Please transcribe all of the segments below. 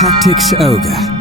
Tactics Ogre.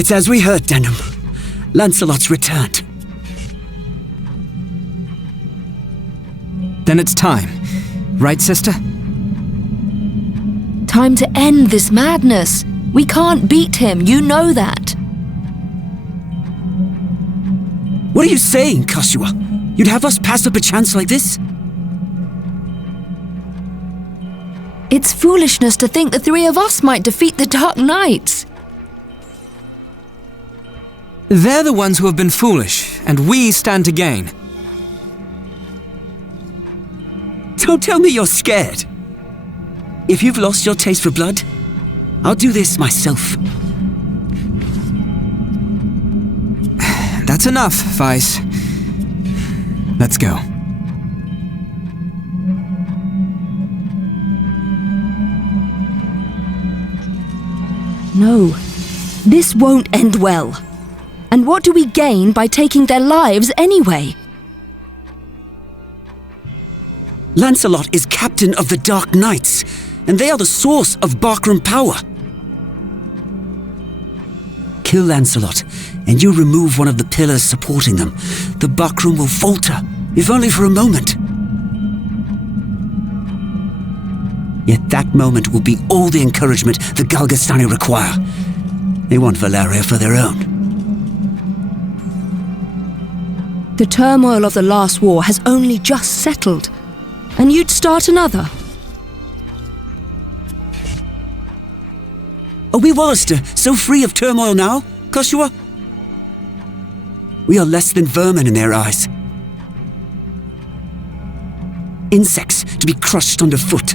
It's as we heard, Denham. Lancelot's returned. Then it's time. Right, sister? Time to end this madness. We can't beat him, you know that. What are you saying, Joshua? You'd have us pass up a chance like this? It's foolishness to think the three of us might defeat the Dark Knights. They're the ones who have been foolish, and we stand to gain. Don't tell me you're scared. If you've lost your taste for blood, I'll do this myself. That's enough, Vice. Let's go. No, this won't end well. And what do we gain by taking their lives anyway? Lancelot is captain of the Dark Knights, and they are the source of Barkram power. Kill Lancelot, and you remove one of the pillars supporting them. The Barkram will falter, if only for a moment. Yet that moment will be all the encouragement the Galgastani require. They want Valeria for their own. The turmoil of the last war has only just settled, and you'd start another. Are we Wallister so free of turmoil now, Joshua? We are less than vermin in their eyes. Insects to be crushed underfoot.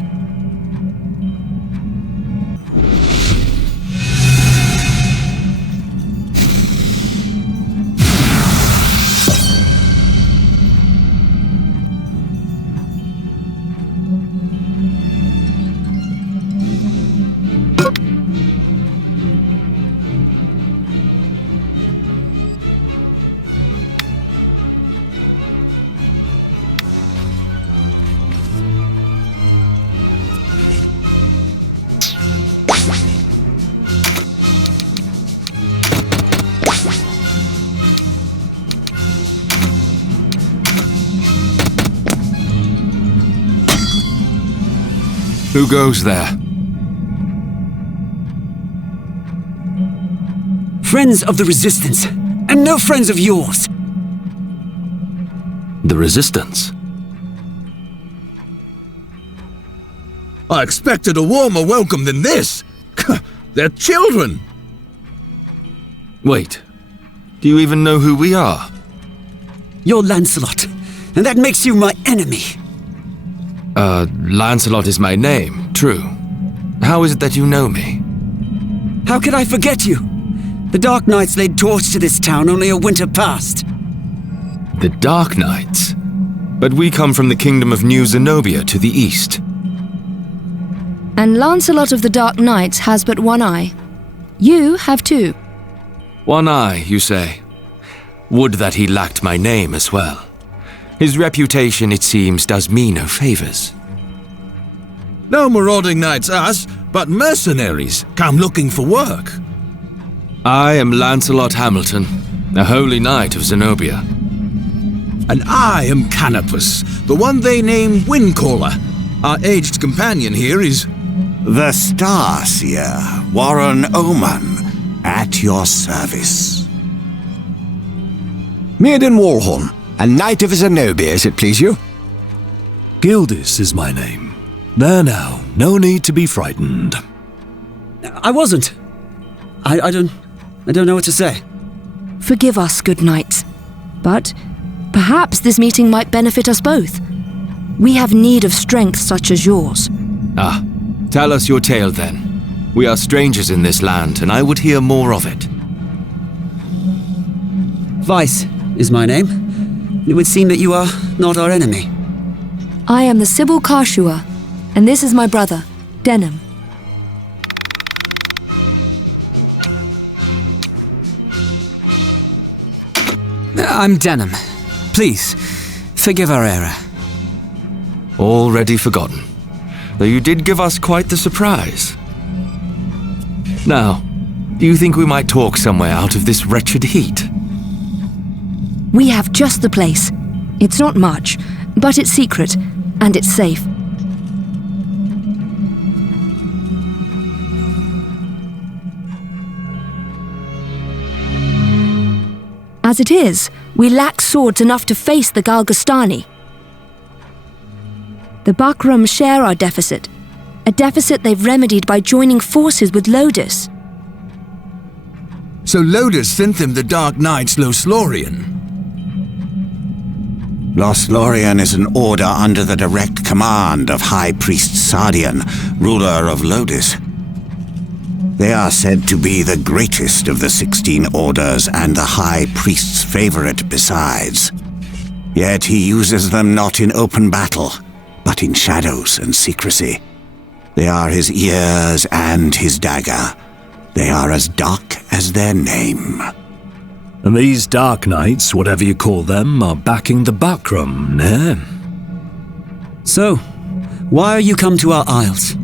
Who goes there? Friends of the Resistance, and no friends of yours. The Resistance? I expected a warmer welcome than this. They're children. Wait, do you even know who we are? You're Lancelot, and that makes you my enemy. Lancelot is my name, true. How is it that you know me? How could I forget you? The Dark Knights laid torch to this town only a winter past. The Dark Knights? But we come from the kingdom of New Zenobia to the east. And Lancelot of the Dark Knights has but one eye. You have two. One eye, you say? Would that he lacked my name as well. His reputation, it seems, does me no favors. No marauding knights us, but mercenaries come looking for work. I am Lancelot Hamilton, a holy knight of Zenobia. And I am Canopus, the one they name Windcaller. Our aged companion here is... The Starseer, Warren Oman, at your service. Mirden Warhorn, a knight of Zenobia, as it please you. Gildis is my name. There now, no need to be frightened. I wasn't. I don't know what to say. Forgive us, good knights. But perhaps this meeting might benefit us both. We have need of strength such as yours. Ah, tell us your tale then. We are strangers in this land, and I would hear more of it. Vice is my name. It would seem that you are not our enemy. I am the Sybil Karshua, and this is my brother, Denham. I'm Denham. Please, forgive our error. Already forgotten, though you did give us quite the surprise. Now, Do you think we might talk somewhere out of this wretched heat? We have just the place. It's not much, but it's secret, and it's safe. As it is, we lack swords enough to face the Galgastani. The Bakram share our deficit, a deficit they've remedied by joining forces with Lodis. So Lodis sent them the Dark Knight's Loslorian. Loslorian is an order under the direct command of High Priest Sardian, ruler of Lodis. They are said to be the greatest of the 16 orders and the High Priest's favorite besides. Yet he uses them not in open battle, but in shadows and secrecy. They are his ears and his dagger. They are as dark as their name. And these Dark Knights, whatever you call them, are backing the Bakram, eh? So, why are you come to our isles?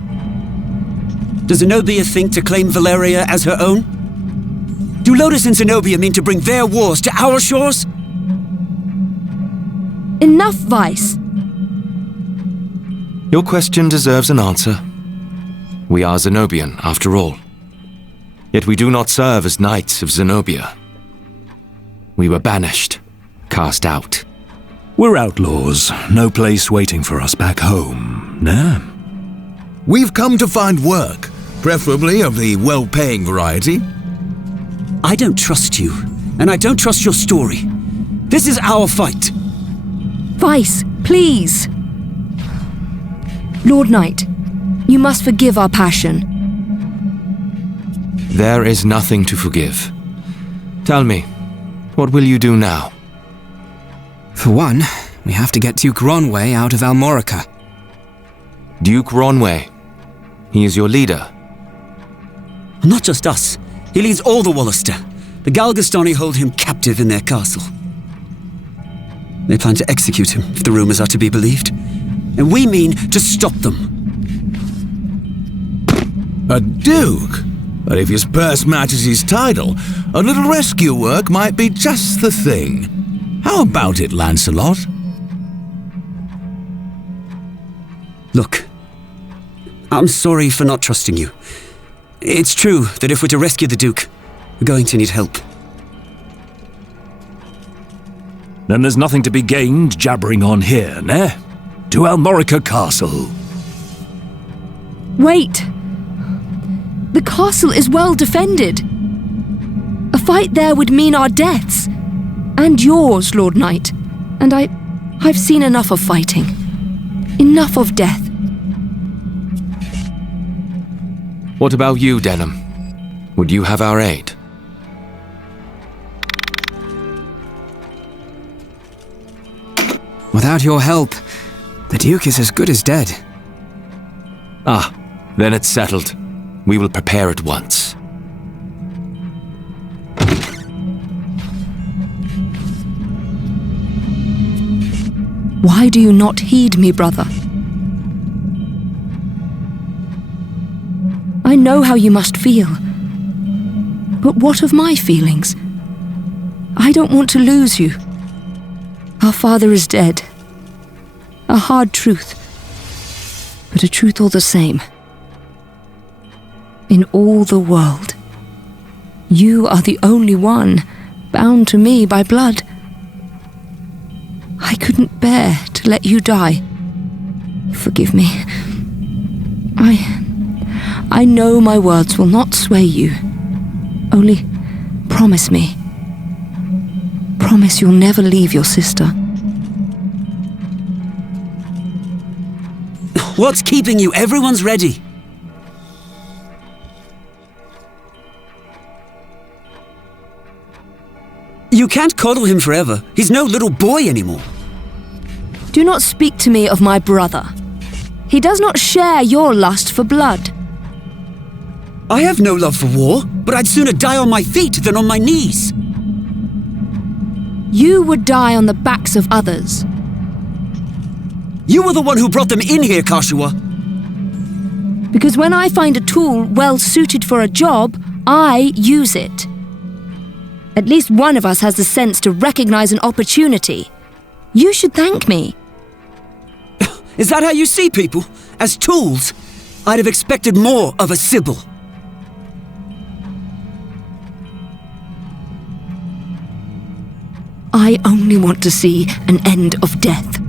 Does Zenobia think to claim Valeria as her own? Do Lodis and Zenobia mean to bring their wars to our shores? Enough, Vice. Your question deserves an answer. We are Zenobian, after all. Yet we do not serve as knights of Zenobia. We were banished, cast out. We're outlaws, no place waiting for us back home, nah? We've come to find work, preferably of the well-paying variety. I don't trust you, and I don't trust your story. This is our fight. Vice, please. Lord Knight, you must forgive our passion. There is nothing to forgive. Tell me, what will you do now? For one, we have to get Duke Ronway out of Almorica. Duke Ronway. He is your leader. Not just us. He leads all the Wallister. The Galgastani hold him captive in their castle. They plan to execute him, if the rumors are to be believed. And we mean to stop them. A duke? But if his purse matches his title, a little rescue work might be just the thing. How about it, Lancelot? Look, I'm sorry for not trusting you. It's true that if we're to rescue the Duke, we're going to need help. Then there's nothing to be gained jabbering on here, nah? To Almorica Castle. Wait! The castle is well defended. A fight there would mean our deaths. And yours, Lord Knight. And I've seen enough of fighting. Enough of death. What about you, Denham? Would you have our aid? Without your help, the Duke is as good as dead. Ah, then it's settled. We will prepare at once. Why do you not heed me, brother? I know how you must feel. But what of my feelings? I don't want to lose you. Our father is dead. A hard truth, but a truth all the same. In all the world, you are the only one bound to me by blood. I couldn't bear to let you die. Forgive me. I know my words will not sway you. Only promise me. Promise you'll never leave your sister. What's keeping you? Everyone's ready. You can't coddle him forever. He's no little boy anymore. Do not speak to me of my brother. He does not share your lust for blood. I have no love for war, but I'd sooner die on my feet than on my knees. You would die on the backs of others. You were the one who brought them in here, Kashua. Because when I find a tool well suited for a job, I use it. At least one of us has the sense to recognize an opportunity. You should thank me. Is that how you see people? As tools? I'd have expected more of a Sybil. I only want to see an end of death.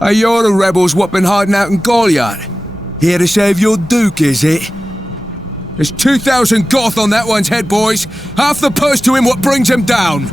Are you the rebels what been hiding out in Goliath? Here to save your Duke, is it? There's 2,000 Goth on that one's head, boys. Half the purse to him what brings him down.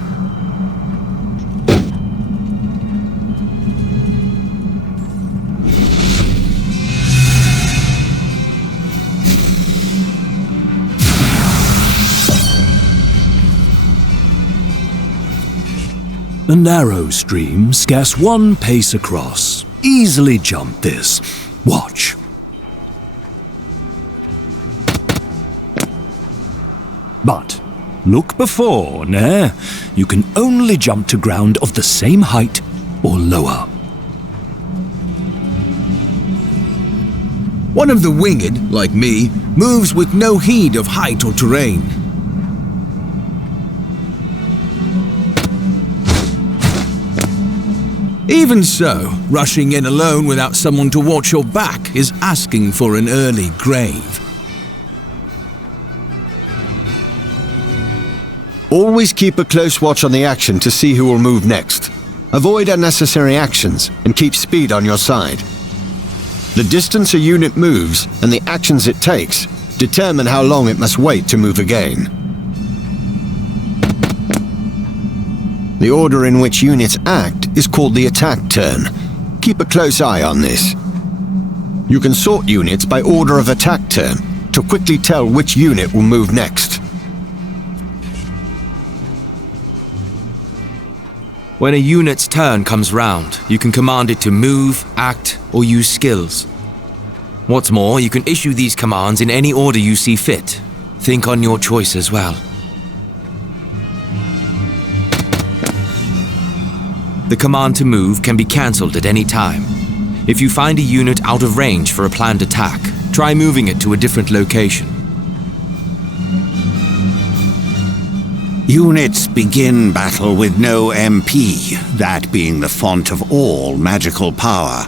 A narrow stream, scarce 1 pace across. Easily jump this. Watch. But look before, ne? You can only jump to ground of the same height or lower. One of the winged, like me, moves with no heed of height or terrain. Even so, rushing in alone without someone to watch your back is asking for an early grave. Always keep a close watch on the action to see who will move next. Avoid unnecessary actions and keep speed on your side. The distance a unit moves and the actions it takes determine how long it must wait to move again. The order in which units act is called the attack turn. Keep a close eye on this. You can sort units by order of attack turn to quickly tell which unit will move next. When a unit's turn comes round, you can command it to move, act, or use skills. What's more, you can issue these commands in any order you see fit. Think on your choice as well. The command to move can be cancelled at any time. If you find a unit out of range for a planned attack, try moving it to a different location. Units begin battle with no MP, that being the font of all magical power.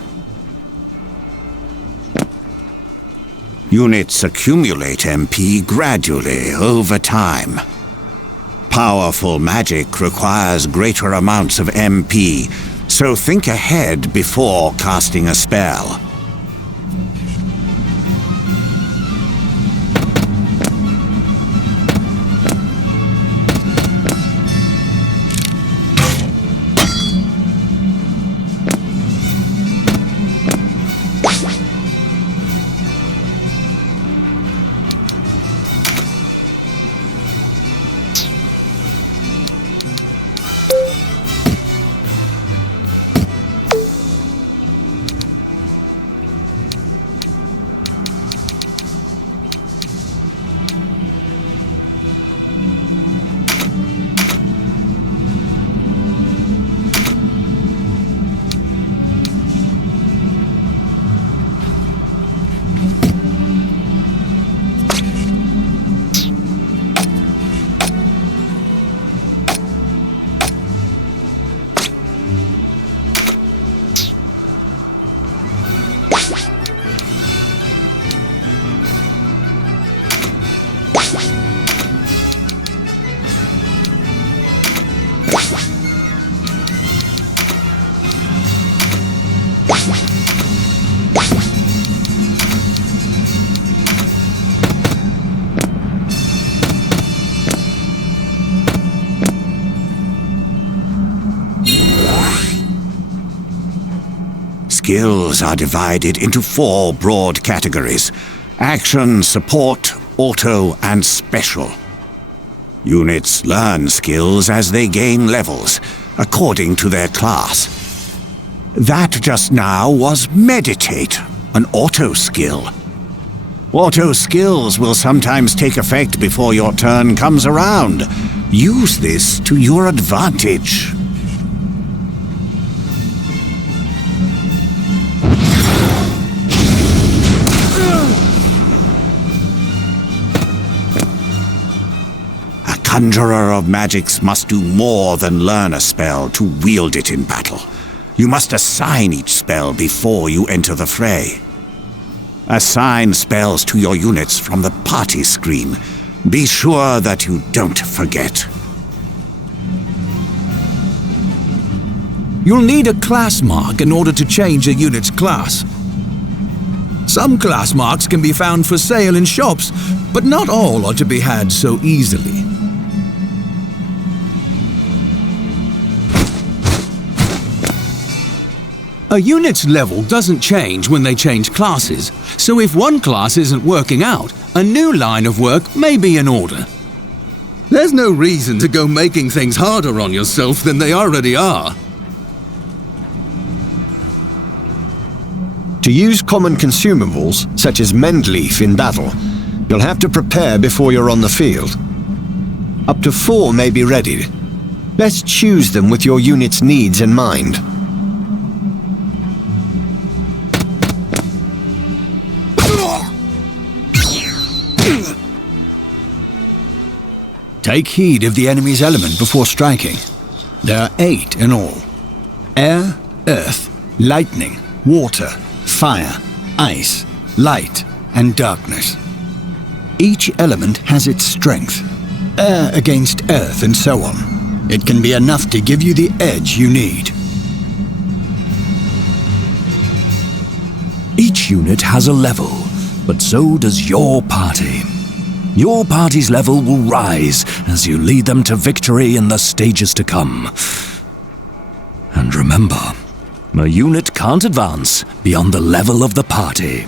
Units accumulate MP gradually over time. Powerful magic requires greater amounts of MP, so think ahead before casting a spell. Skills are divided into 4 broad categories: action, support, auto, and special. Units learn skills as they gain levels, according to their class. That just now was meditate, an auto skill. Auto skills will sometimes take effect before your turn comes around. Use this to your advantage. Conjurer of magics must do more than learn a spell to wield it in battle. You must assign each spell before you enter the fray. Assign spells to your units from the party screen. Be sure that you don't forget. You'll need a class mark in order to change a unit's class. Some class marks can be found for sale in shops, but not all are to be had so easily. A unit's level doesn't change when they change classes, so if one class isn't working out, a new line of work may be in order. There's no reason to go making things harder on yourself than they already are. To use common consumables, such as mend leaf in battle, you'll have to prepare before you're on the field. Up to 4 may be readied. Best choose them with your unit's needs in mind. Take heed of the enemy's element before striking. There are 8 in all. Air, earth, lightning, water, fire, ice, light, and darkness. Each element has its strength. Air against earth and so on. It can be enough to give you the edge you need. Each unit has a level, but so does your party. Your party's level will rise as you lead them to victory in the stages to come. And remember, a unit can't advance beyond the level of the party.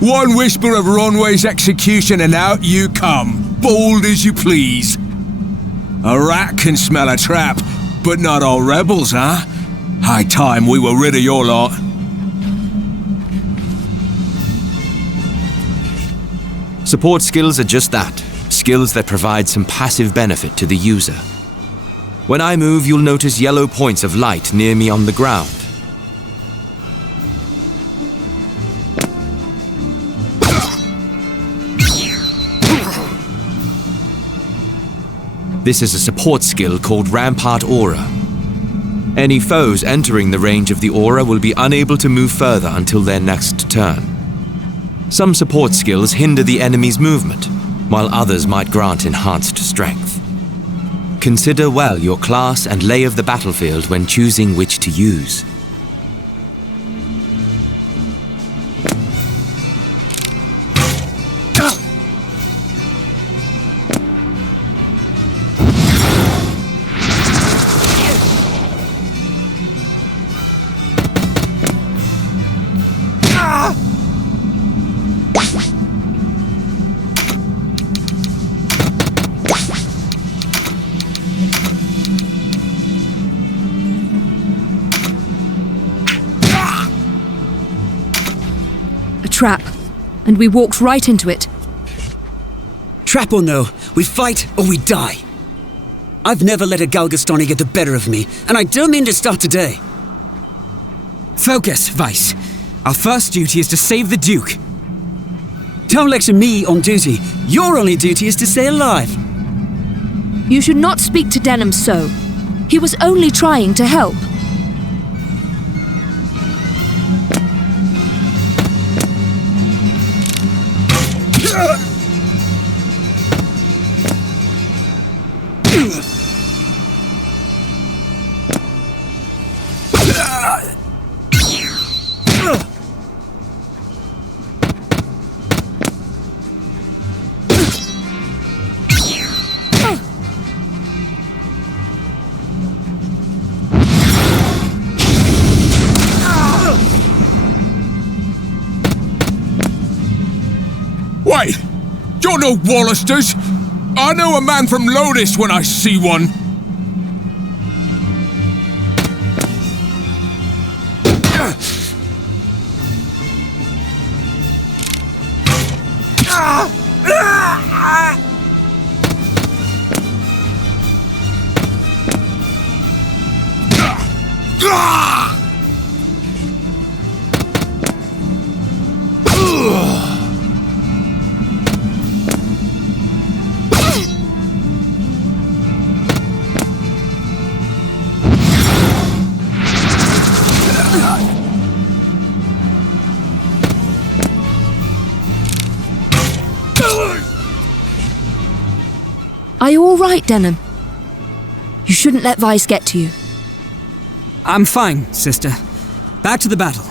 One whisper of Ronway's execution and out you come, bold as you please. A rat can smell a trap, but not all rebels, huh? High time we were rid of your lot. Support skills are just that, skills that provide some passive benefit to the user. When I move, you'll notice yellow points of light near me on the ground. This is a support skill called Rampart Aura. Any foes entering the range of the aura will be unable to move further until their next turn. Some support skills hinder the enemy's movement, while others might grant enhanced strength. Consider well your class and lay of the battlefield when choosing which to use. Trap, and we walked right into it. Trap or no, we fight or we die. I've never let a Galgastani get the better of me, and I don't mean to start today. Focus, Vice. Our first duty is to save the Duke. Don't lecture me on duty. Your only duty is to stay alive. You should not speak to Denham so. He was only trying to help. Wait! You're no Wallisters! I know a man from Lunes when I see one! Are you all right, Denham? You shouldn't let Vice get to you. I'm fine, sister. Back to the battle.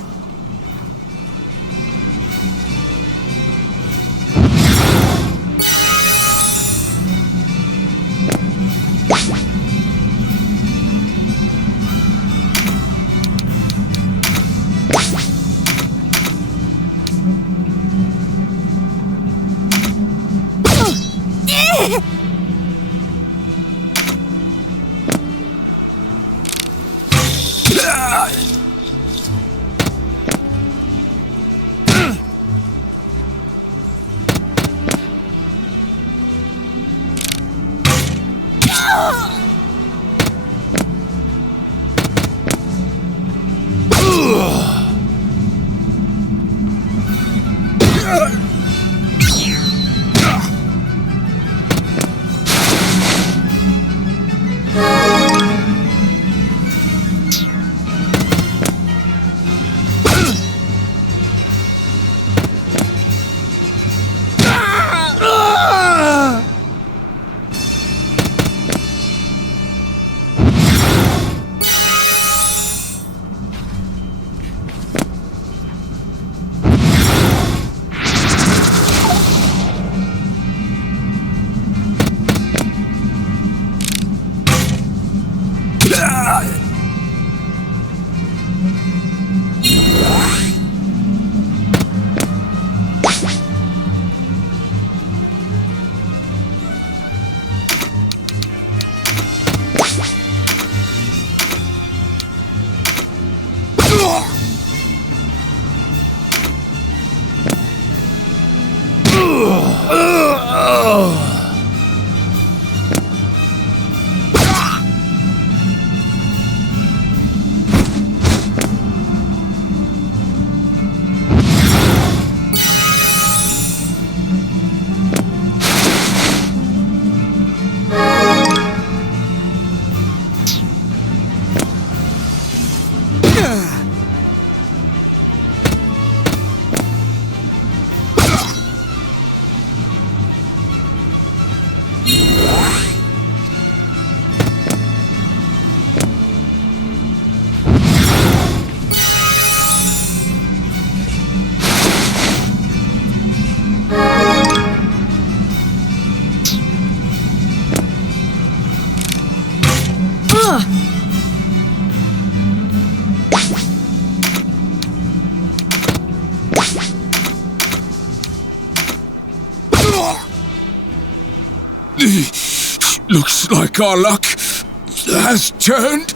Looks like our luck has turned.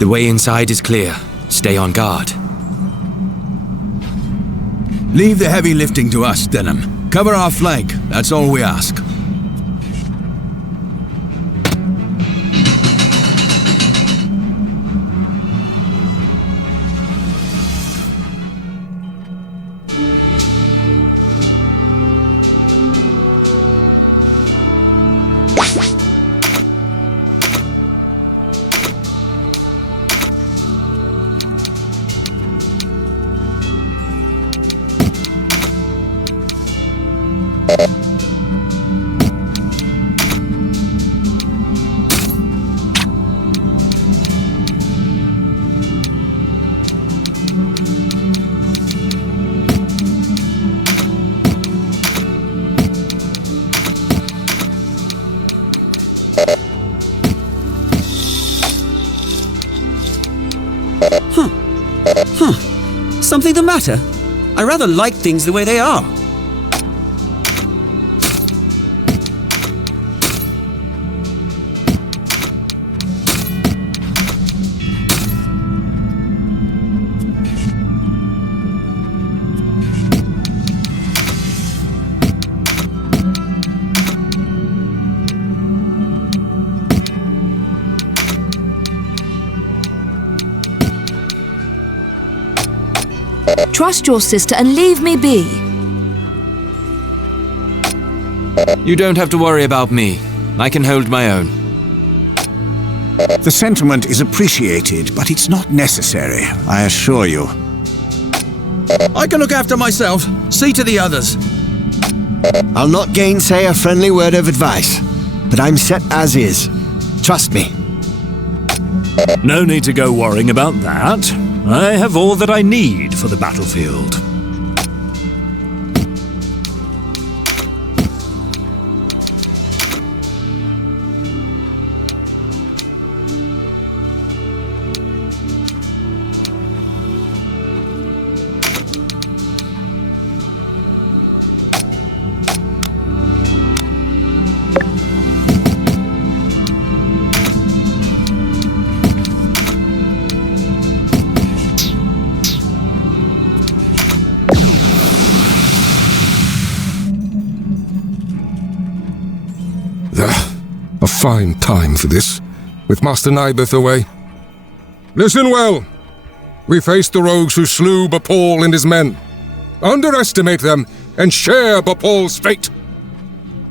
The way inside is clear. Stay on guard. Leave the heavy lifting to us, Denham. Cover our flank, that's all we ask. Something the matter? I rather like things the way they are. Trust your sister and leave me be. You don't have to worry about me. I can hold my own. The sentiment is appreciated, but it's not necessary, I assure you. I can look after myself. See to the others. I'll not gainsay a friendly word of advice, but I'm set as is. Trust me. No need to go worrying about that. I have all that I need for the battlefield. A fine time for this, with Master Nibeth away. Listen well. We face the rogues who slew Bapol and his men. Underestimate them, and share Bapol's fate.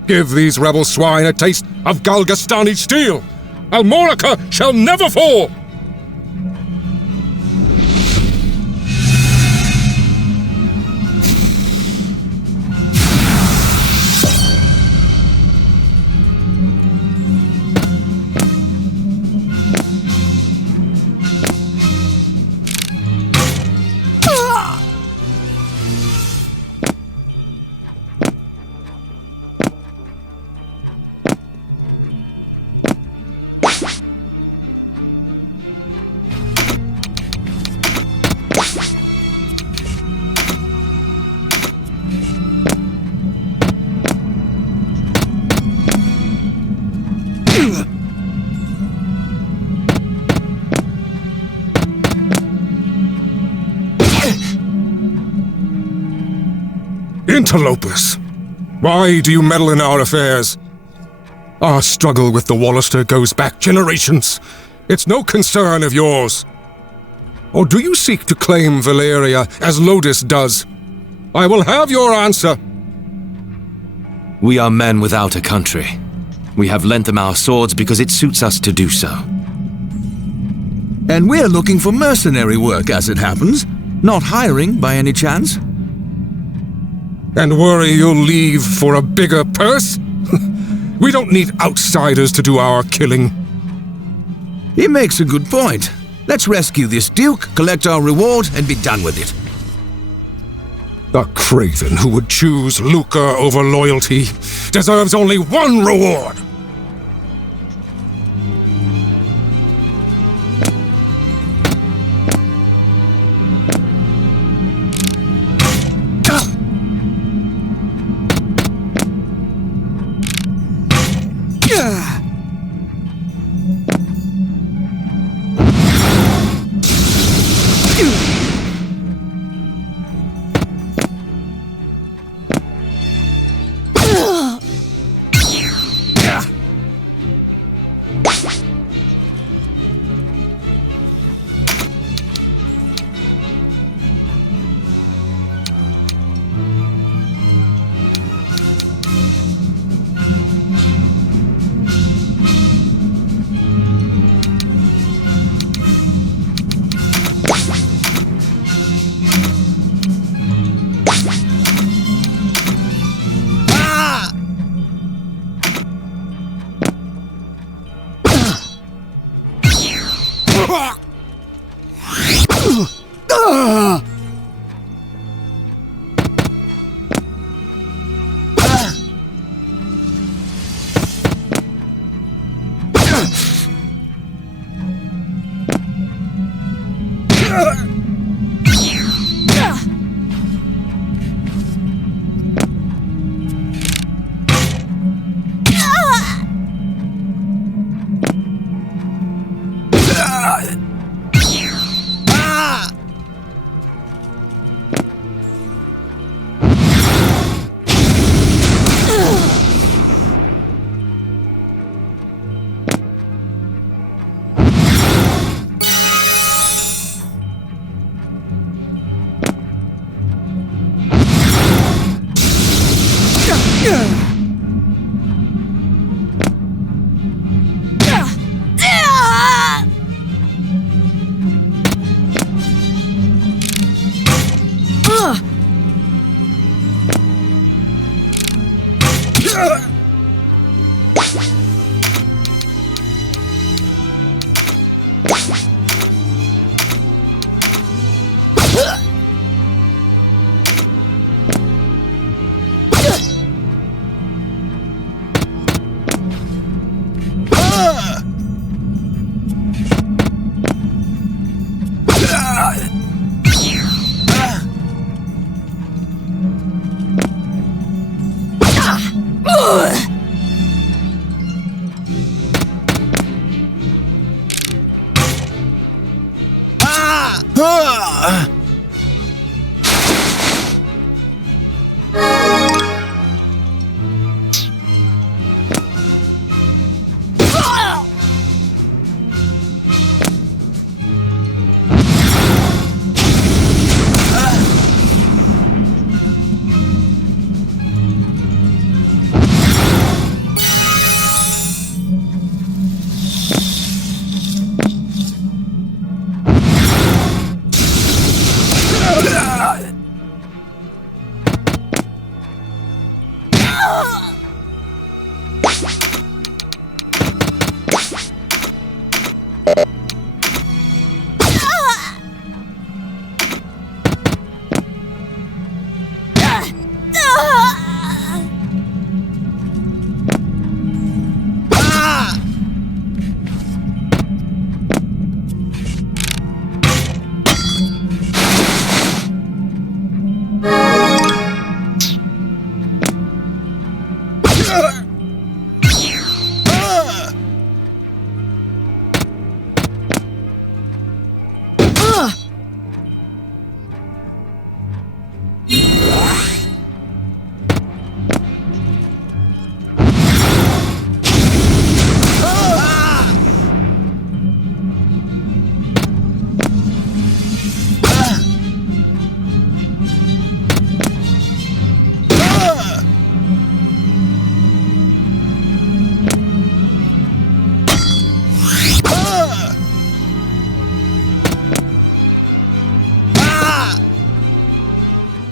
Give these rebel swine a taste of Galgastani steel. Almorica shall never fall! Interlopers! Why do you meddle in our affairs? Our struggle with the Wallister goes back generations. It's no concern of yours. Or do you seek to claim Valeria as Lodis does? I will have your answer. We are men without a country. We have lent them our swords because it suits us to do so. And we're looking for mercenary work, as it happens. Not hiring, by any chance. And worry you'll leave for a bigger purse? We don't need outsiders to do our killing. He makes a good point. Let's rescue this Duke, collect our reward, and be done with it. A craven who would choose lucre over loyalty deserves only one reward.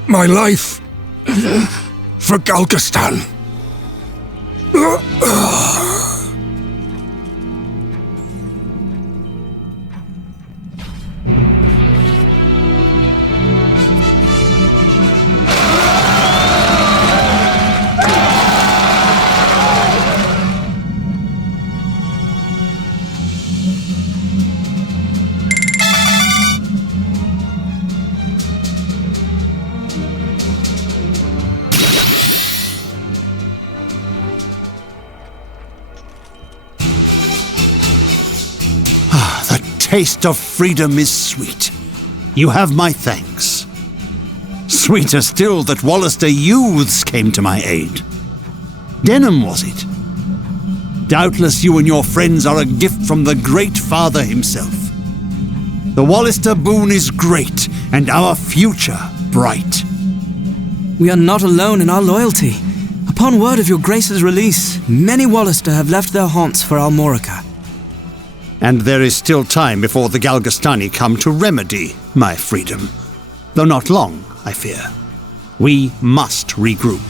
My life for Galgastan. Taste of freedom is sweet. You have my thanks. Sweeter still that Wallister youths came to my aid. Denham, was it? Doubtless you and your friends are a gift from the Great Father himself. The Wallister boon is great, and our future bright. We are not alone in our loyalty. Upon word of your Grace's release, many Wallister have left their haunts for Almorica. And there is still time before the Galgastani come to remedy my freedom. Though not long, I fear. We must regroup.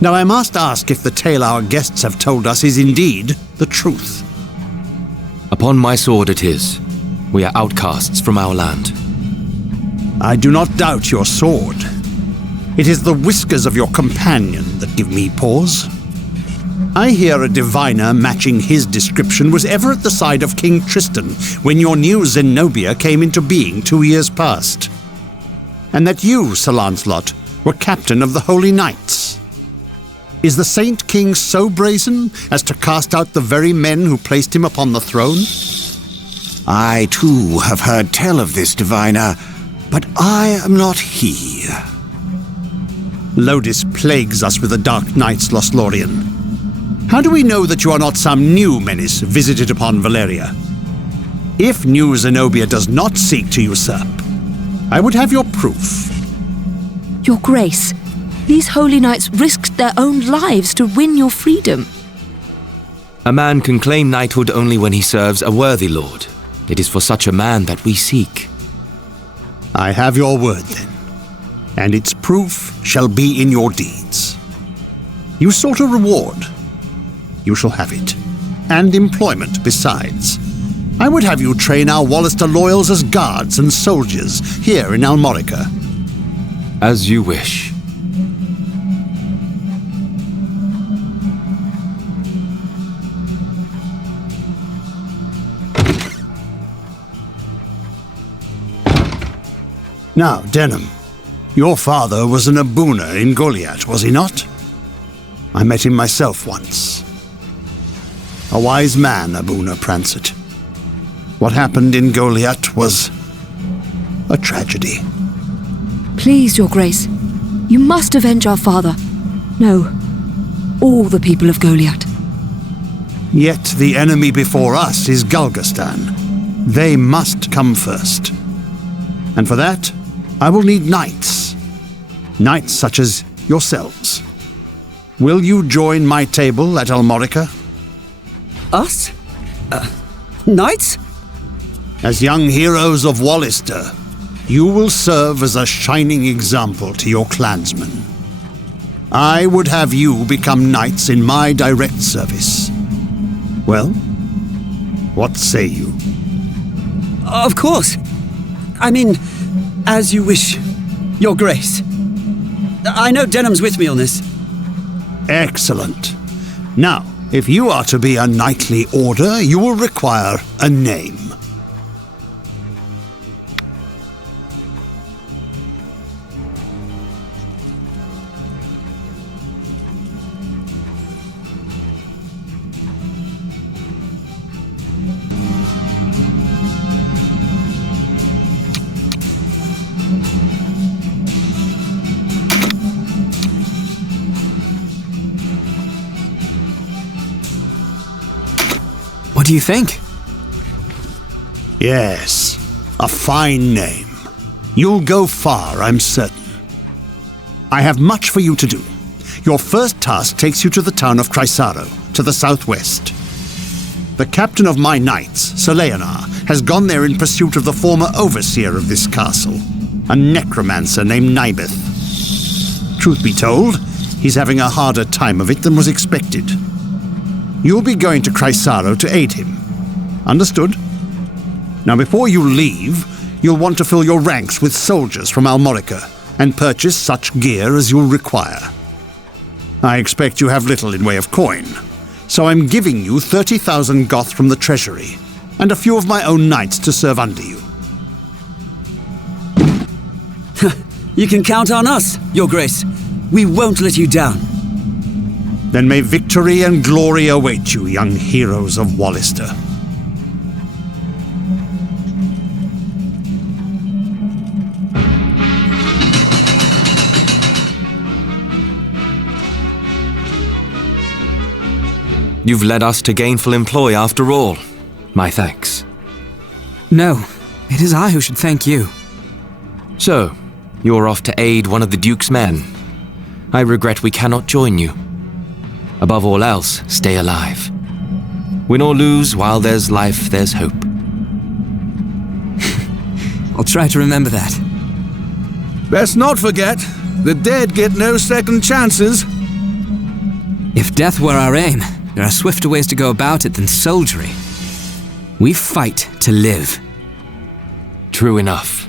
Now I must ask if the tale our guests have told us is indeed the truth. Upon my sword it is. We are outcasts from our land. I do not doubt your sword. It is the whiskers of your companion that give me pause. I hear a diviner matching his description was ever at the side of King Tristan when your new Zenobia came into being 2 years past. And that you, Sir Lancelot, were captain of the Holy Knights. Is the Saint King so brazen as to cast out the very men who placed him upon the throne? I, too, have heard tell of this diviner, but I am not he. Lodis plagues us with the Dark Knights, Lothlorien. How do we know that you are not some new menace visited upon Valeria? If new Zenobia does not seek to usurp, I would have your proof. Your Grace, these holy knights risked their own lives to win your freedom. A man can claim knighthood only when he serves a worthy lord. It is for such a man that we seek. I have your word, then, and its proof shall be in your deeds. You sought a reward. You shall have it, and employment besides. I would have you train our Wallister loyals as guards and soldiers here in Almorica. As you wish. Now, Denham, your father was an Abuna in Goliath, was he not? I met him myself once. A wise man, Abuna Prancet. What happened in Goliath was a tragedy. Please, Your Grace. You must avenge our father. No, all the people of Goliath. Yet the enemy before us is Galgastan. They must come first. And for that, I will need knights. Knights such as yourselves. Will you join my table at Almorica? Us? Knights? As young heroes of Wallister, you will serve as a shining example to your clansmen. I would have you become knights in my direct service. Well, what say you? Of course. I mean, as you wish, Your Grace. I know Denham's with me on this. Excellent. Now, if you are to be a knightly order, you will require a name. What do you think? Yes, a fine name. You'll go far, I'm certain. I have much for you to do. Your first task takes you to the town of Chrysaro, to the southwest. The captain of my knights, Sir Leonar, has gone there in pursuit of the former overseer of this castle, a necromancer named Nibeth. Truth be told, he's having a harder time of it than was expected. You'll be going to Chrysaro to aid him. Understood? Now, before you leave, you'll want to fill your ranks with soldiers from Almorica and purchase such gear as you'll require. I expect you have little in way of coin, so I'm giving you 30,000 goth from the treasury and a few of my own knights to serve under you. You can count on us, Your Grace. We won't let you down. Then may victory and glory await you, young heroes of Wallister. You've led us to gainful employ after all. My thanks. No, it is I who should thank you. So, you're off to aid one of the Duke's men. I regret we cannot join you. Above all else, stay alive. Win or lose, while there's life, there's hope. I'll try to remember that. Best not forget, the dead get no second chances. If death were our aim, there are swifter ways to go about it than soldiery. We fight to live. True enough.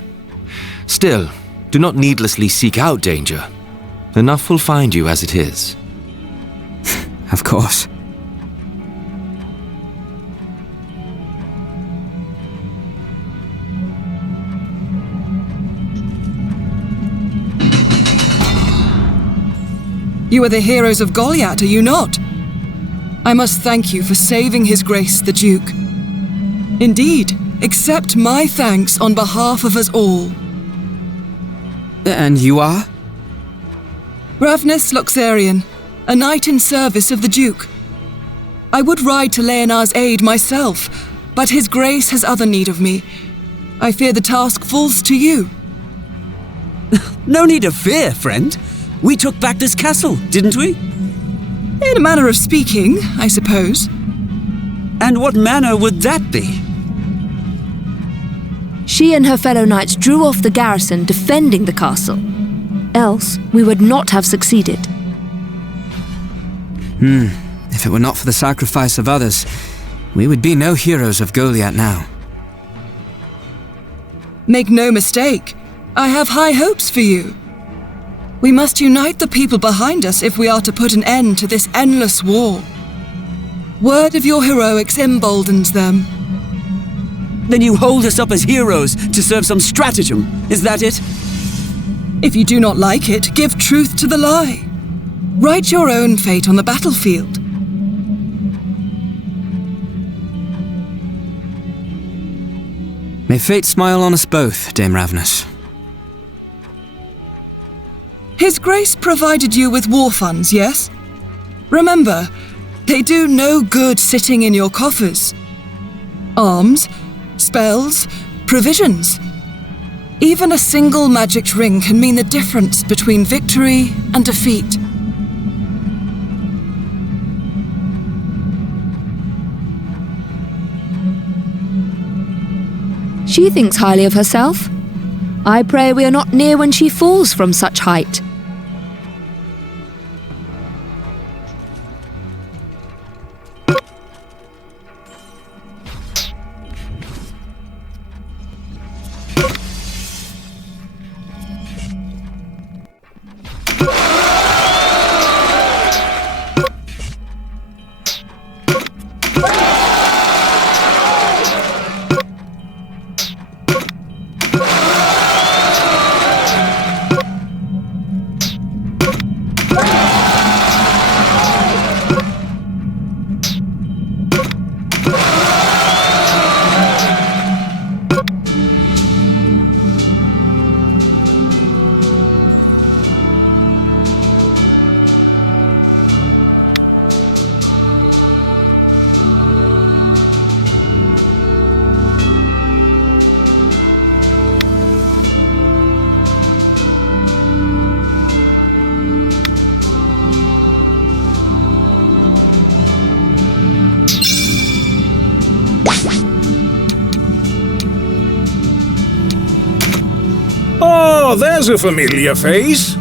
Still, do not needlessly seek out danger. Enough will find you as it is. Of course. You are the heroes of Goliath, are you not? I must thank you for saving His Grace the Duke. Indeed, accept my thanks on behalf of us all. And you are? Ravnus Loxarian, a knight in service of the Duke. I would ride to Leonar's aid myself, but His Grace has other need of me. I fear the task falls to you. No need of fear, friend. We took back this castle, didn't we? In a manner of speaking, I suppose. And what manner would that be? She and her fellow knights drew off the garrison defending the castle. Else, we would not have succeeded. If it were not for the sacrifice of others, we would be no heroes of Goliath now. Make no mistake, I have high hopes for you. We must unite the people behind us if we are to put an end to this endless war. Word of your heroics emboldens them. Then you hold us up as heroes to serve some stratagem. Is that it? If you do not like it, give truth to the lie. Write your own fate on the battlefield. May fate smile on us both, Dame Ravnus. His Grace provided you with war funds, yes? Remember, they do no good sitting in your coffers. Arms, spells, provisions. Even a single magic ring can mean the difference between victory and defeat. She thinks highly of herself. I pray we are not near when she falls from such height. Oh, there's a familiar face.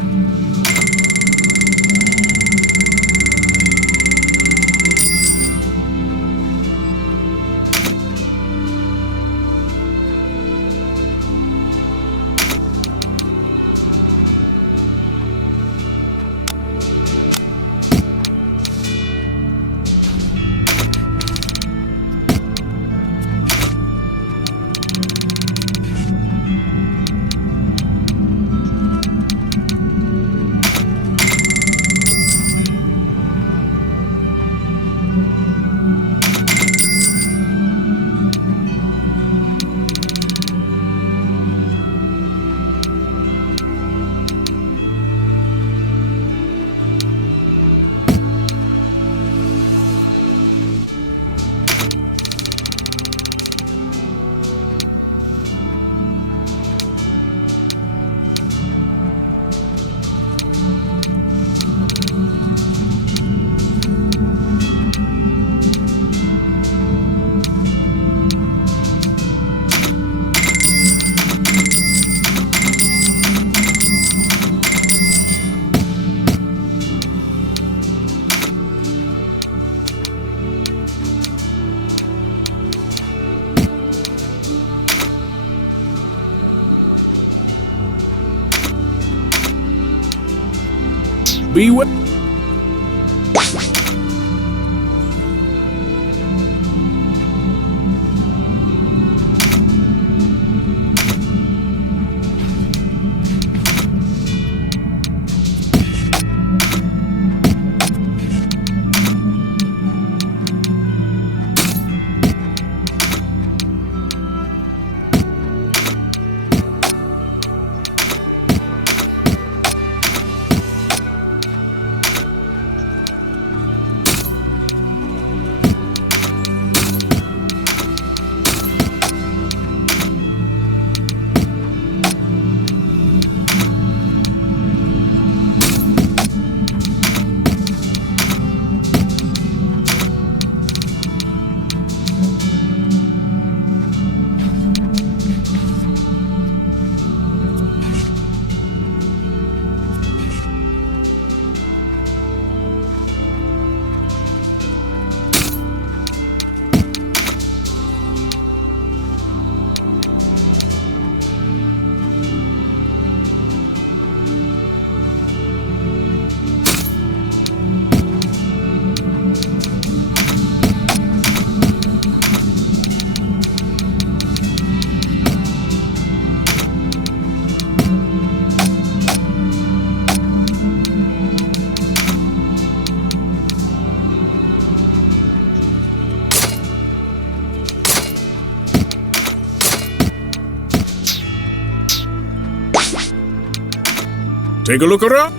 Beware. Take a look around.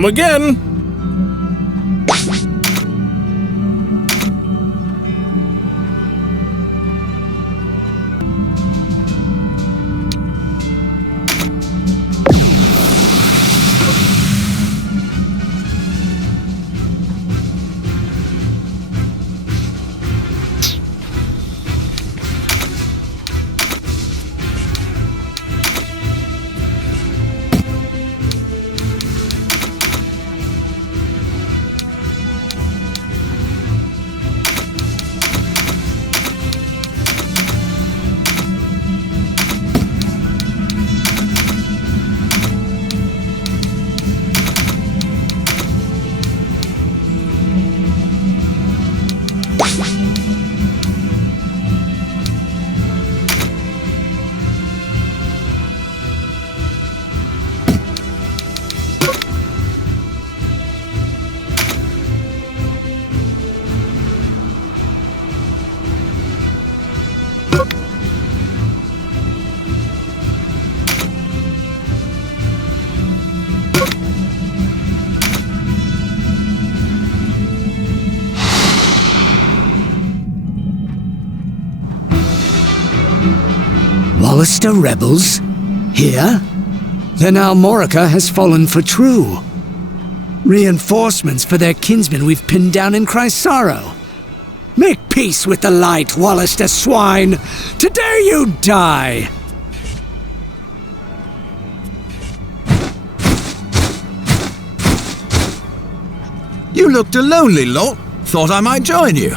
Come again. Wallister rebels? Here? Then Almorica has fallen for true. Reinforcements for their kinsmen we've pinned down in Chrysaro. Make peace with the light, Wallister swine! Today you die! You looked a lonely lot. Thought I might join you.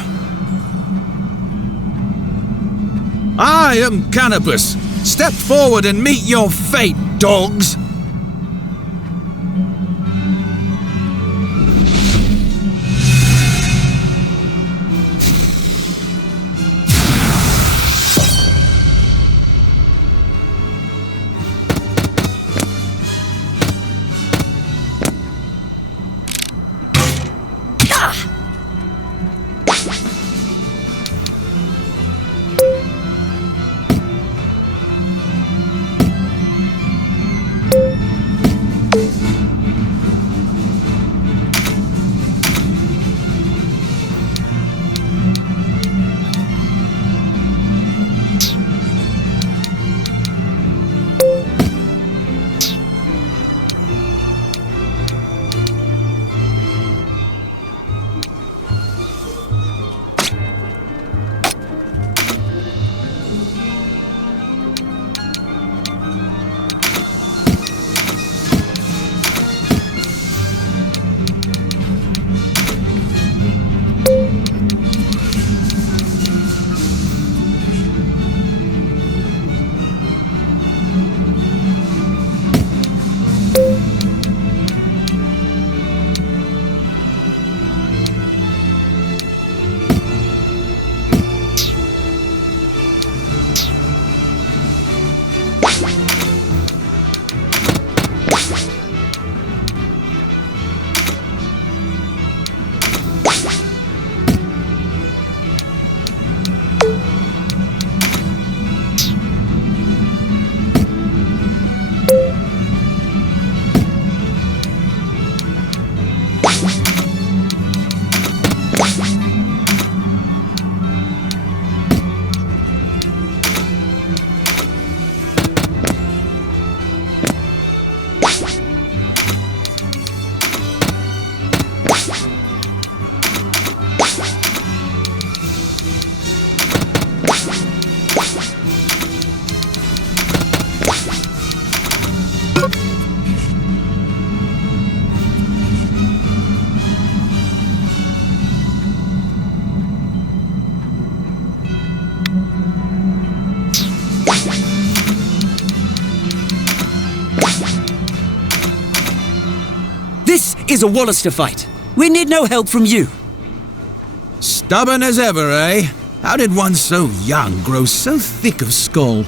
I am Canopus. Step forward and meet your fate, dogs! is a Wallister fight. We need no help from you. Stubborn as ever, eh? How did one so young grow so thick of skull?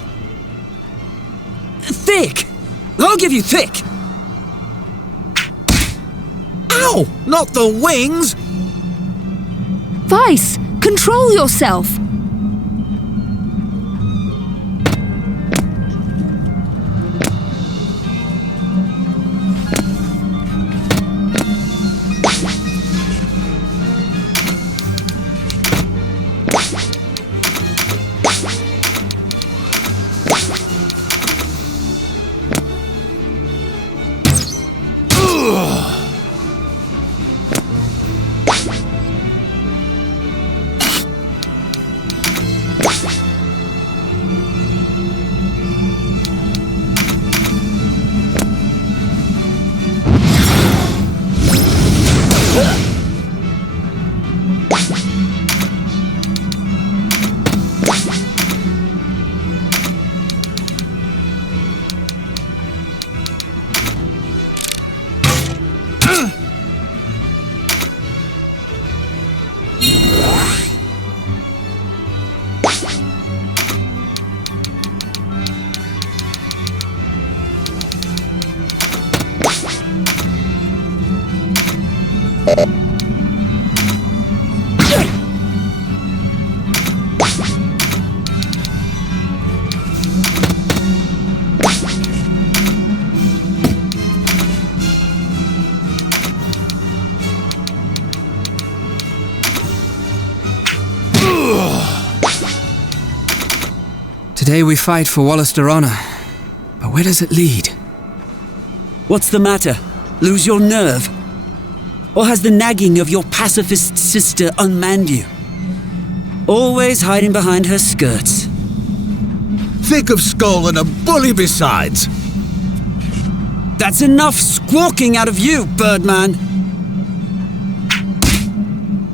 Thick? I'll give you thick. Ow! Not the wings! Vice, control yourself! Today we fight for Wallister honor, but where does it lead? What's the matter? Lose your nerve? Or has the nagging of your pacifist sister unmanned you? Always hiding behind her skirts. Thick of skull and a bully besides. That's enough squawking out of you, Birdman.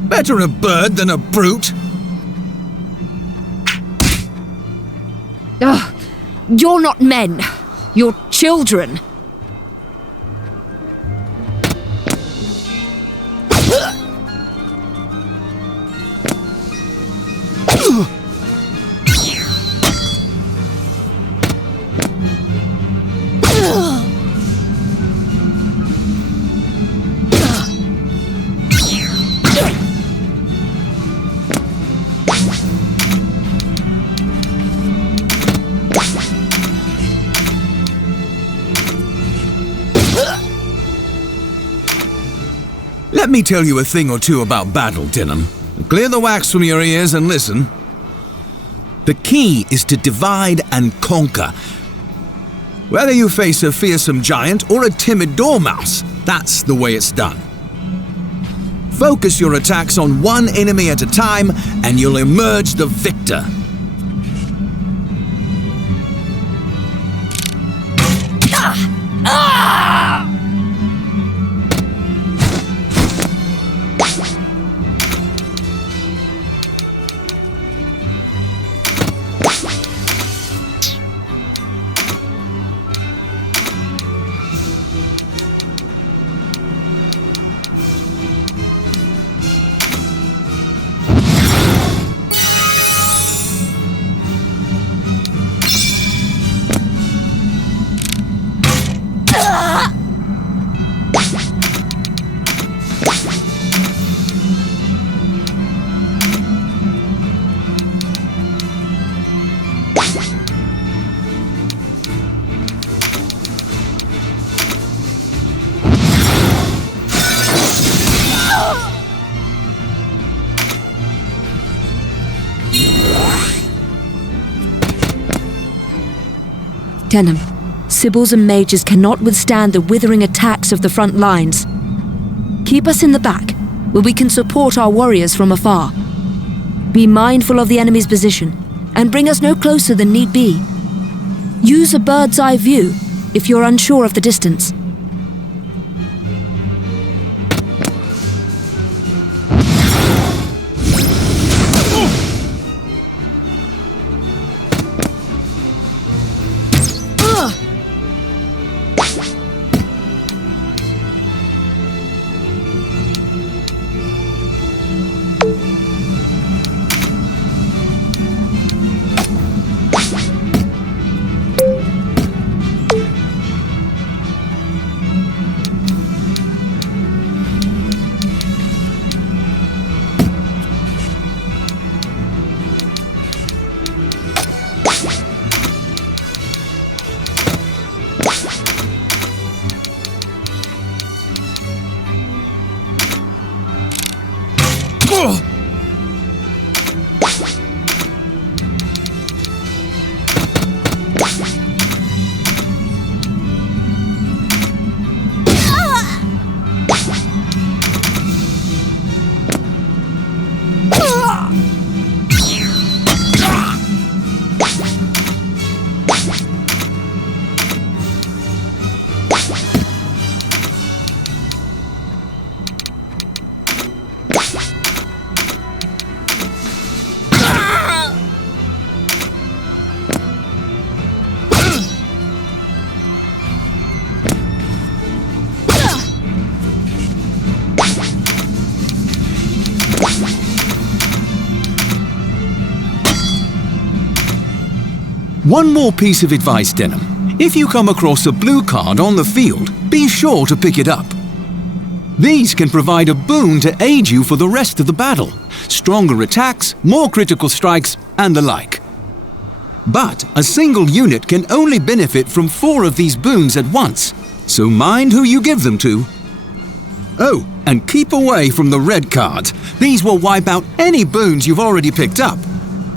Better a bird than a brute. Ugh, you're not men. You're children. Let me tell you a thing or two about battle, Dylan. Clear the wax from your ears and listen. The key is to divide and conquer. Whether you face a fearsome giant or a timid dormouse, that's the way it's done. Focus your attacks on one enemy at a time, and you'll emerge the victor. Denham, Sibyls and mages cannot withstand the withering attacks of the front lines. Keep us in the back, where we can support our warriors from afar. Be mindful of the enemy's position, and bring us no closer than need be. Use a bird's eye view if you're unsure of the distance. One more piece of advice, Denham. If you come across a blue card on the field, be sure to pick it up. These can provide a boon to aid you for the rest of the battle. Stronger attacks, more critical strikes, and the like. But a single unit can only benefit from 4 of these boons at once, so mind who you give them to. Oh, and keep away from the red cards. These will wipe out any boons you've already picked up.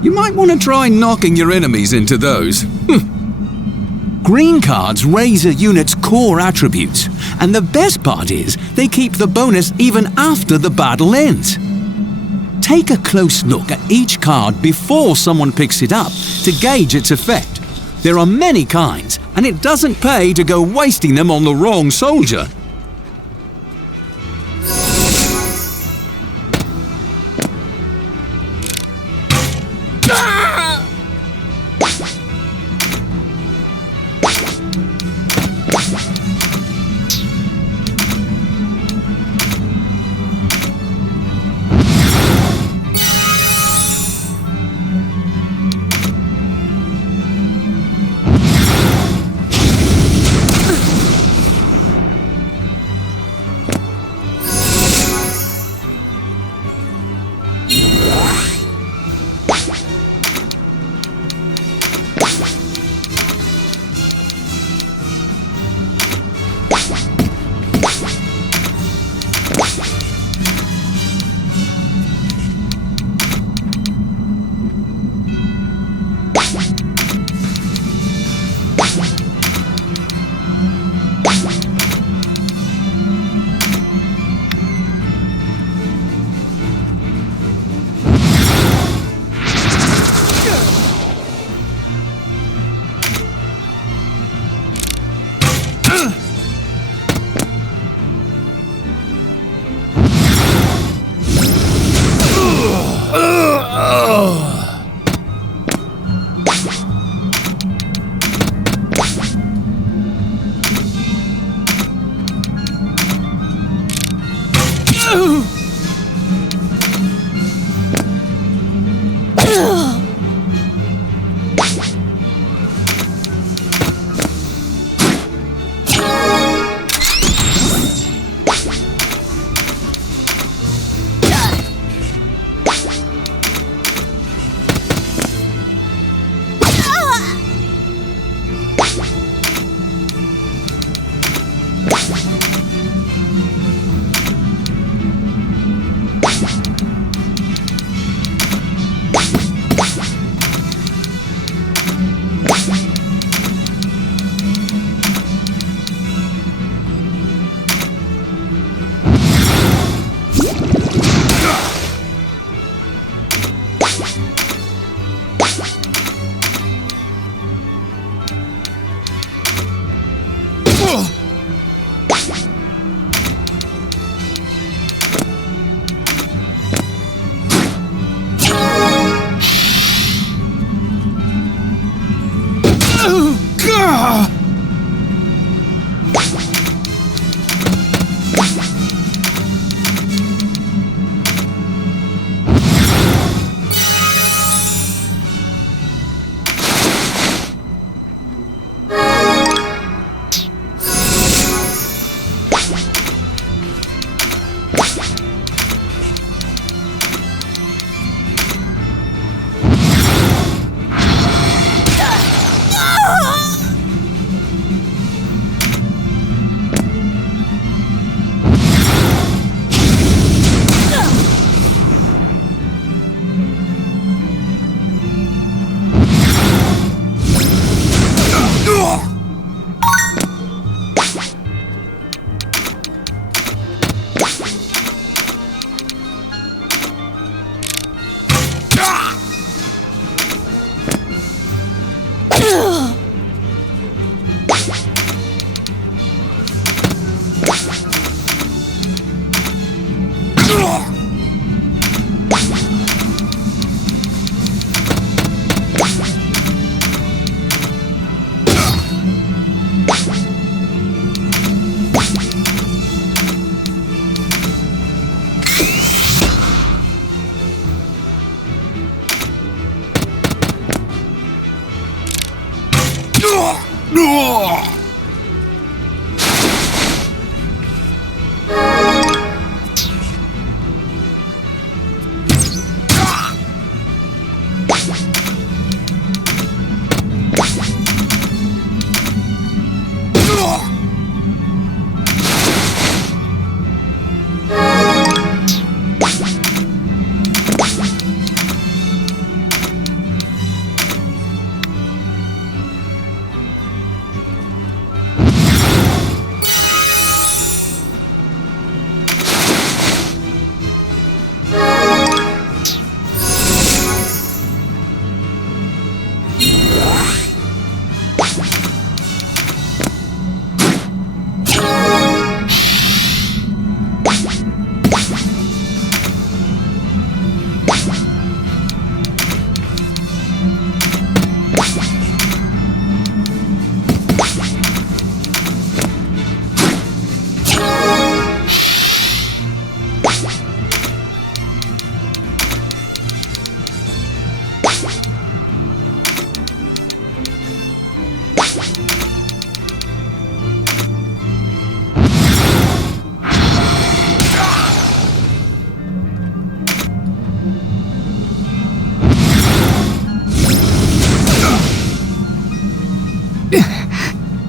You might want to try knocking your enemies into those. Green cards raise a unit's core attributes, and the best part is they keep the bonus even after the battle ends. Take a close look at each card before someone picks it up to gauge its effect. There are many kinds, and it doesn't pay to go wasting them on the wrong soldier.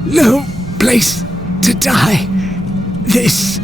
No place to die. This...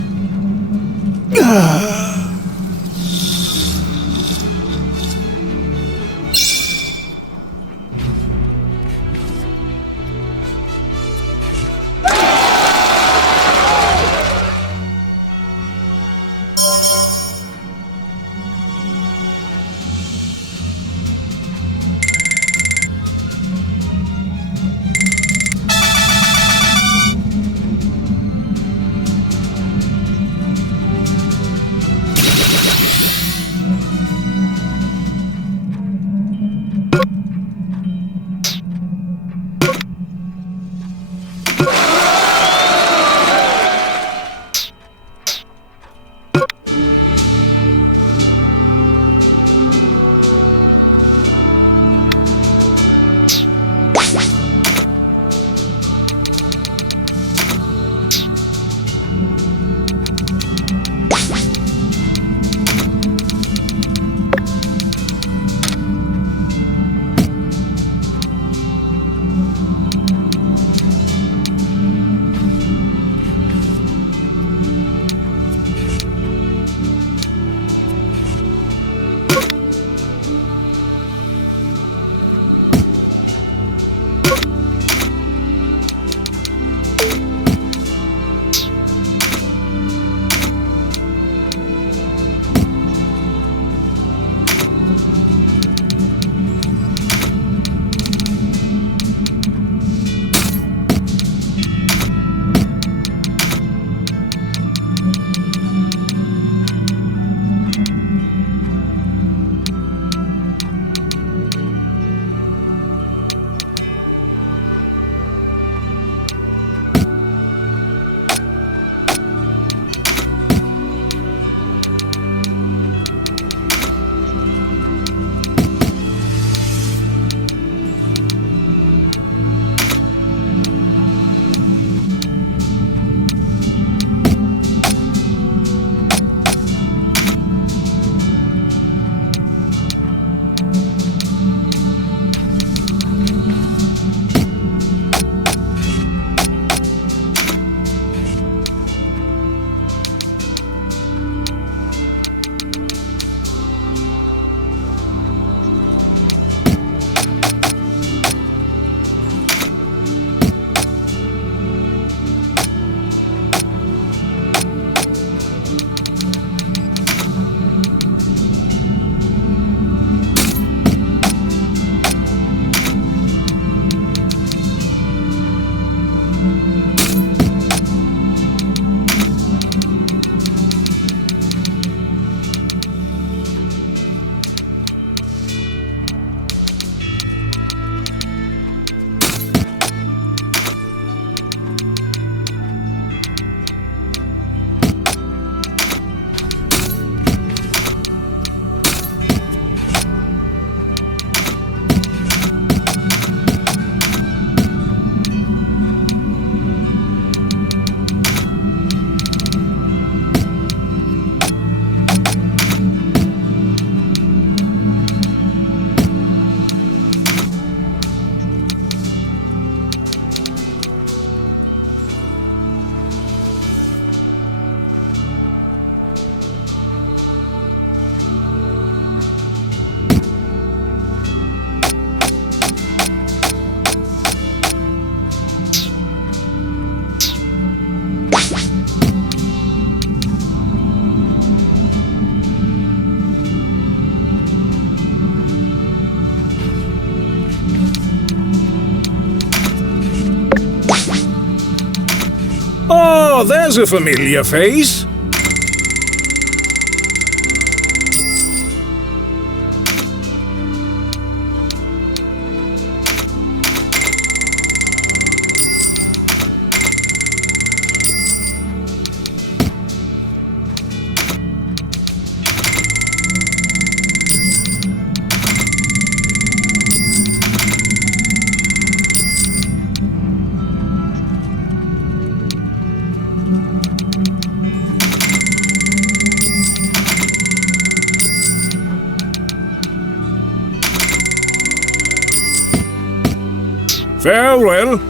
Oh, there's a familiar face. Farewell.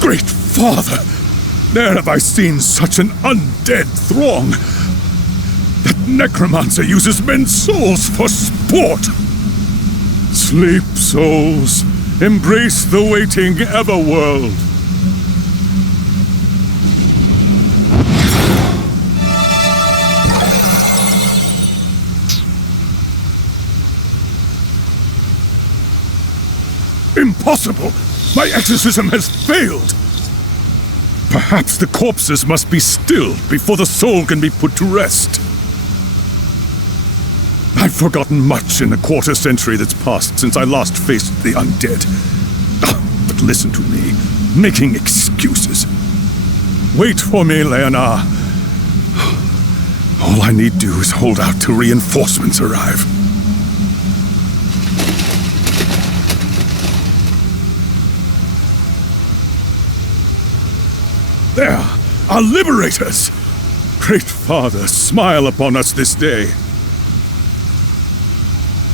Great Father! Ne'er have I seen such an undead throng. That necromancer uses men's souls for sport. Sleep, souls. Embrace the waiting everworld. Impossible! My exorcism has failed! Perhaps the corpses must be stilled before the soul can be put to rest. I've forgotten much in the quarter century that's passed since I last faced the undead. But listen to me, making excuses. Wait for me, Leonard. All I need do is hold out till reinforcements arrive. There, our liberators! Great Father, smile upon us this day.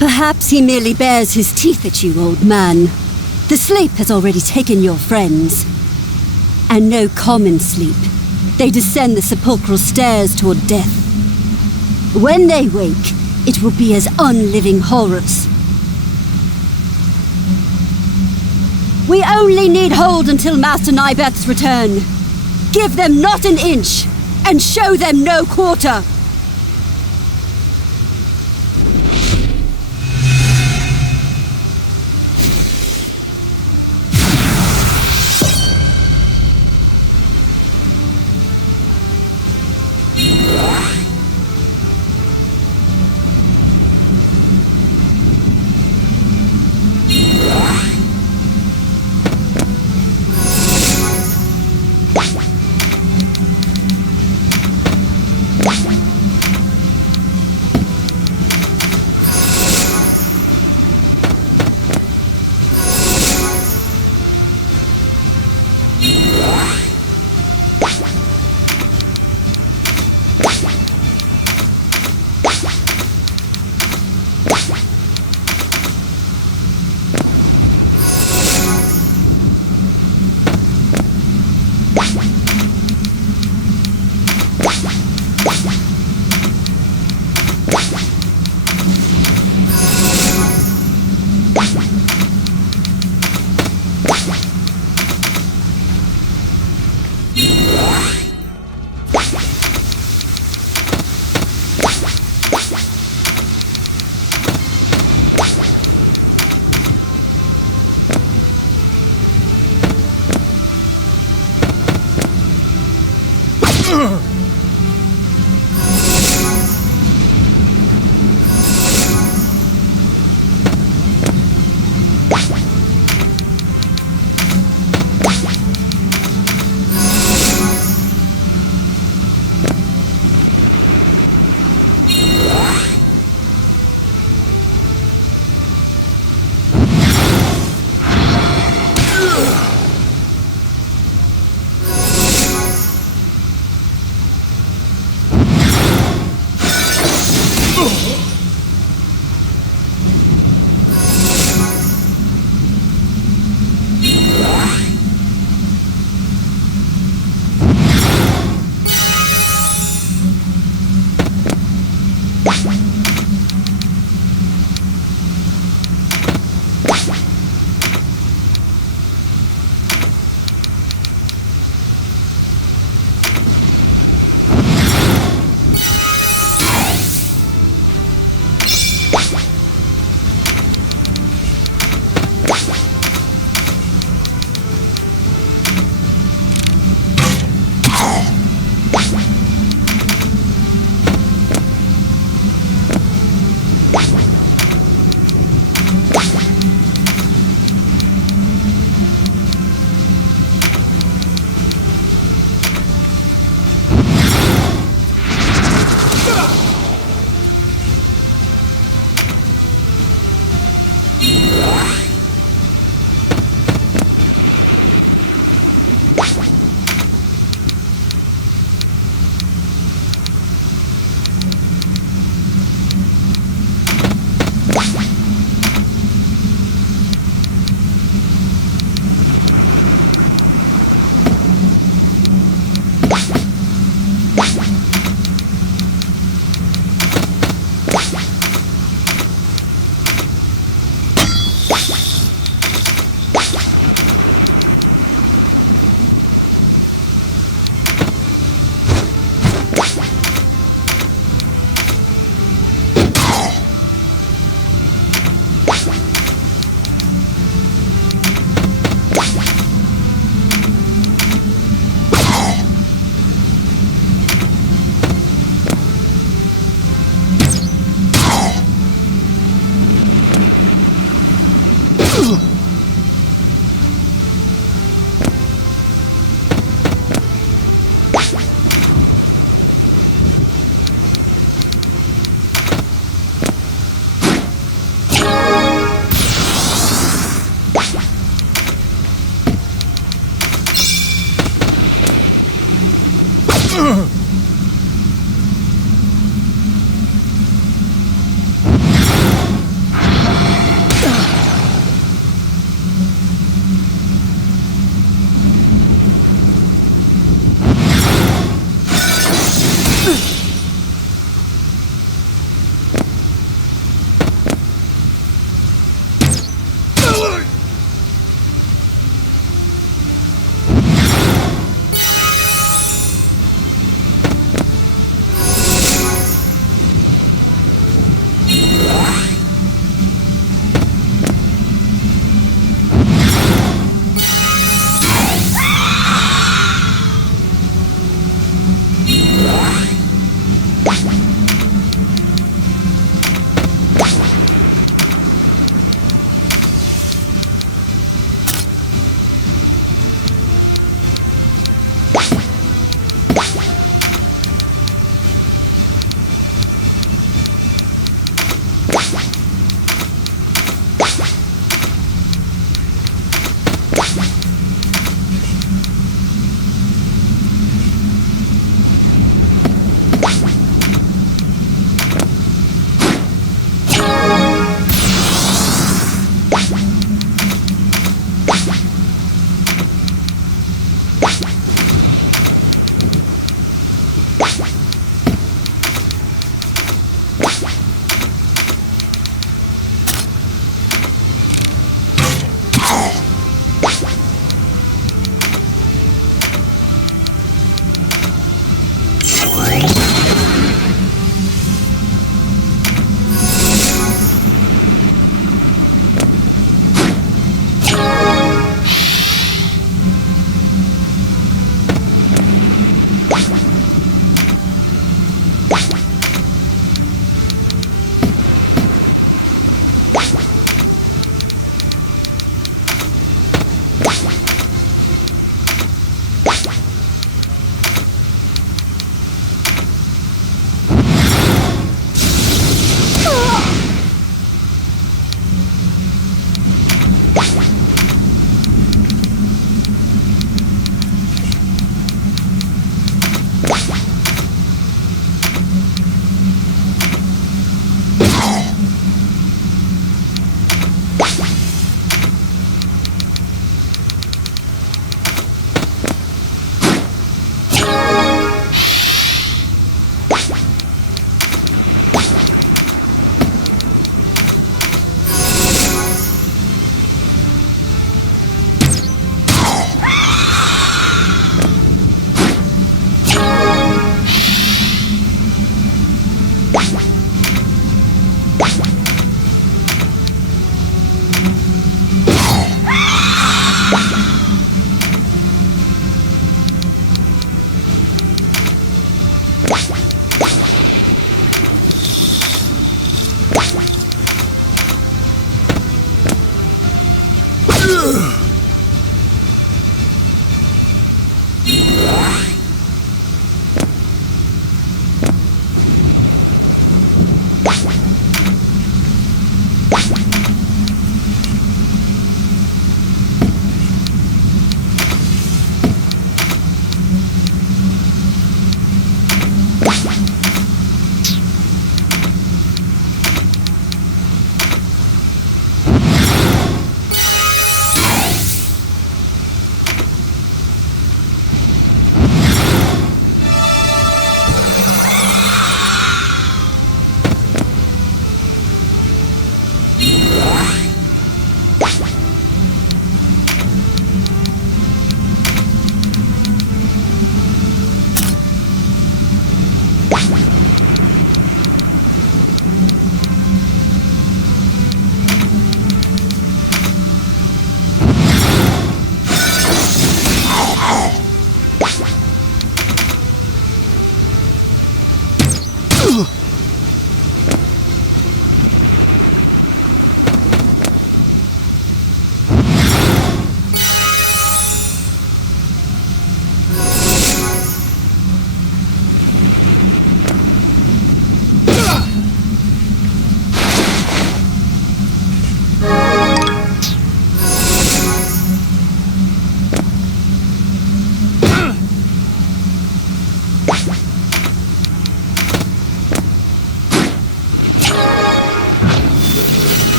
Perhaps he merely bares his teeth at you, old man. The sleep has already taken your friends. And no common sleep. They descend the sepulchral stairs toward death. When they wake, it will be as unliving horrors. We only need hold until Master Nibeth's return. Give them not an inch, and show them no quarter.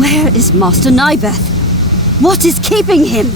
Where is Master Nybeth? What is keeping him?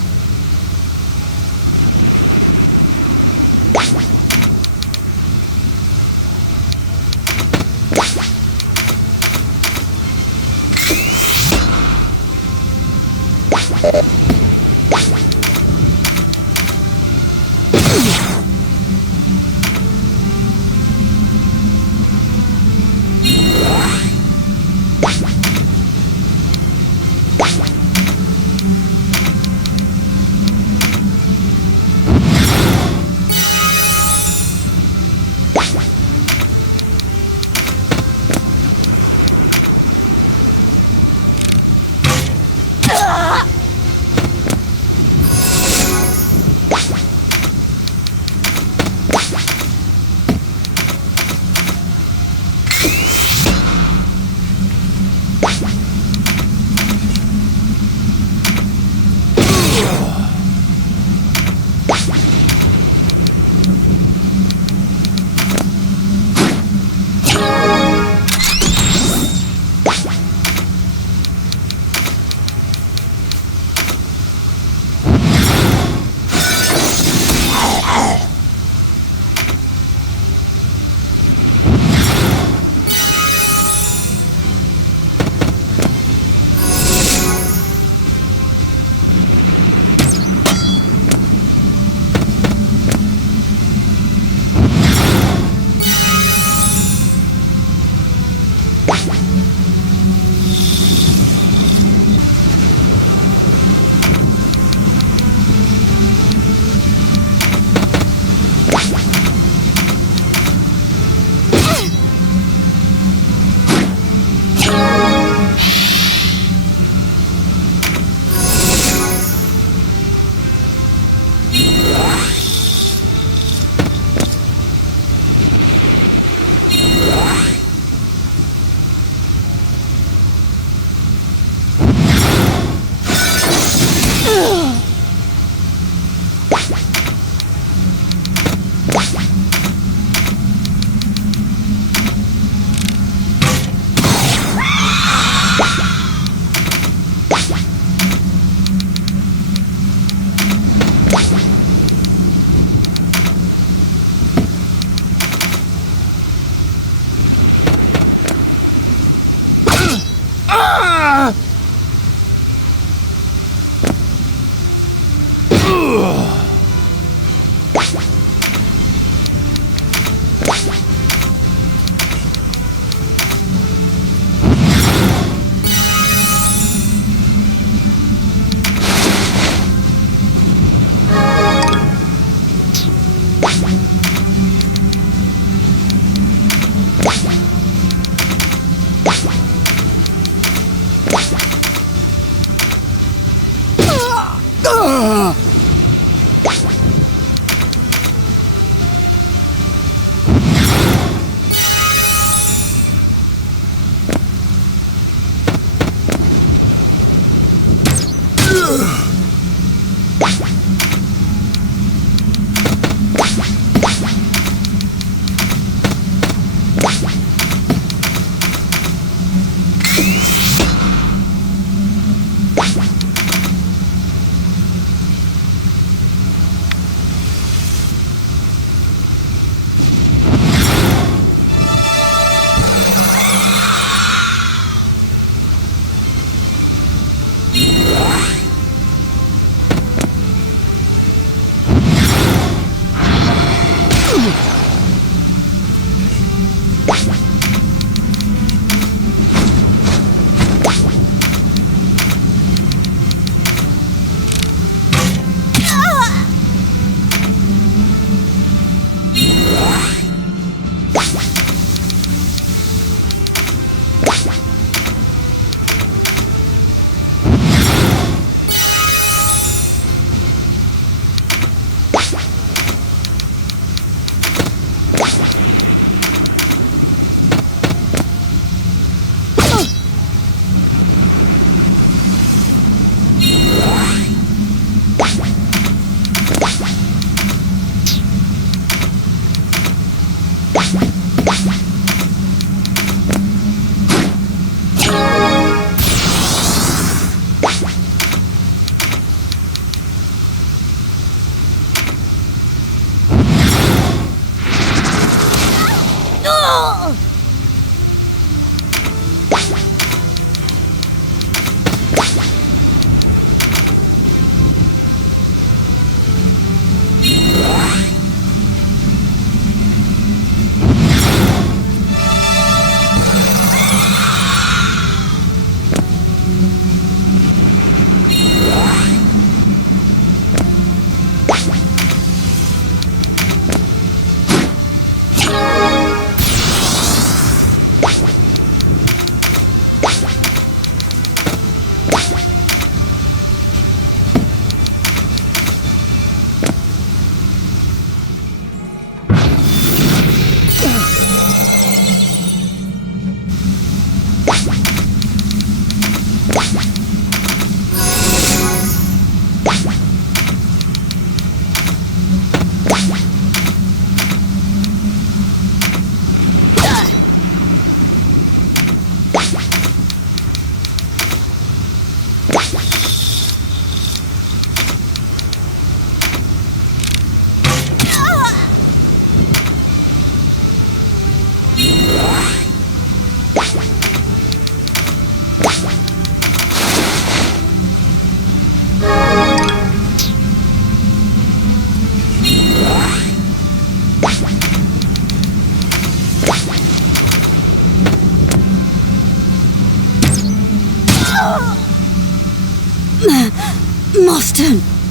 Master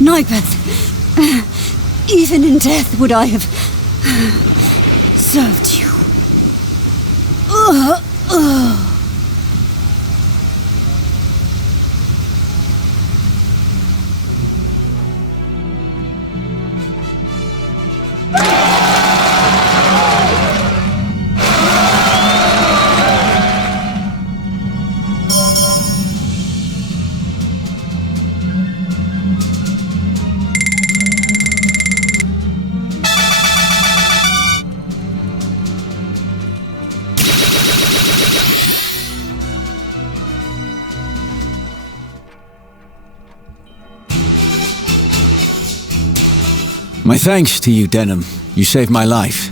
Nybeth, even in death would I have served you. My thanks to you, Denham. You saved my life.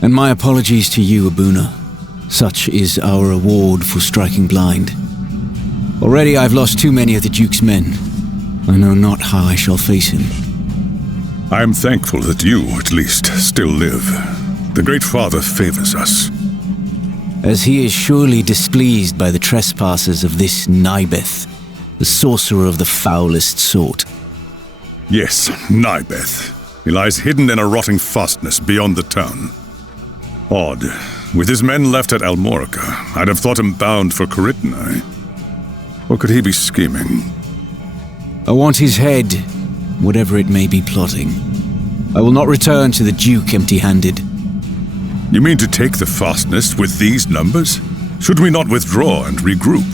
And my apologies to you, Abuna. Such is our reward for striking blind. Already I've lost too many of the Duke's men. I know not how I shall face him. I am thankful that you, at least, still live. The Great Father favors us. As he is surely displeased by the trespasses of this Nybeth, the sorcerer of the foulest sort. Yes, Nybeth. He lies hidden in a rotting fastness beyond the town. Odd. With his men left at Almorica, I'd have thought him bound for Caritini. Or could he be scheming? I want his head, whatever it may be plotting. I will not return to the Duke empty-handed. You mean to take the fastness with these numbers? Should we not withdraw and regroup?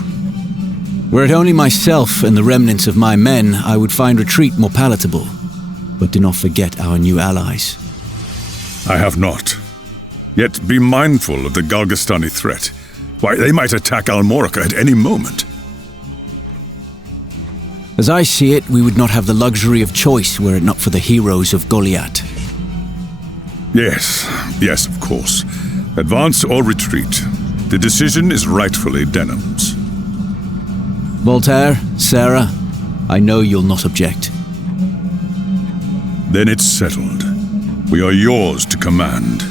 Were it only myself and the remnants of my men, I would find retreat more palatable. But do not forget our new allies. I have not. Yet be mindful of the Galgastani threat. Why, they might attack Almorica at any moment. As I see it, we would not have the luxury of choice were it not for the heroes of Goliath. Yes, of course. Advance or retreat. The decision is rightfully Denham's. Voltaire, Sarah, I know you'll not object. Then it's settled. We are yours to command.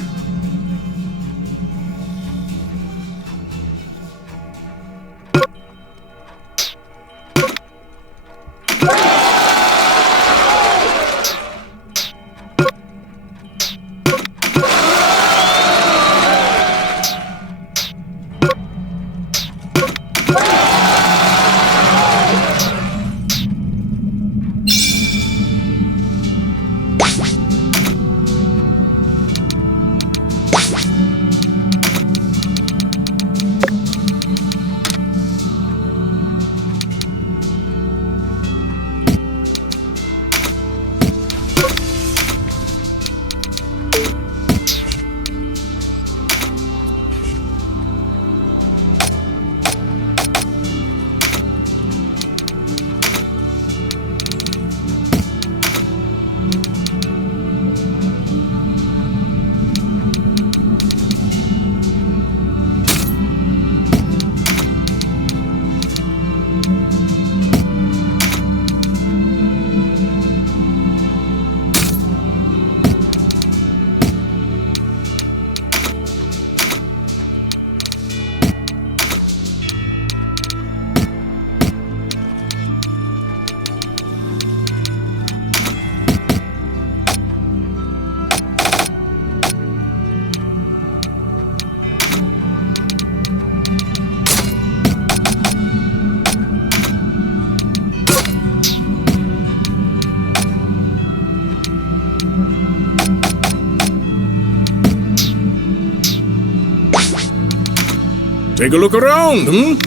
Take a look around,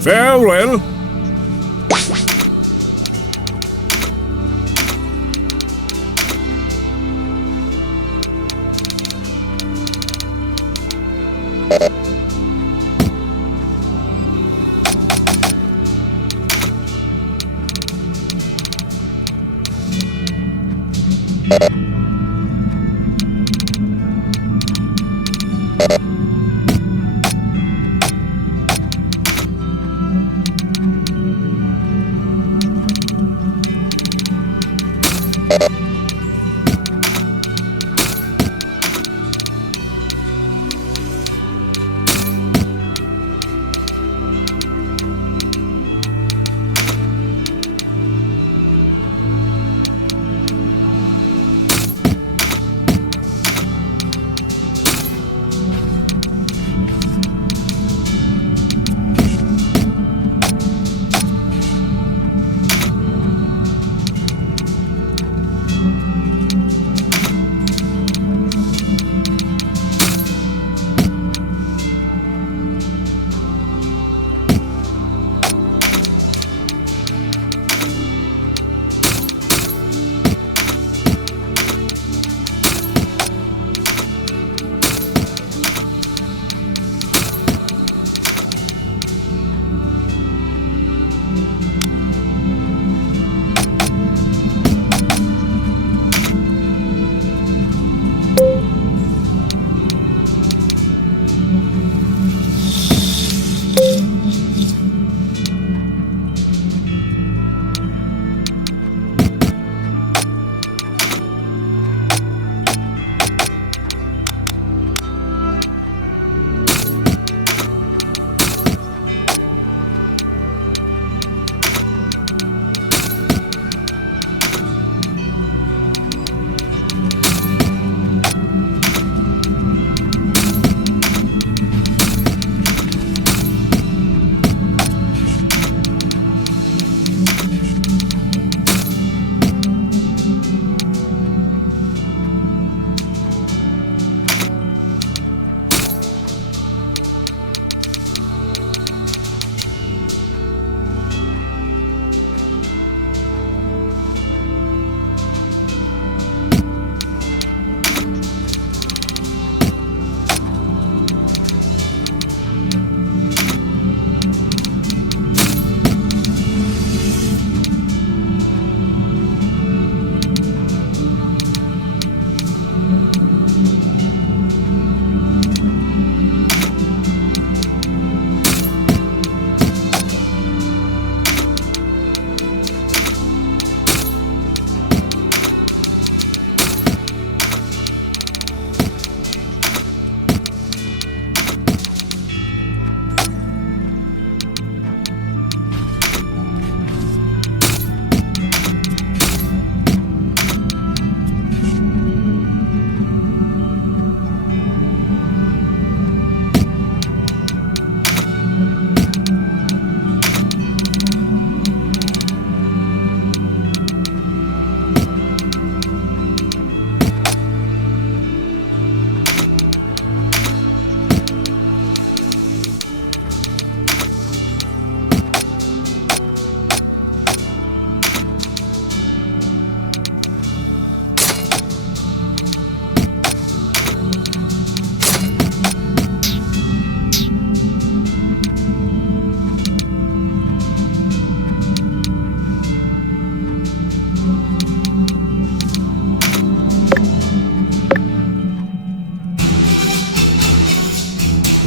Farewell.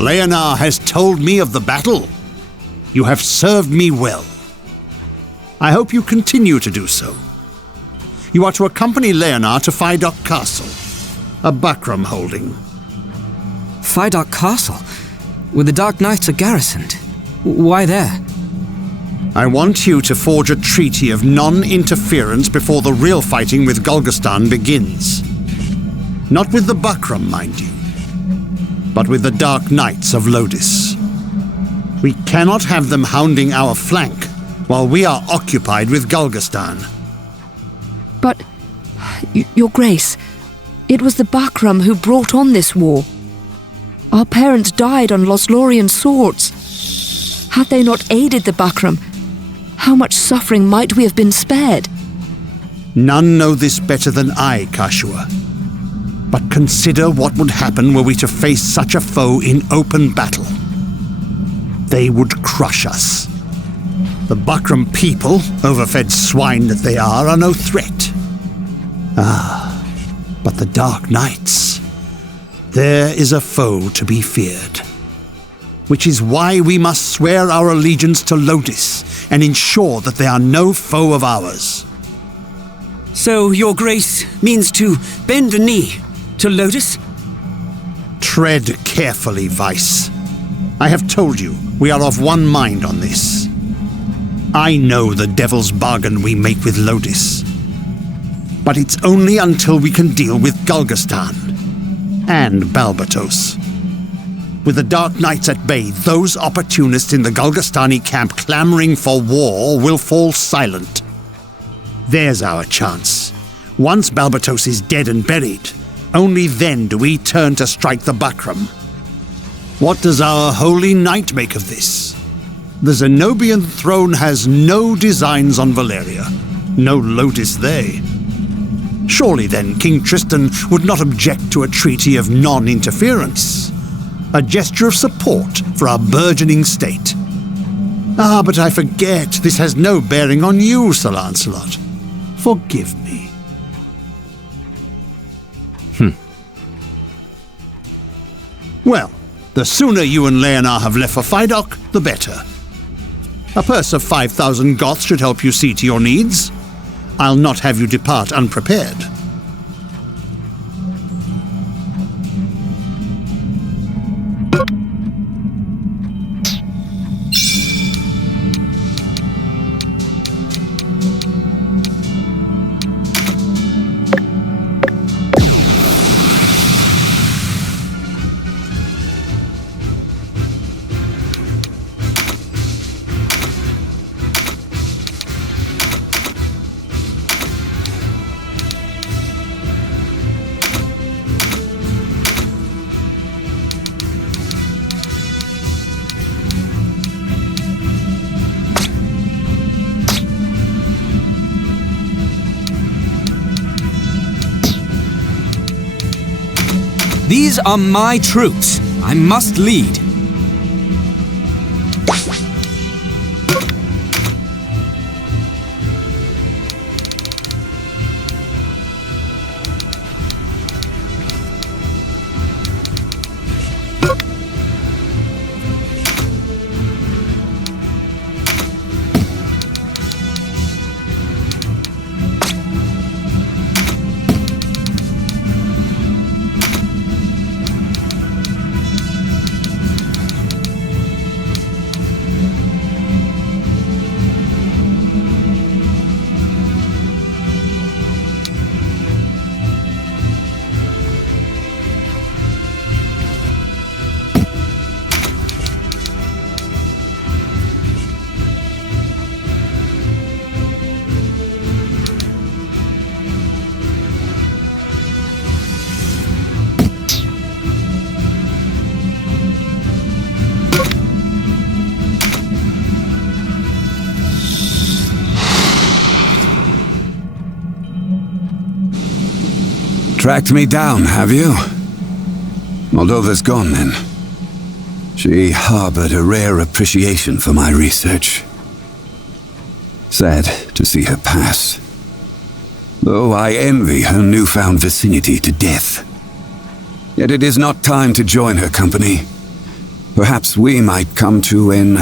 Leonard has told me of the battle. You have served me well. I hope you continue to do so. You are to accompany Leonard to Fidok Castle, a Bakram holding. Fidok Castle? Where the Dark Knights are garrisoned? Why there? I want you to forge a treaty of non-interference before the real fighting with Golgastan begins. Not with the Bakram, mind you, but with the Dark Knights of Lodis. We cannot have them hounding our flank while we are occupied with Golgastan. But, Your Grace, it was the Bakram who brought on this war. Our parents died on Loslorian swords. Had they not aided the Bakram, how much suffering might we have been spared? None know this better than I, Kashua. But consider what would happen were we to face such a foe in open battle. They would crush us. The Bakram people, overfed swine that they are no threat. But the Dark Knights, there is a foe to be feared. Which is why we must swear our allegiance to Lodis and ensure that they are no foe of ours. So, Your Grace means to bend the knee to Lodis? Tread carefully, Vice. I have told you, we are of one mind on this. I know the devil's bargain we make with Lodis. But it's only until we can deal with Golgastan and Balbatos. With the Dark Knights at bay, those opportunists in the Golgastani camp clamoring for war will fall silent. There's our chance. Once Balbatos is dead and buried, only then do we turn to strike the Bakram. What does our holy knight make of this? The Zenobian throne has no designs on Valeria. No Lodis they. Surely then King Tristan would not object to a treaty of non-interference. A gesture of support for our burgeoning state. But I forget, this has no bearing on you, Sir Lancelot. Forgive me. Well, the sooner you and Leonard have left for Fidok, the better. A purse of 5,000 Goths should help you see to your needs. I'll not have you depart unprepared. These are my troops. I must lead. Tracked me down, have you? Moldova's gone, then. She harbored a rare appreciation for my research. Sad to see her pass. Though I envy her newfound vicinity to death. Yet it is not time to join her company. perhaps we might come to an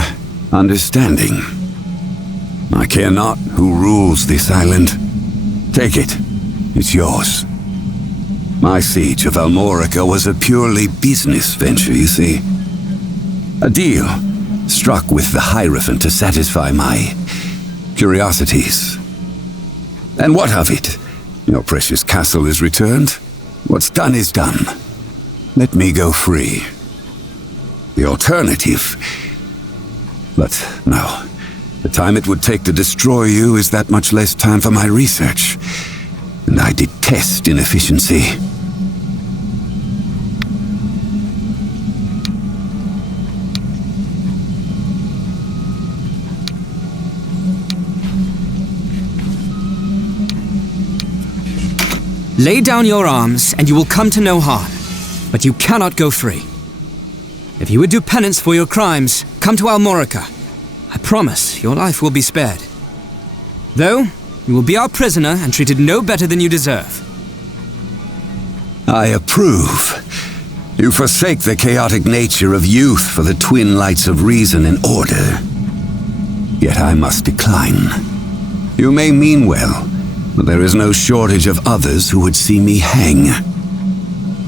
understanding. I care not who rules this island. Take it. It's yours. My siege of Almorica was a purely business venture, you see. A deal struck with the Hierophant to satisfy my curiosities. And what of it? Your precious castle is returned. What's done is done. Let me go free. The alternative... But no. The time it would take to destroy you is that much less time for my research. And I detest inefficiency. Lay down your arms, and you will come to no harm. But you cannot go free. If you would do penance for your crimes, come to Almorica. I promise your life will be spared. Though, you will be our prisoner and treated no better than you deserve. I approve. You forsake the chaotic nature of youth for the twin lights of reason and order. Yet I must decline. You may mean well, but there is no shortage of others who would see me hang.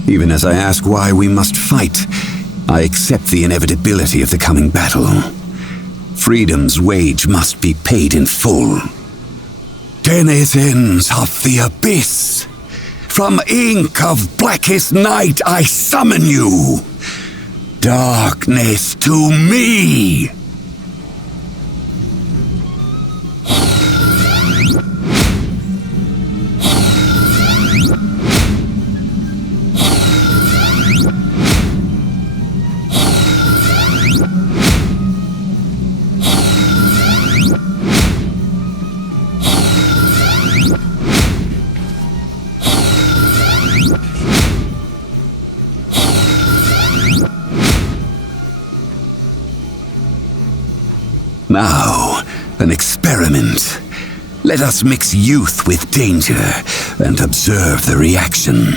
Even as I ask why we must fight, I accept the inevitability of the coming battle. Freedom's wage must be paid in full. Denizens of the abyss, from ink of blackest night I summon you. Darkness to me! Now, an experiment. Let us mix youth with danger and observe the reaction.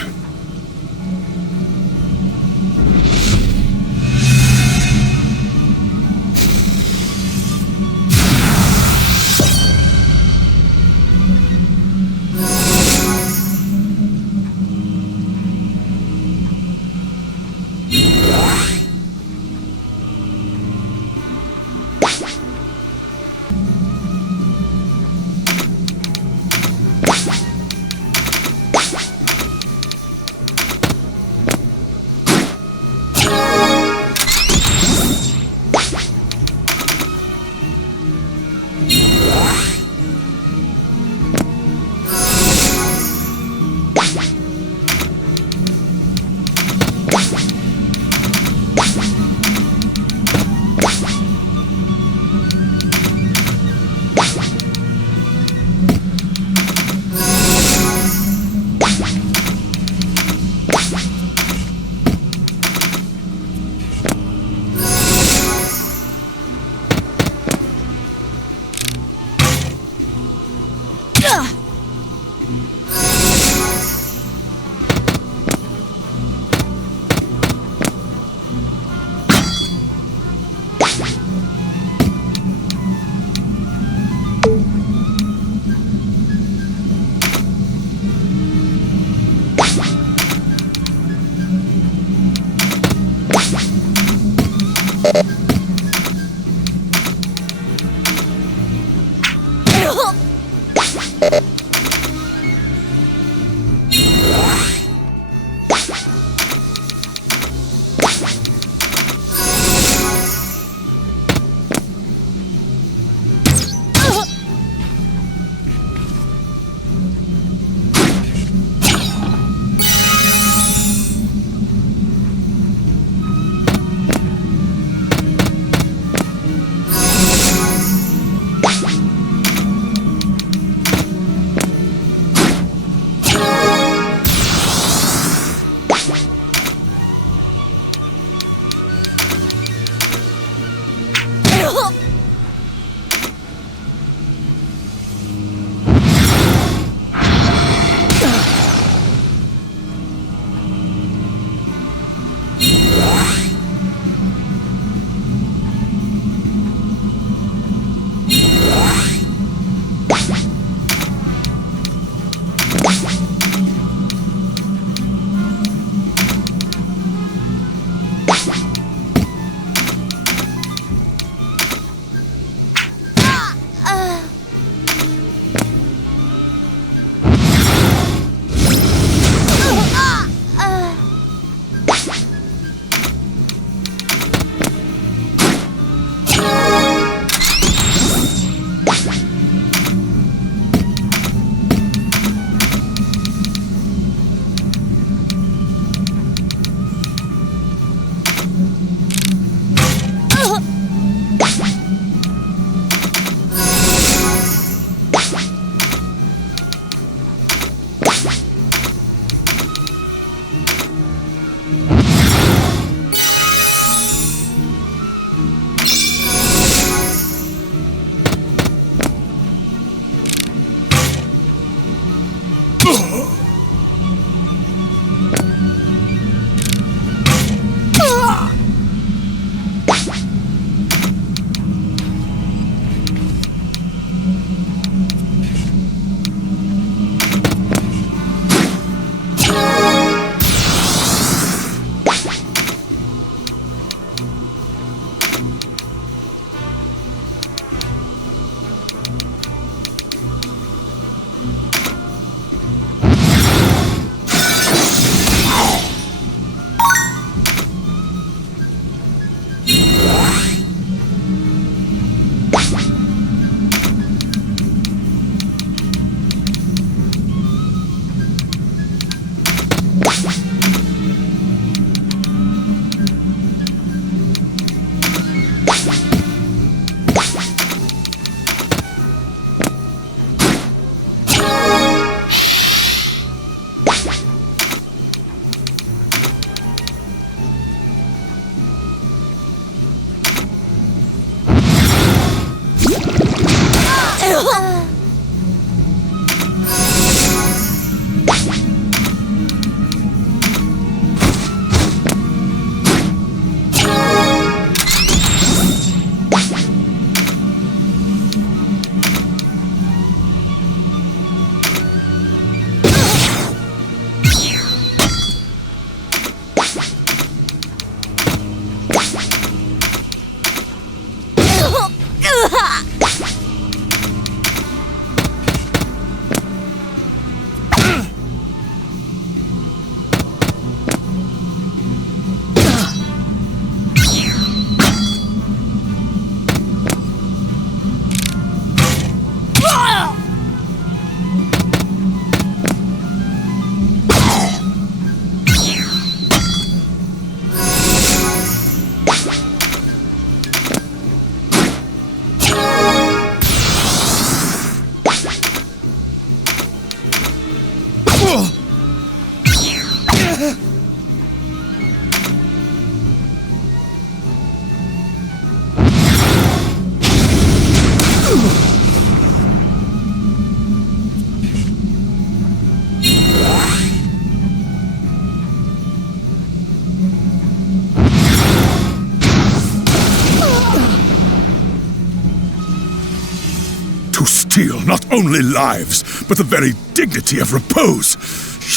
Steal not only lives, but the very dignity of repose.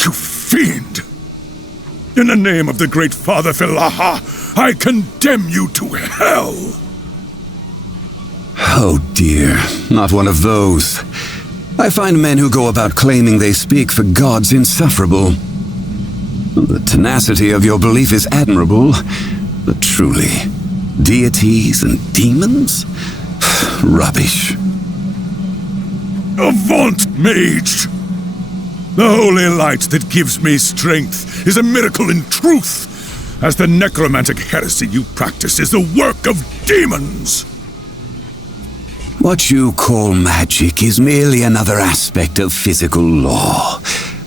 You fiend! In the name of the great Father Philaha, I condemn you to hell! Oh dear, not one of those. I find men who go about claiming they speak for gods insufferable. The tenacity of your belief is admirable, but truly, deities and demons? Rubbish. Avaunt, mage! The holy light that gives me strength is a miracle in truth, as the necromantic heresy you practice is the work of demons! What you call magic is merely another aspect of physical law,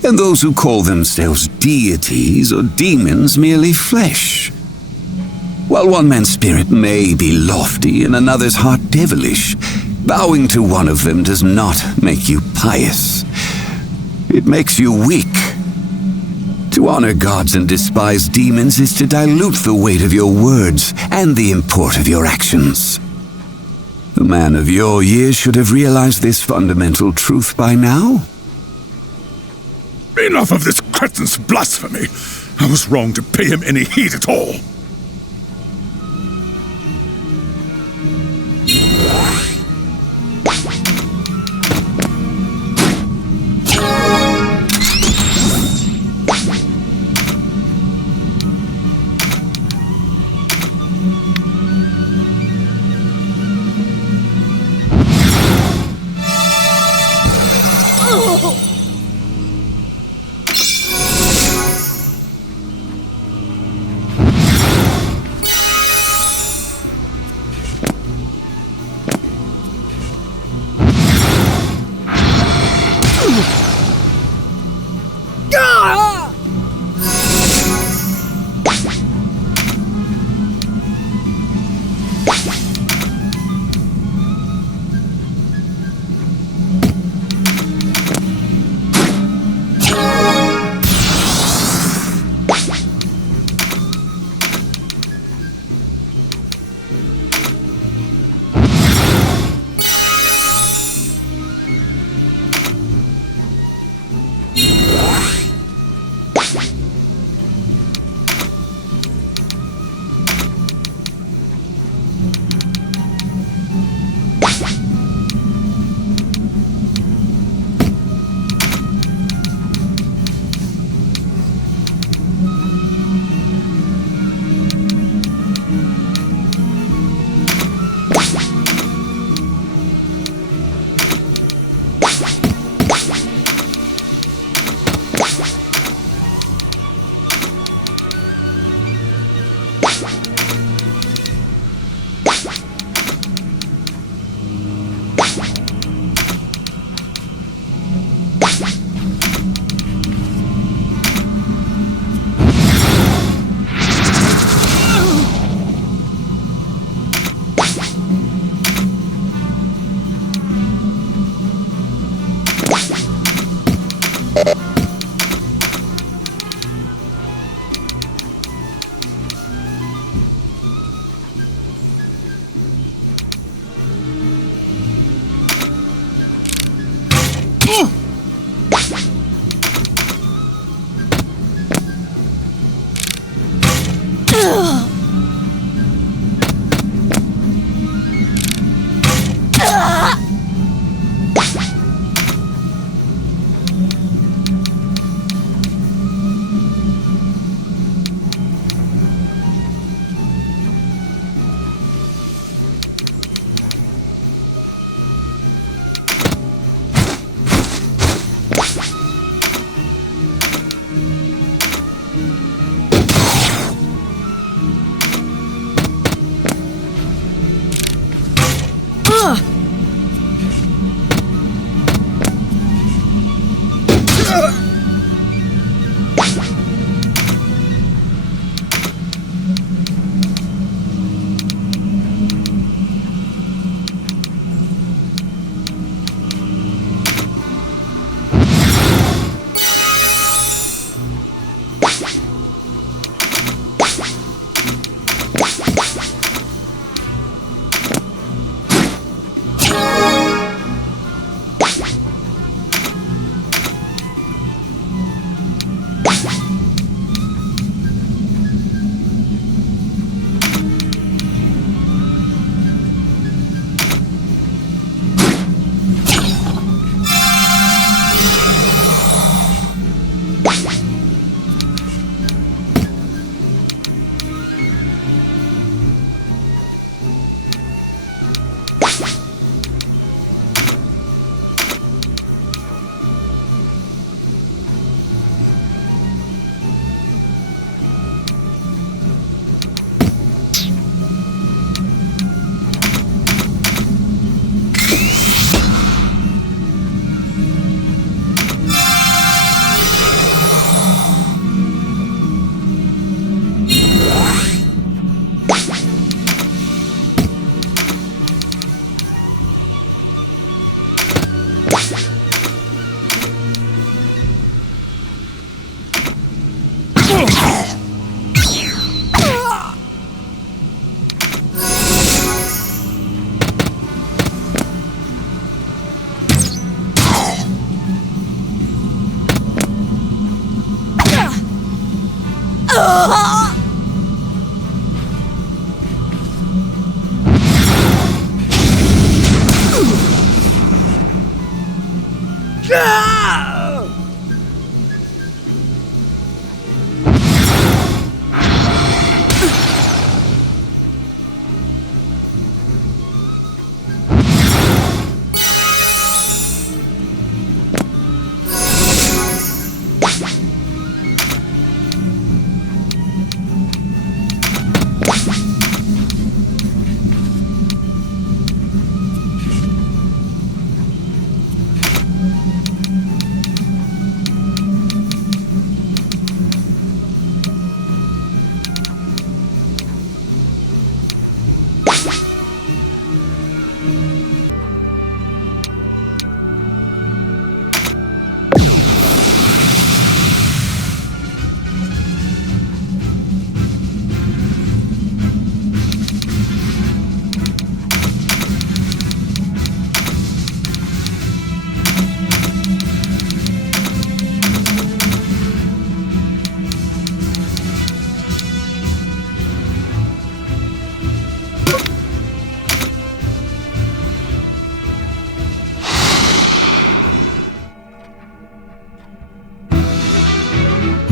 and those who call themselves deities or demons merely flesh. While one man's spirit may be lofty and another's heart devilish, bowing to one of them does not make you pious. It makes you weak. To honor gods and despise demons is to dilute the weight of your words and the import of your actions. A man of your years should have realized this fundamental truth by now. Enough of this cretin's blasphemy! I was wrong to pay him any heed at all!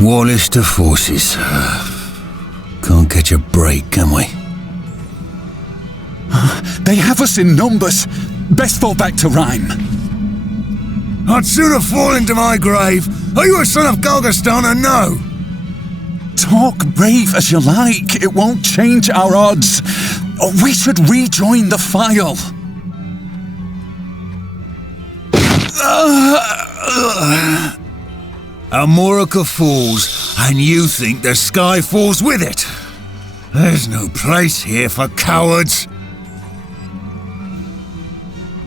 Warlister forces. Can't catch a break, can we? They have us in numbers. Best fall back to Rhyme. I'd sooner fall into my grave. Are you a son of Galgaston or no? Talk brave as you like. It won't change our odds. We should rejoin the file. Amorica falls, and you think the sky falls with it. There's no place here for cowards.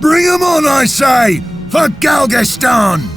Bring 'em on, I say, for Galgaston!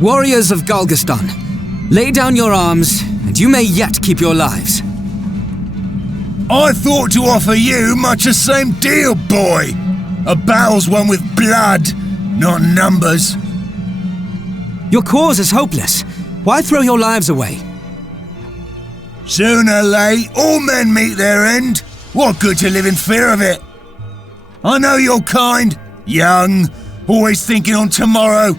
Warriors of Galgaston, lay down your arms, and you may yet keep your lives. I thought to offer you much the same deal, boy. A battle's won with blood, not numbers. Your cause is hopeless. Why throw your lives away? Sooner or late, all men meet their end. What good to live in fear of it? I know you're kind, young, always thinking on tomorrow.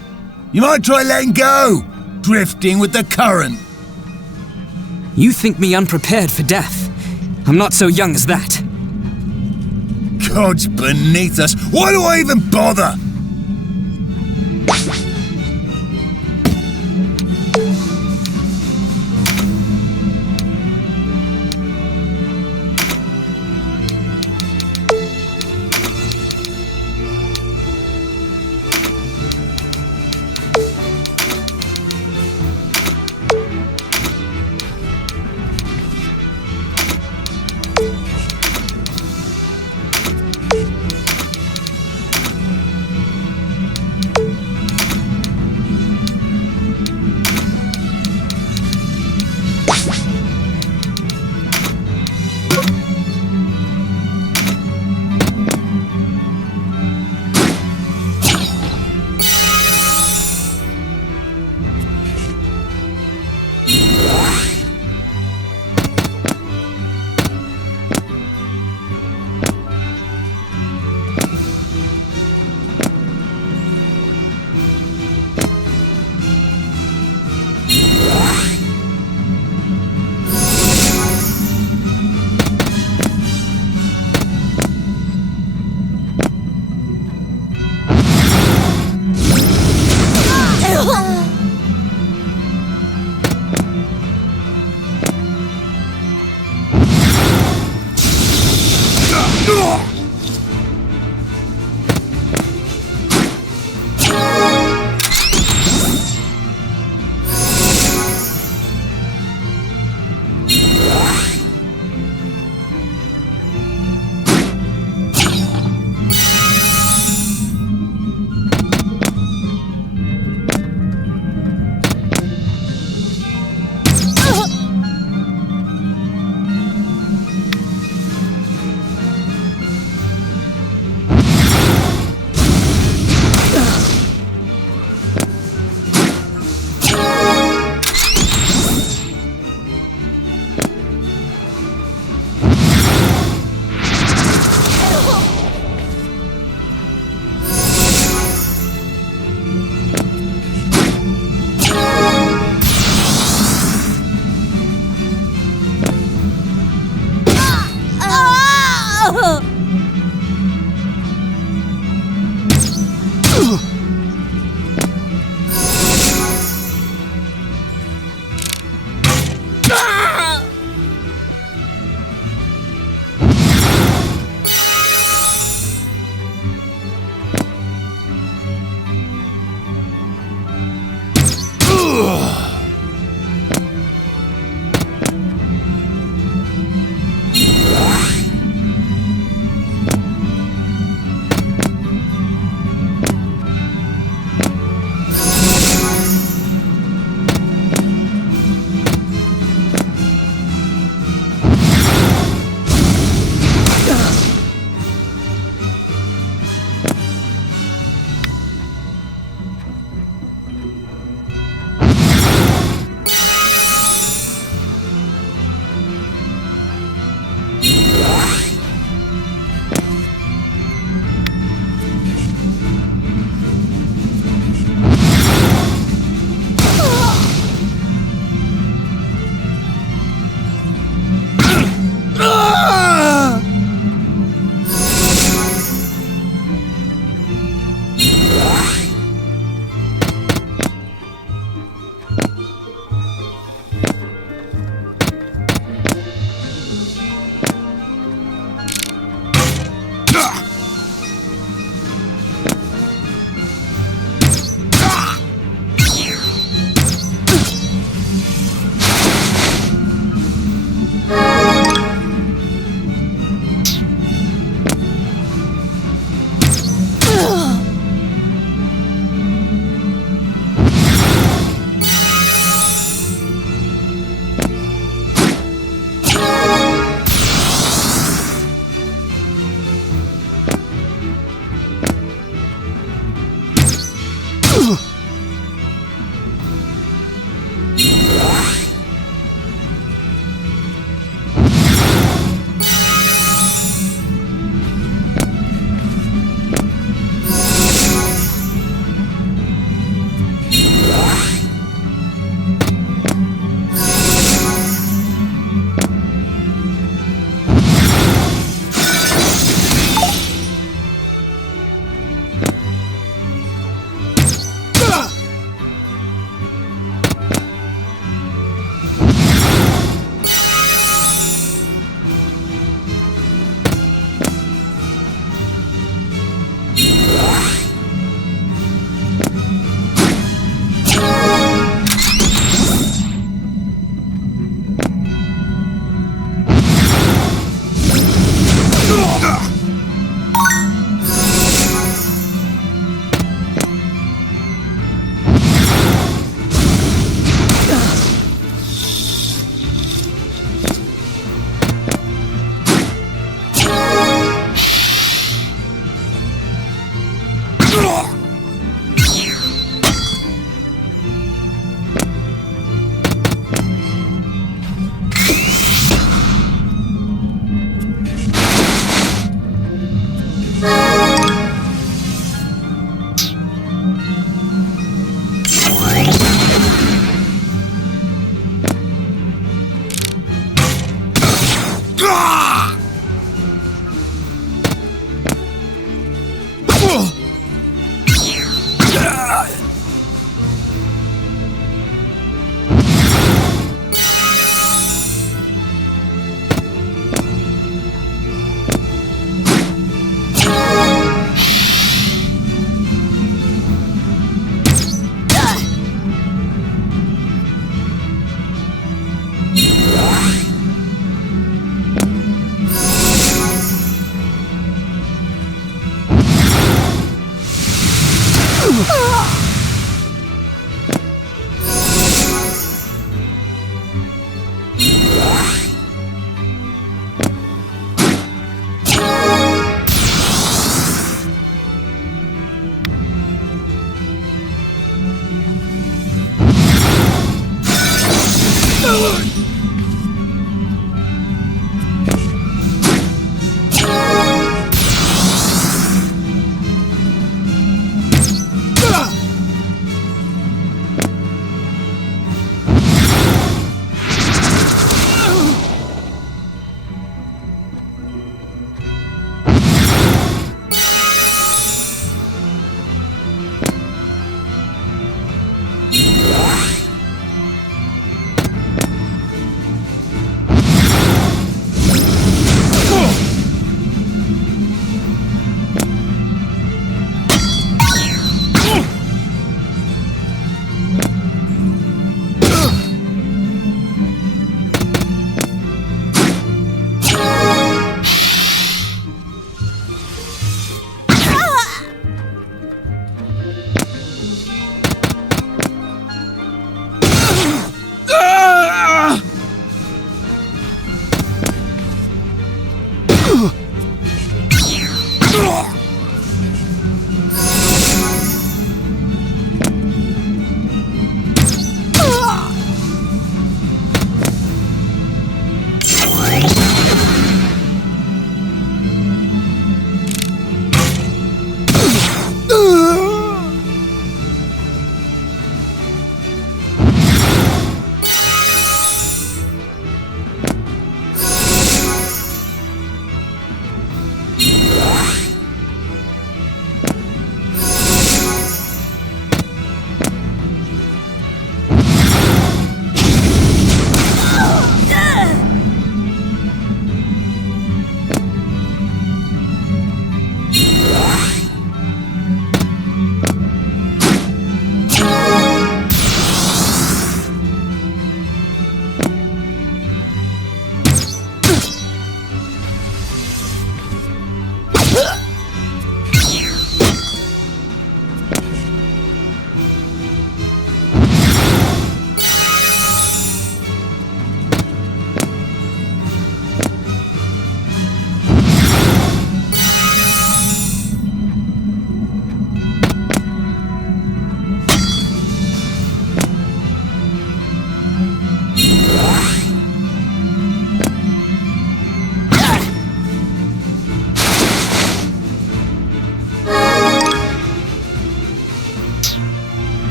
You might try letting go, drifting with the current. You think me unprepared for death. I'm not so young as that. God's beneath us. Why do I even bother?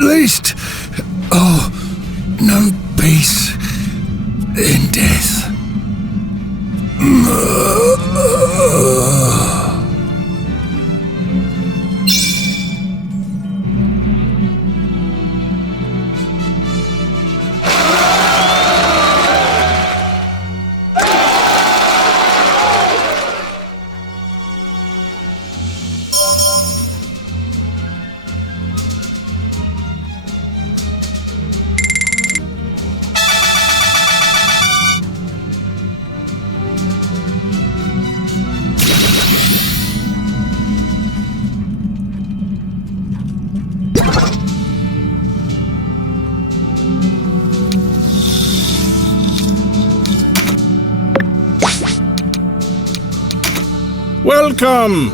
least, no peace in death. Welcome!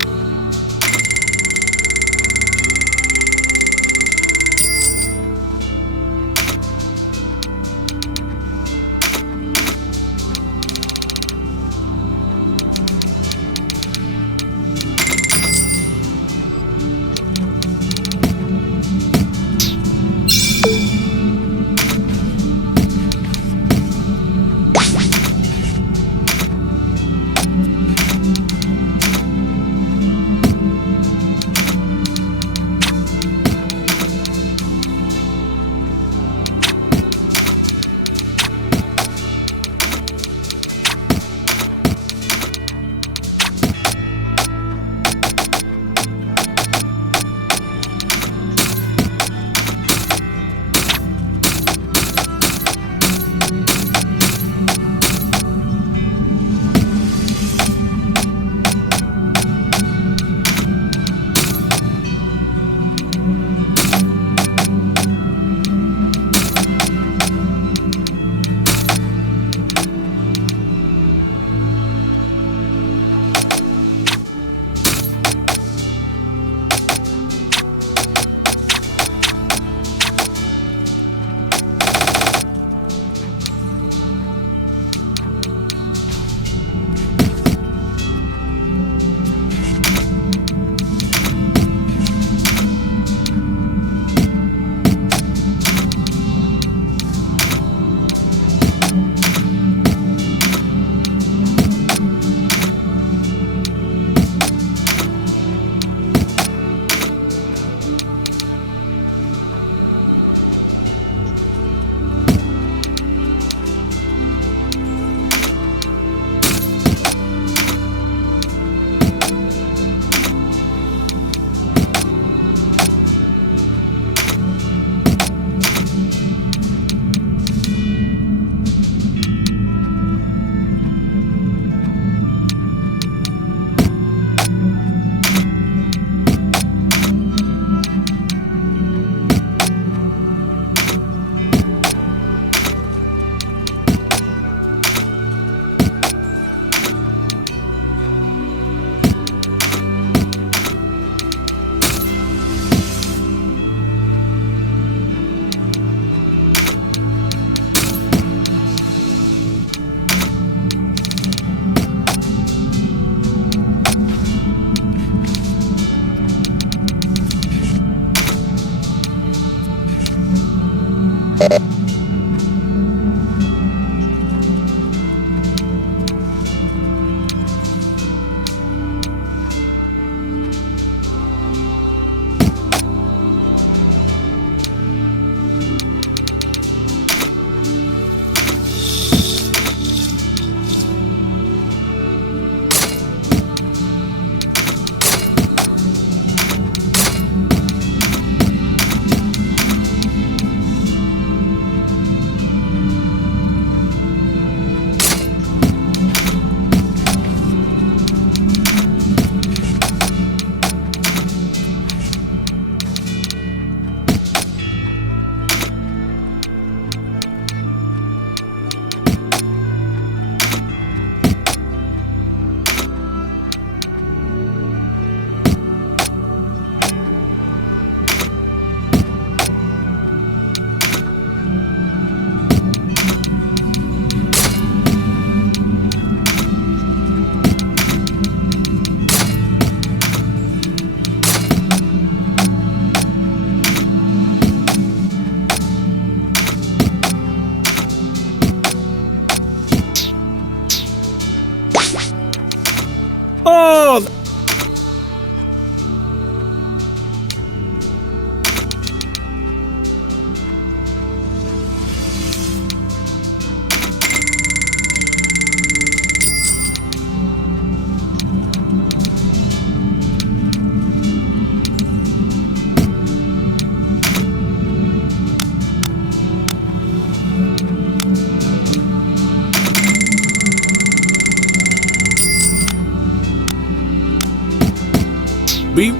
Oh! Be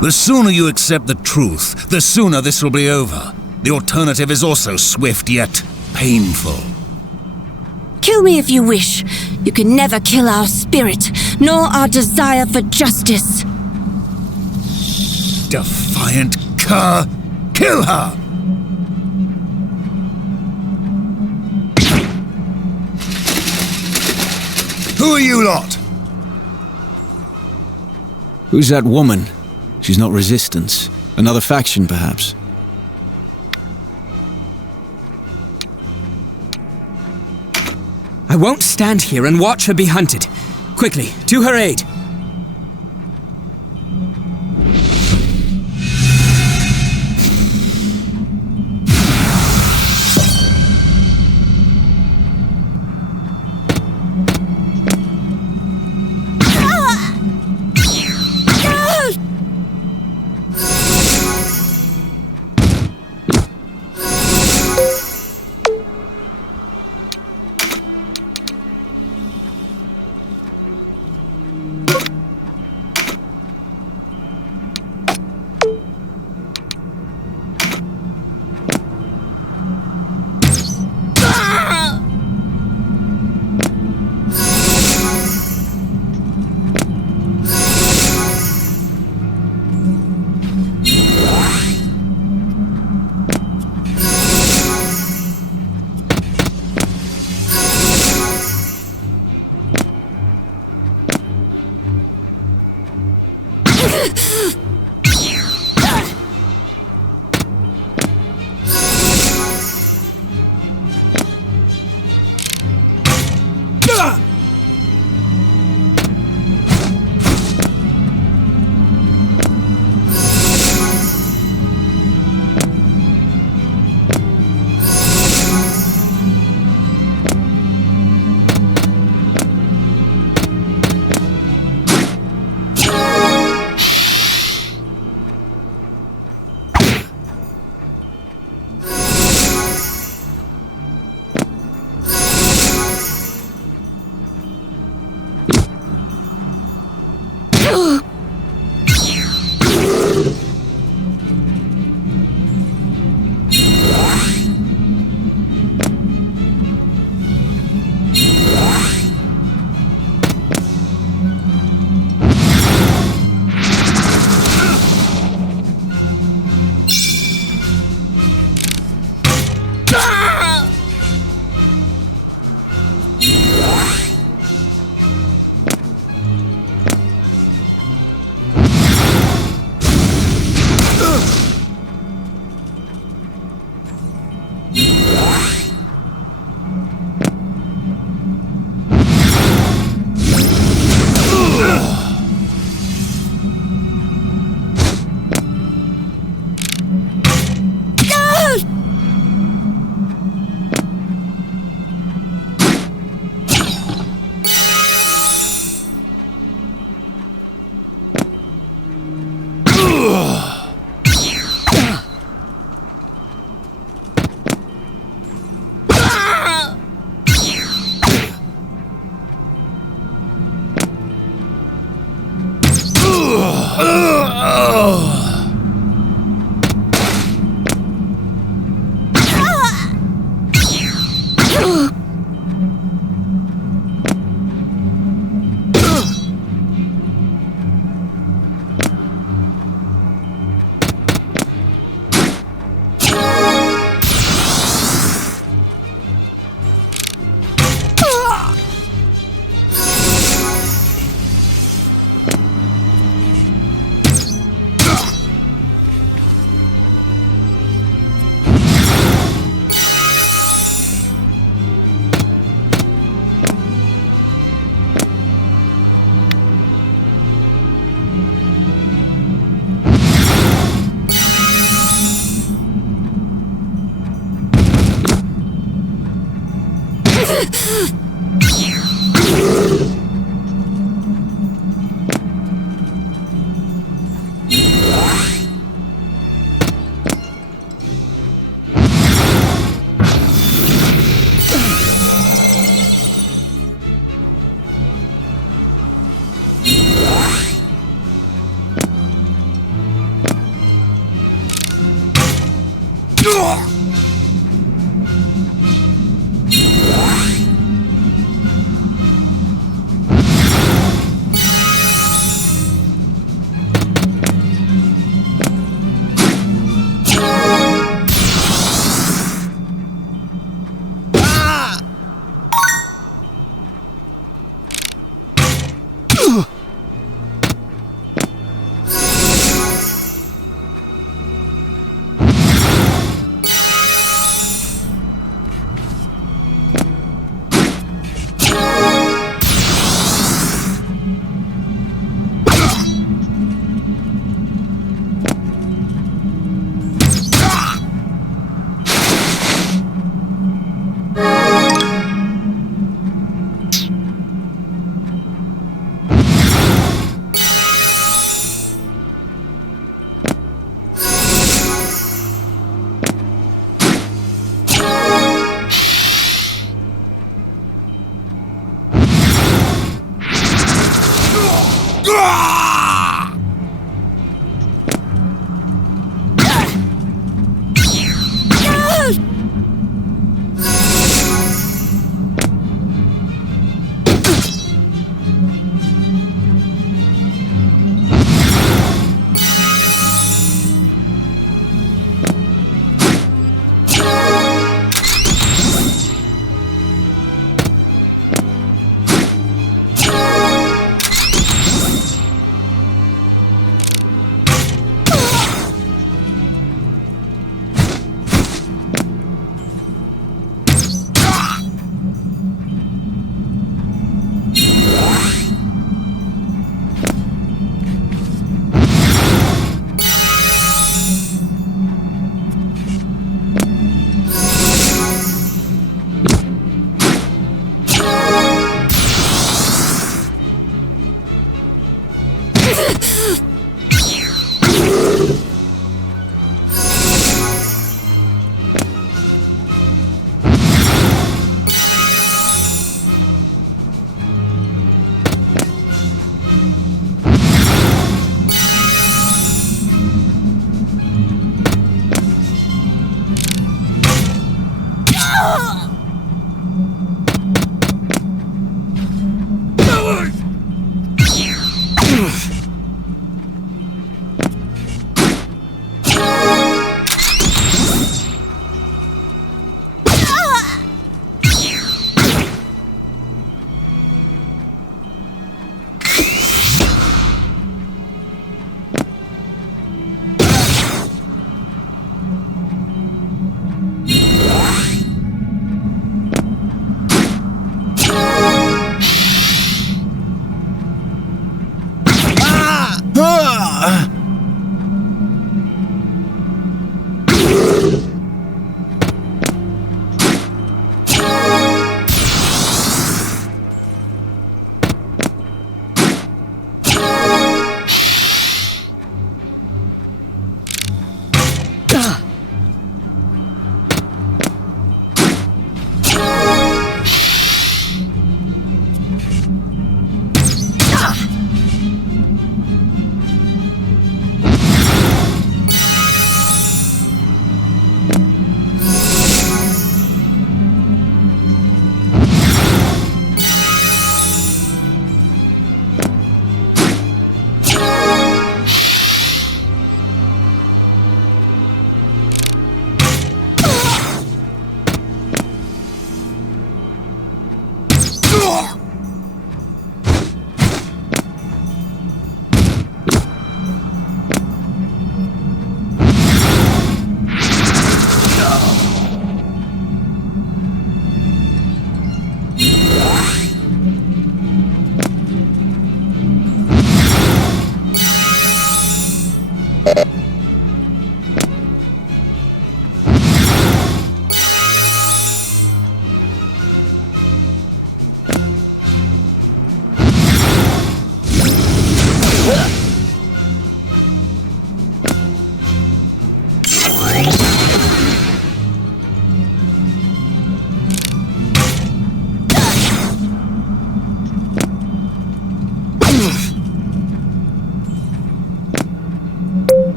The sooner you accept the truth, the sooner this will be over. The alternative is also swift yet painful. Kill me if you wish. You can never kill our spirit, nor our desire for justice. Defiant cur! Kill her! Who are you lot? Who's that woman? She's not resistance. Another faction, perhaps. I won't stand here and watch her be hunted. Quickly, to her aid!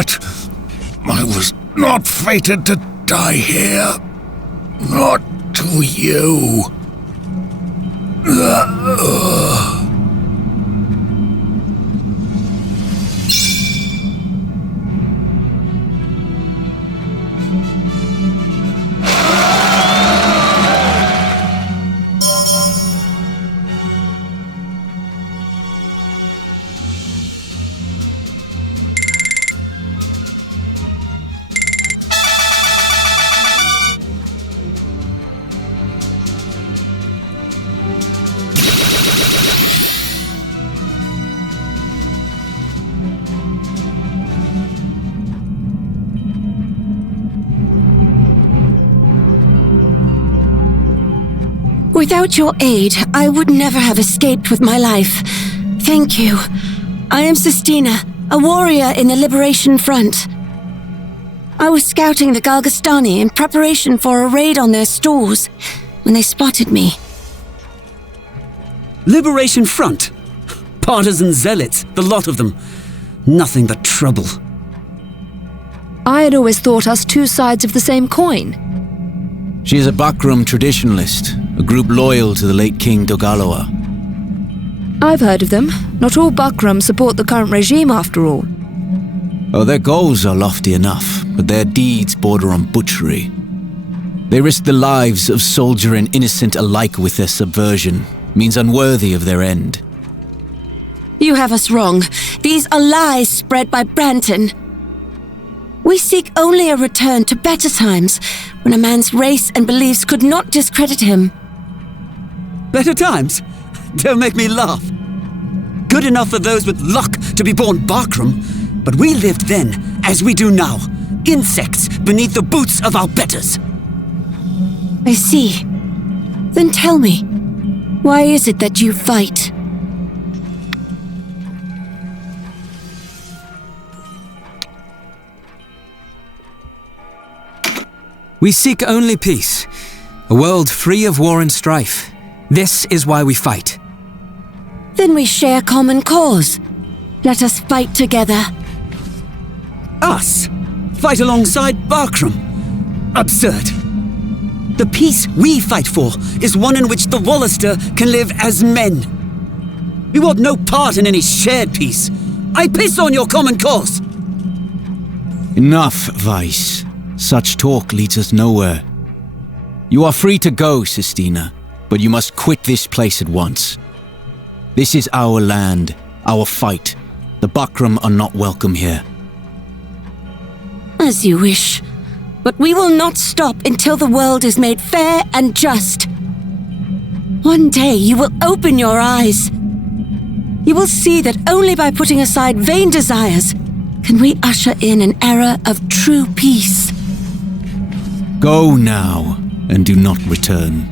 But I was not fated to die here. Not to you. Without your aid, I would never have escaped with my life. Thank you. I am Sistina, a warrior in the Liberation Front. I was scouting the Galgastani in preparation for a raid on their stores when they spotted me. Liberation Front? Partisan zealots, the lot of them. Nothing but trouble. I had always thought us two sides of the same coin. She is a Bakram traditionalist, a group loyal to the late King Dogaloa. I've heard of them. Not all Bakram support the current regime, after all. Oh, their goals are lofty enough, but their deeds border on butchery. They risk the lives of soldier and innocent alike with their subversion, means unworthy of their end. You have us wrong. These are lies spread by Branton. We seek only a return to better times, when a man's race and beliefs could not discredit him. Better times? Don't make me laugh. Good enough for those with luck to be born Bakram, but we lived then, as we do now, insects beneath the boots of our betters. I see. Then tell me, why is it that you fight? We seek only peace, a world free of war and strife. This is why we fight. Then we share common cause. Let us fight together. Us? Fight alongside Bakram? Absurd. The peace we fight for is one in which the Wallister can live as men. We want no part in any shared peace. I piss on your common cause. Enough, Vice. Such talk leads us nowhere. You are free to go, Sistina, but you must quit this place at once. This is our land, our fight. The Bakram are not welcome here. As you wish. But we will not stop until the world is made fair and just. One day you will open your eyes. You will see that only by putting aside vain desires can we usher in an era of true peace. Go now, and do not return.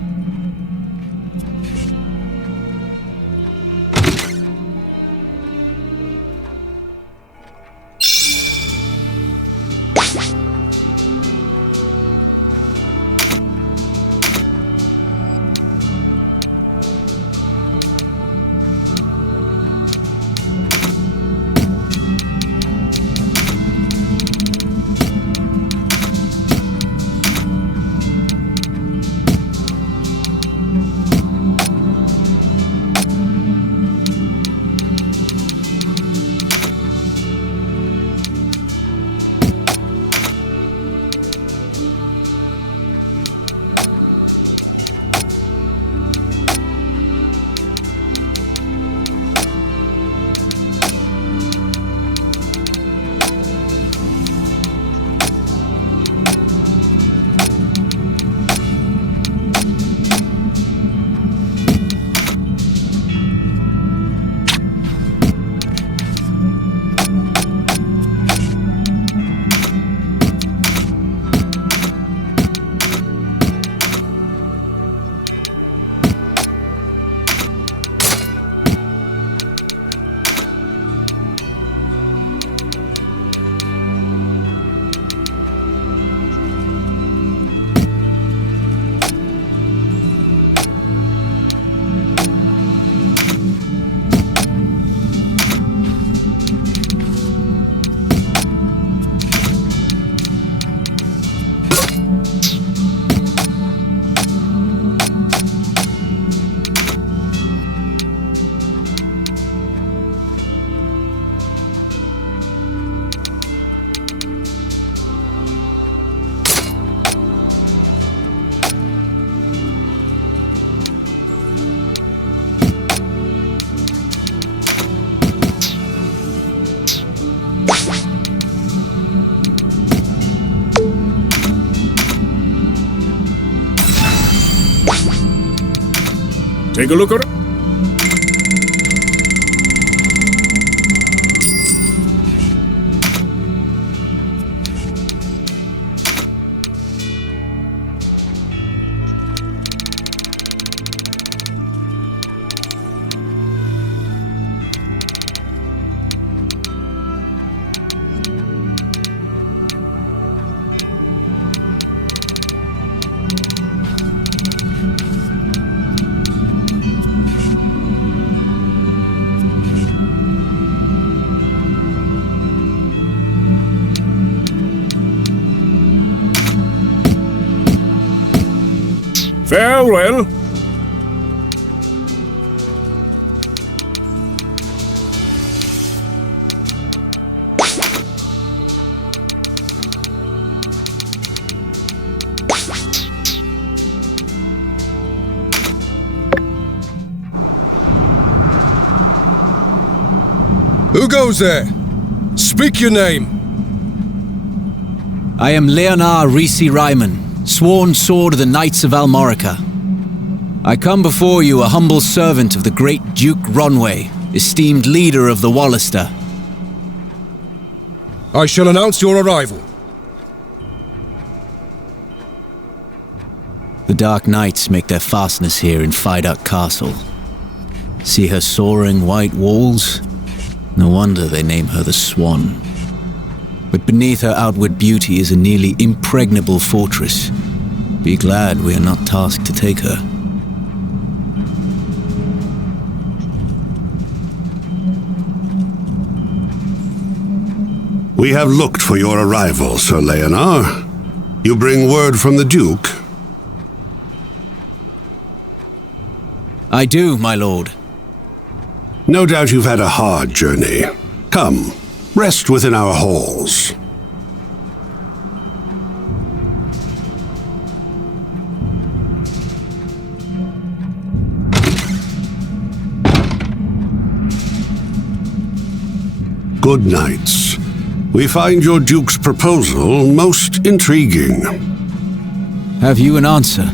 Take a look around. Farewell. Who goes there? Speak your name. I am Leonar Risi Ryman, sworn sword of the Knights of Almorica. I come before you a humble servant of the great Duke Ronway, esteemed leader of the Wallister. I shall announce your arrival. The Dark Knights make their fastness here in Fiduck Castle. See her soaring white walls? No wonder they name her the Swan. But beneath her outward beauty is a nearly impregnable fortress. Be glad we are not tasked to take her. We have looked for your arrival, Sir Leonar. You bring word from the Duke? I do, my lord. No doubt you've had a hard journey. Come, rest within our halls. Good nights. We find your Duke's proposal most intriguing. Have you an answer?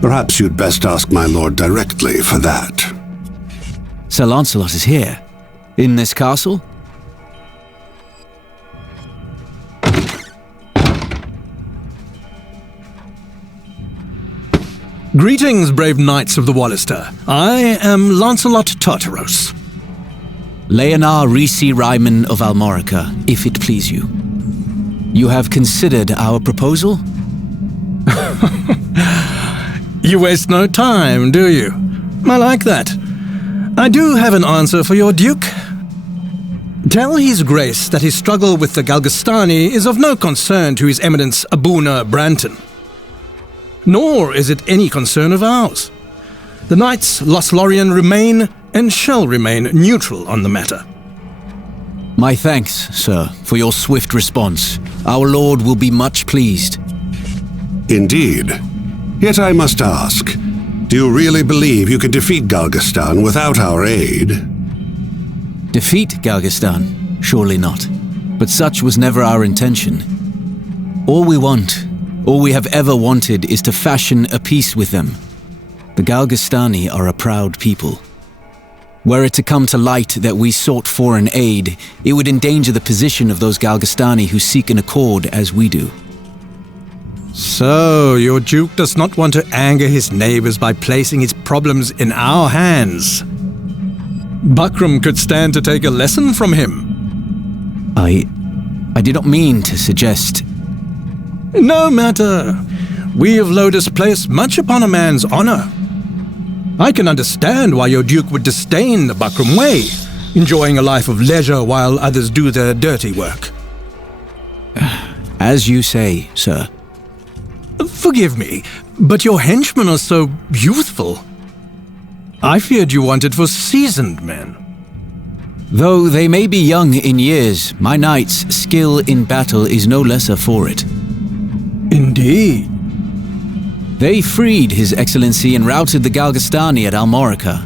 Perhaps you'd best ask my lord directly for that. Sir Lancelot is here, in this castle? Greetings, brave knights of the Wallister. I am Lancelot Tartaros. Leonar Risi Ryman of Almorica, if it please you. You have considered our proposal? You waste no time, do you? I like that. I do have an answer for your Duke. Tell His Grace that his struggle with the Galgastani is of no concern to His Eminence Abuna Branton. Nor is it any concern of ours. The Knights Lothlorien remain and shall remain neutral on the matter. My thanks, sir, for your swift response. Our lord will be much pleased. Indeed. Yet I must ask, do you really believe you can defeat Galgastan without our aid? Defeat Galgastan? Surely not. But such was never our intention. All we have ever wanted is to fashion a peace with them. The Galgastani are a proud people. Were it to come to light that we sought foreign aid, it would endanger the position of those Galgastani who seek an accord as we do. So, your Duke does not want to anger his neighbors by placing his problems in our hands. Buckram could stand to take a lesson from him. I did not mean to suggest... No matter. We of Lodis place much upon a man's honor. I can understand why your Duke would disdain the Buckram way, enjoying a life of leisure while others do their dirty work. As you say, sir. Forgive me, but your henchmen are so youthful. I feared you wanted for seasoned men. Though they may be young in years, my knight's skill in battle is no lesser for it. Indeed. They freed His Excellency and routed the Galgastani at Almorica.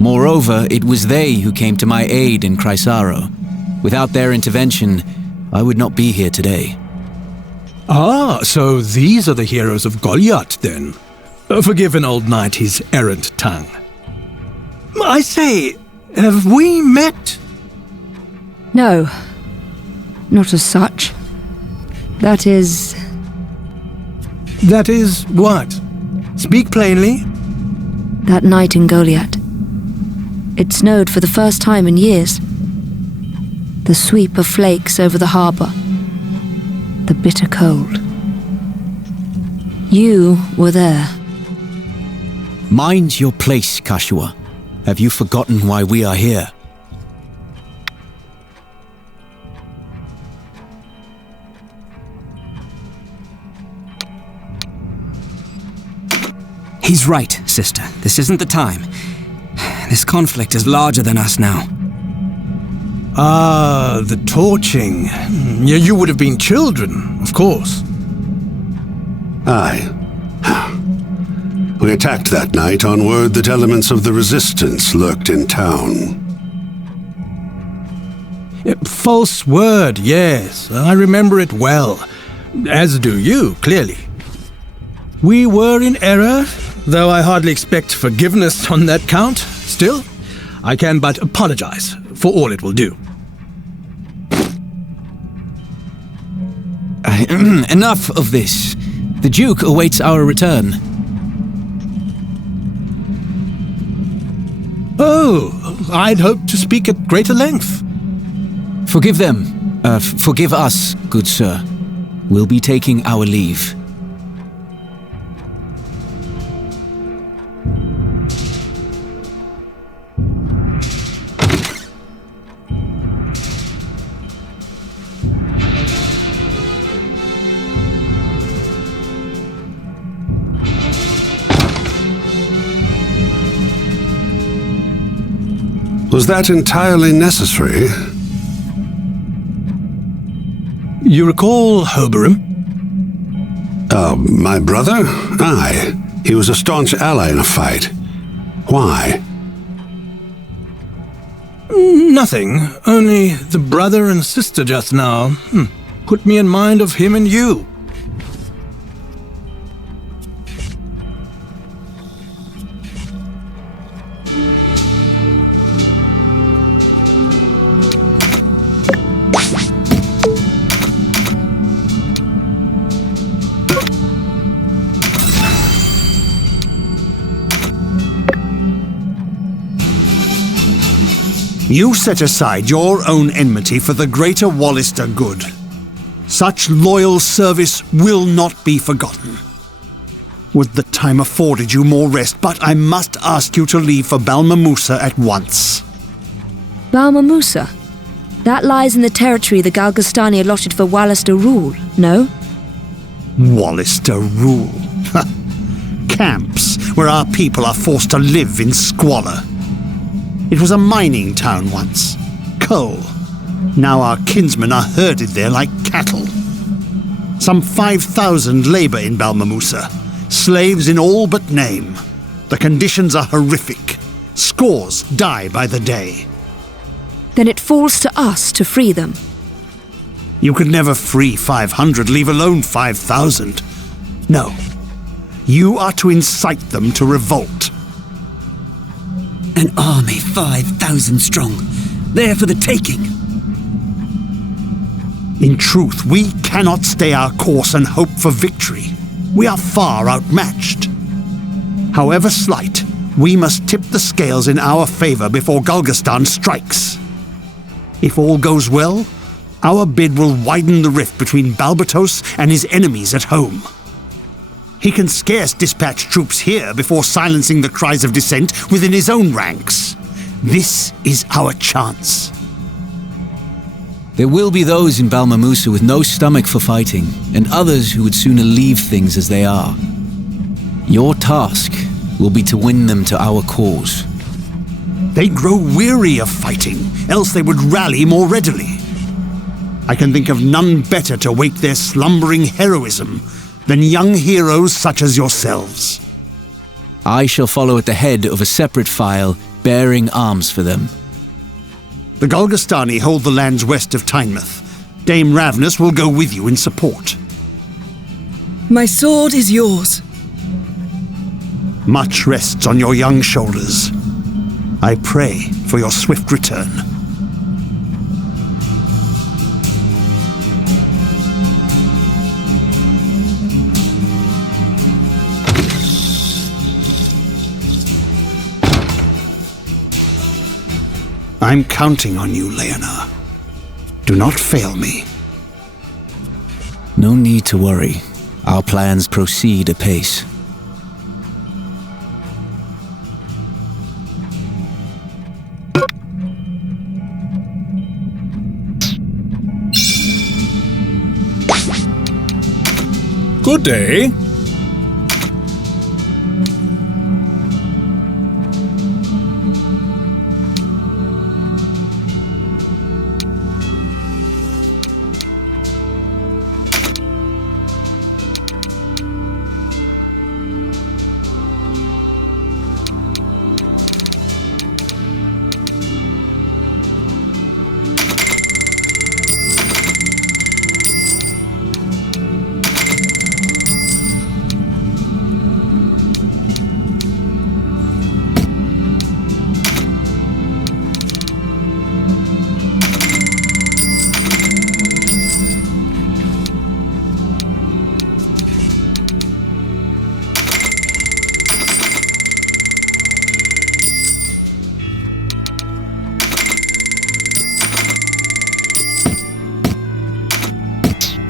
Moreover, it was they who came to my aid in Chryssaro. Without their intervention, I would not be here today. Ah, so these are the heroes of Goliath, then. Forgive an old knight his errant tongue. I say, have we met? No, not as such. That is... That is what? Speak plainly. That night in Goliath. It snowed for the first time in years. The sweep of flakes over the harbour. The bitter cold. You were there. Mind your place, Kashua. Have you forgotten why we are here? He's right, sister. This isn't the time. This conflict is larger than us now. Ah, the torching. You would have been children, of course. Aye. We attacked that night on word that elements of the resistance lurked in town. False word, yes. I remember it well. As do you, clearly. We were in error, though I hardly expect forgiveness on that count. Still, I can but apologize for all it will do. Enough of this. The Duke awaits our return. Oh, I'd hoped to speak at greater length. Forgive them. Forgive us, good sir. We'll be taking our leave. Was that entirely necessary? You recall Hoberim? My brother? Aye. He was a staunch ally in a fight. Why? Nothing. Only the brother and sister just now. Put me in mind of him and you. You set aside your own enmity for the greater Wallister good. Such loyal service will not be forgotten. Would the time afforded you more rest, but I must ask you to leave for Balmamusa at once. Balmamusa? That lies in the territory the Galgastani allotted for Wallister rule, no? Wallister rule? Camps where our people are forced to live in squalor. It was a mining town once. Coal. Now our kinsmen are herded there like cattle. Some 5,000 labor in Balmamusa. Slaves in all but name. The conditions are horrific. Scores die by the day. Then it falls to us to free them. You could never free 500, leave alone 5,000. No. You are to incite them to revolt. An army 5,000 strong, there for the taking. In truth, we cannot stay our course and hope for victory. We are far outmatched. However slight, we must tip the scales in our favor before Galgastan strikes. If all goes well, our bid will widen the rift between Balbatos and his enemies at home. He can scarce dispatch troops here before silencing the cries of dissent within his own ranks. This is our chance. There will be those in Balmamusa with no stomach for fighting, and others who would sooner leave things as they are. Your task will be to win them to our cause. They grow weary of fighting, else they would rally more readily. I can think of none better to wake their slumbering heroism than young heroes such as yourselves. I shall follow at the head of a separate file, bearing arms for them. The Galgastani hold the lands west of Tynemouth. Dame Ravnus will go with you in support. My sword is yours. Much rests on your young shoulders. I pray for your swift return. I'm counting on you, Leona. Do not fail me. No need to worry. Our plans proceed apace. Good day.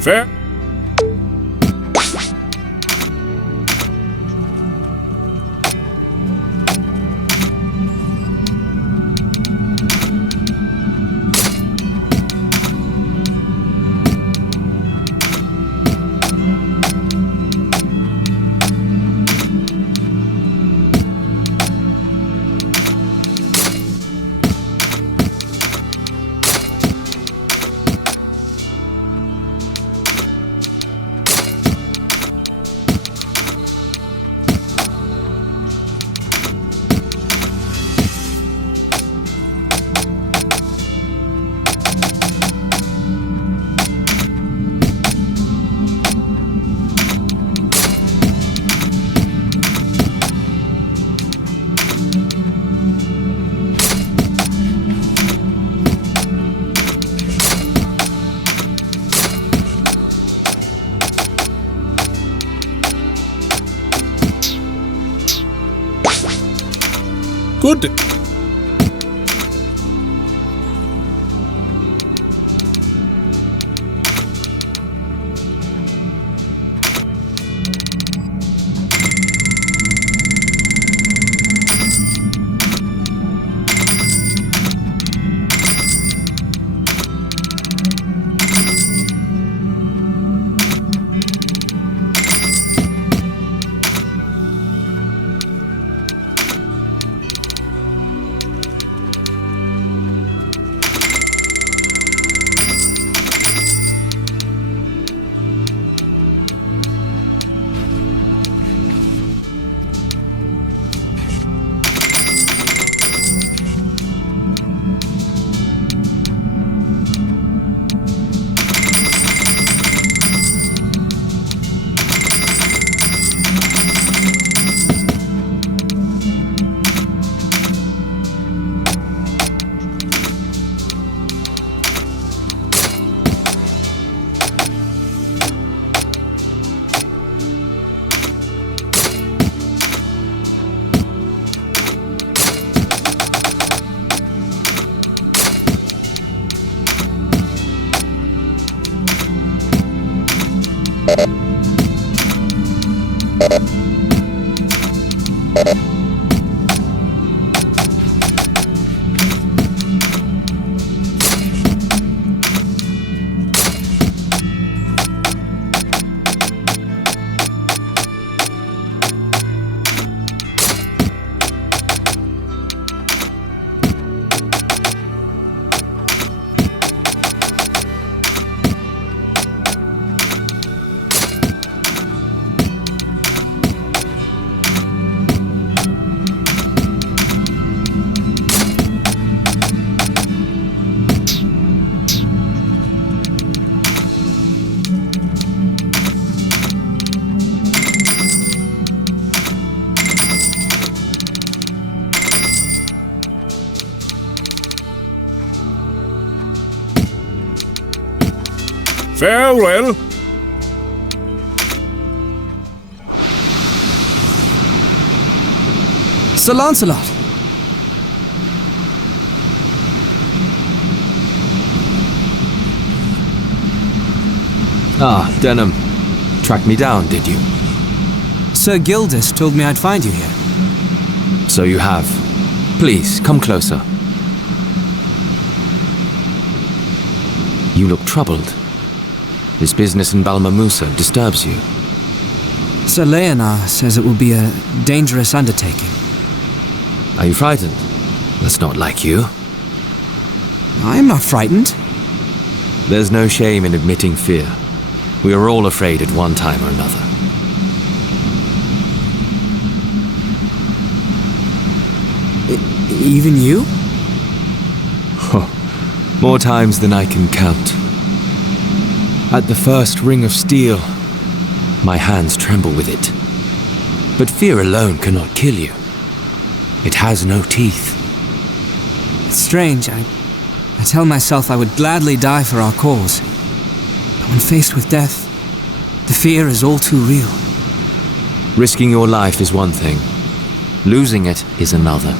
Fair. Good. Farewell. Sir Lancelot! Ah, Denham. Tracked me down, did you? Sir Gildas told me I'd find you here. So you have. Please, come closer. You look troubled. This business in Balmamusa disturbs you. Sir Leonard says it will be a dangerous undertaking. Are you frightened? That's not like you. I am not frightened. There's no shame in admitting fear. We are all afraid at one time or another. Even you? Oh, more times than I can count. At the first ring of steel, my hands tremble with it. But fear alone cannot kill you. It has no teeth. It's strange. I tell myself I would gladly die for our cause. But when faced with death, the fear is all too real. Risking your life is one thing. Losing it is another.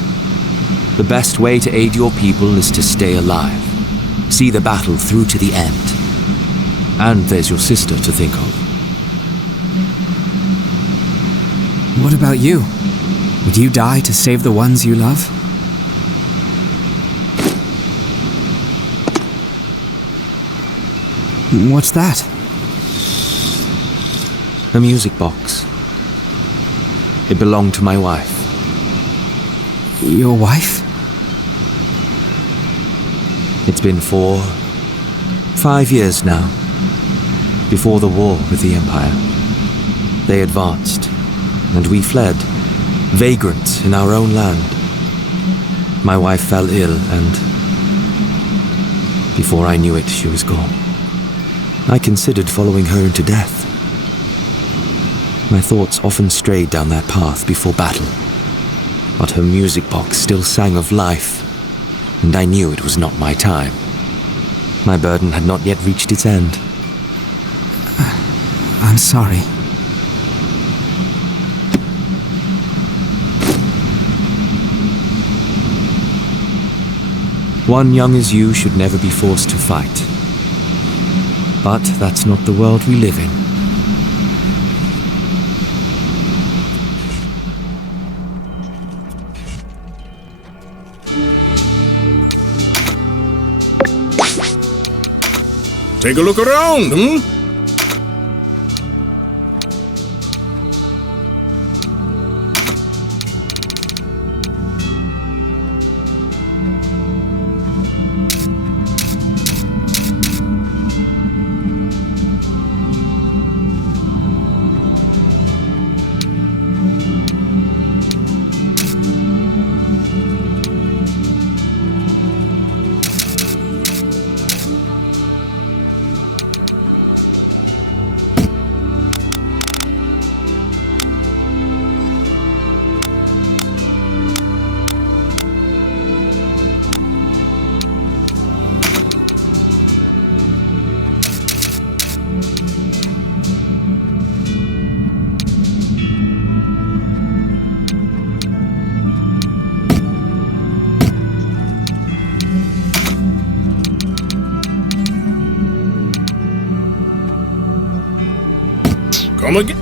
The best way to aid your people is to stay alive. See the battle through to the end. And there's your sister to think of. What about you? Would you die to save the ones you love? What's that? A music box. It belonged to my wife. Your wife? It's been 5 years now. Before the war with the Empire. They advanced, and we fled, vagrants in our own land. My wife fell ill, and before I knew it, she was gone. I considered following her into death. My thoughts often strayed down that path before battle, but her music box still sang of life, and I knew it was not my time. My burden had not yet reached its end. I'm sorry. One young as you should never be forced to fight. But that's not the world we live in. Take a look around, hmm? Come again.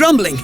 grumbling.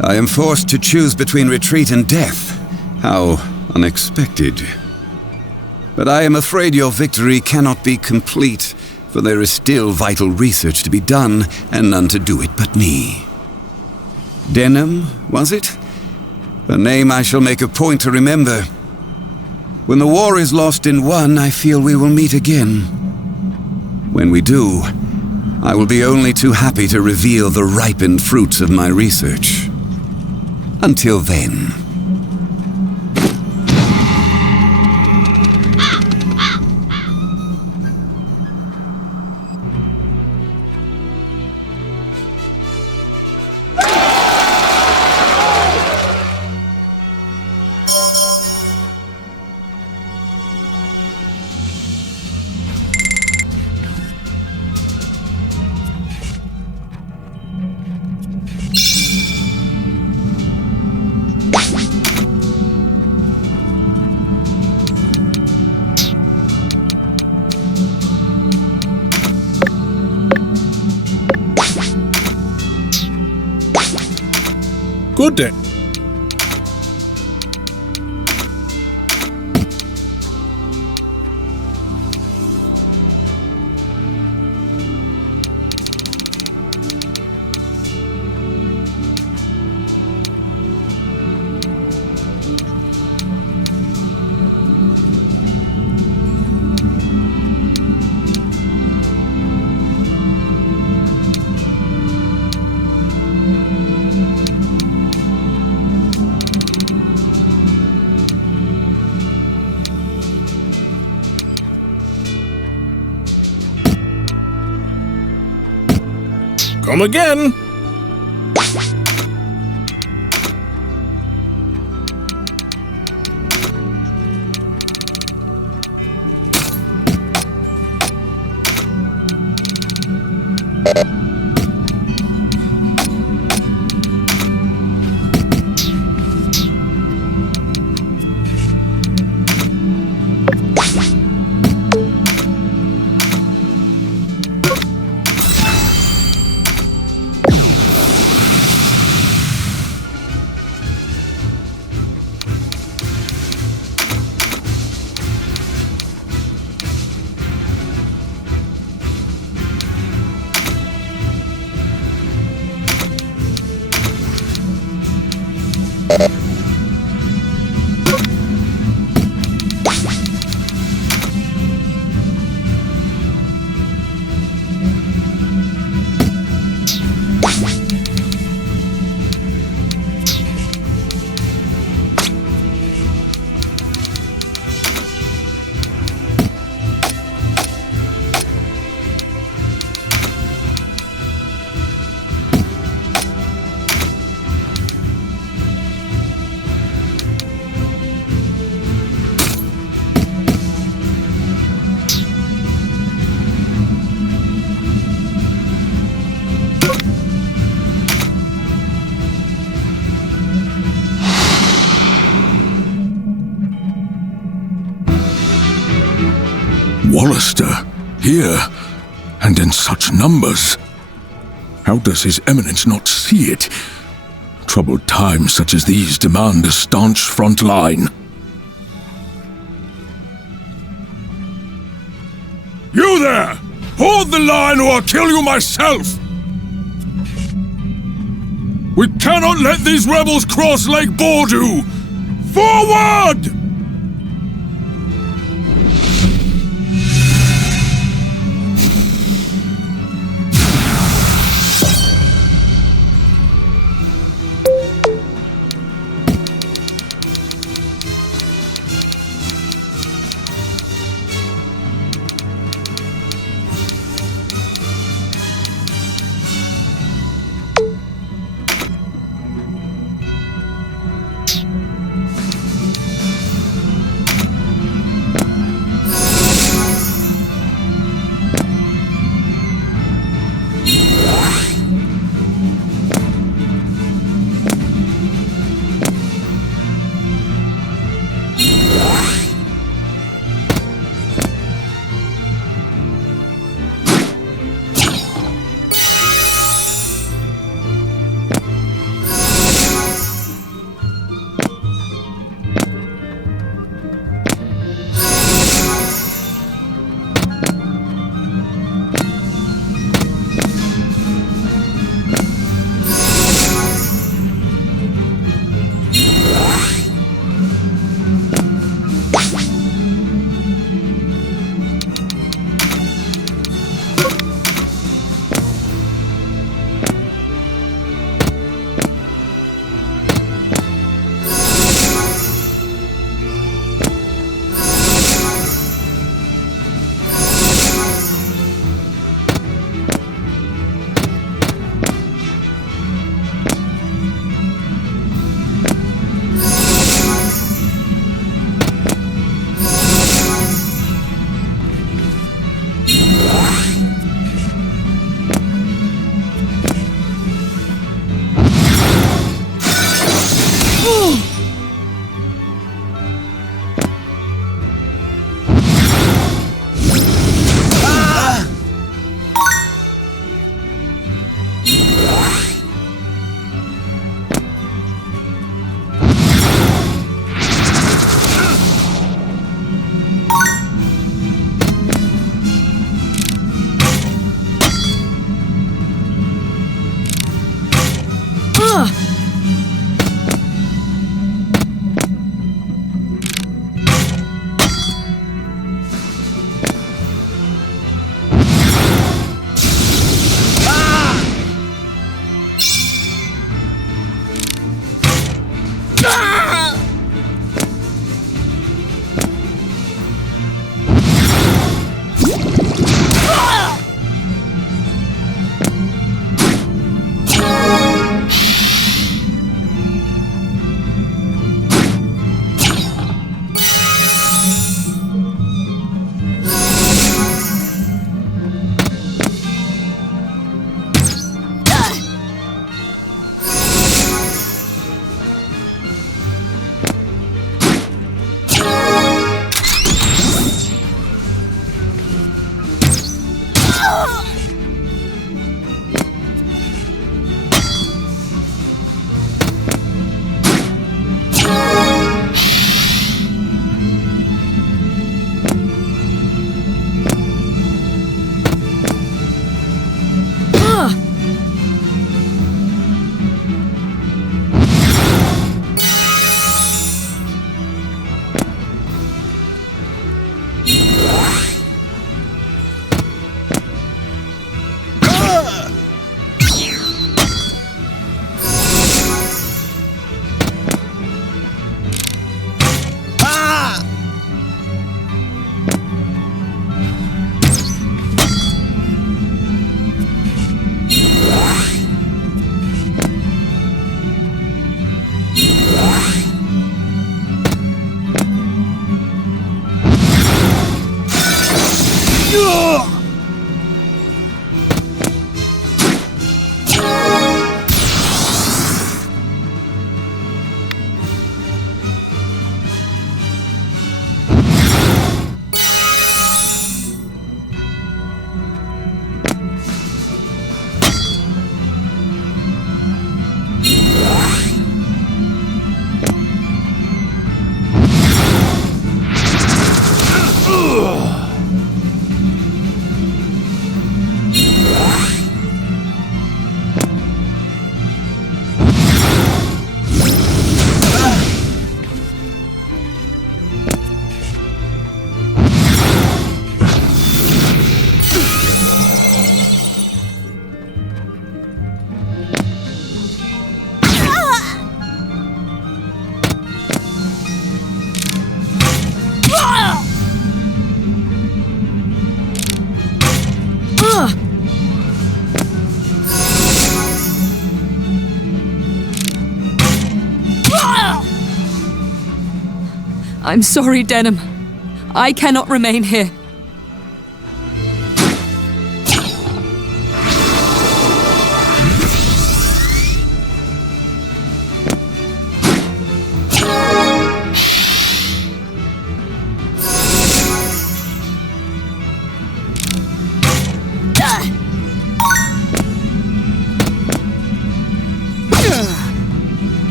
I am forced to choose between retreat and death. How unexpected. But I am afraid your victory cannot be complete, for there is still vital research to be done, and none to do it but me. Denham, was it? A name I shall make a point to remember. When the war is lost and won, I feel we will meet again. When we do, I will be only too happy to reveal the ripened fruits of my research. Until then. Good day. Come again. Wallister, here, and in such numbers. How does His Eminence not see it? Troubled times such as these demand a staunch front line. You there! Hold the line or I'll kill you myself! We cannot let these rebels cross Lake Bordu! Forward! I'm sorry, Denham. I cannot remain here.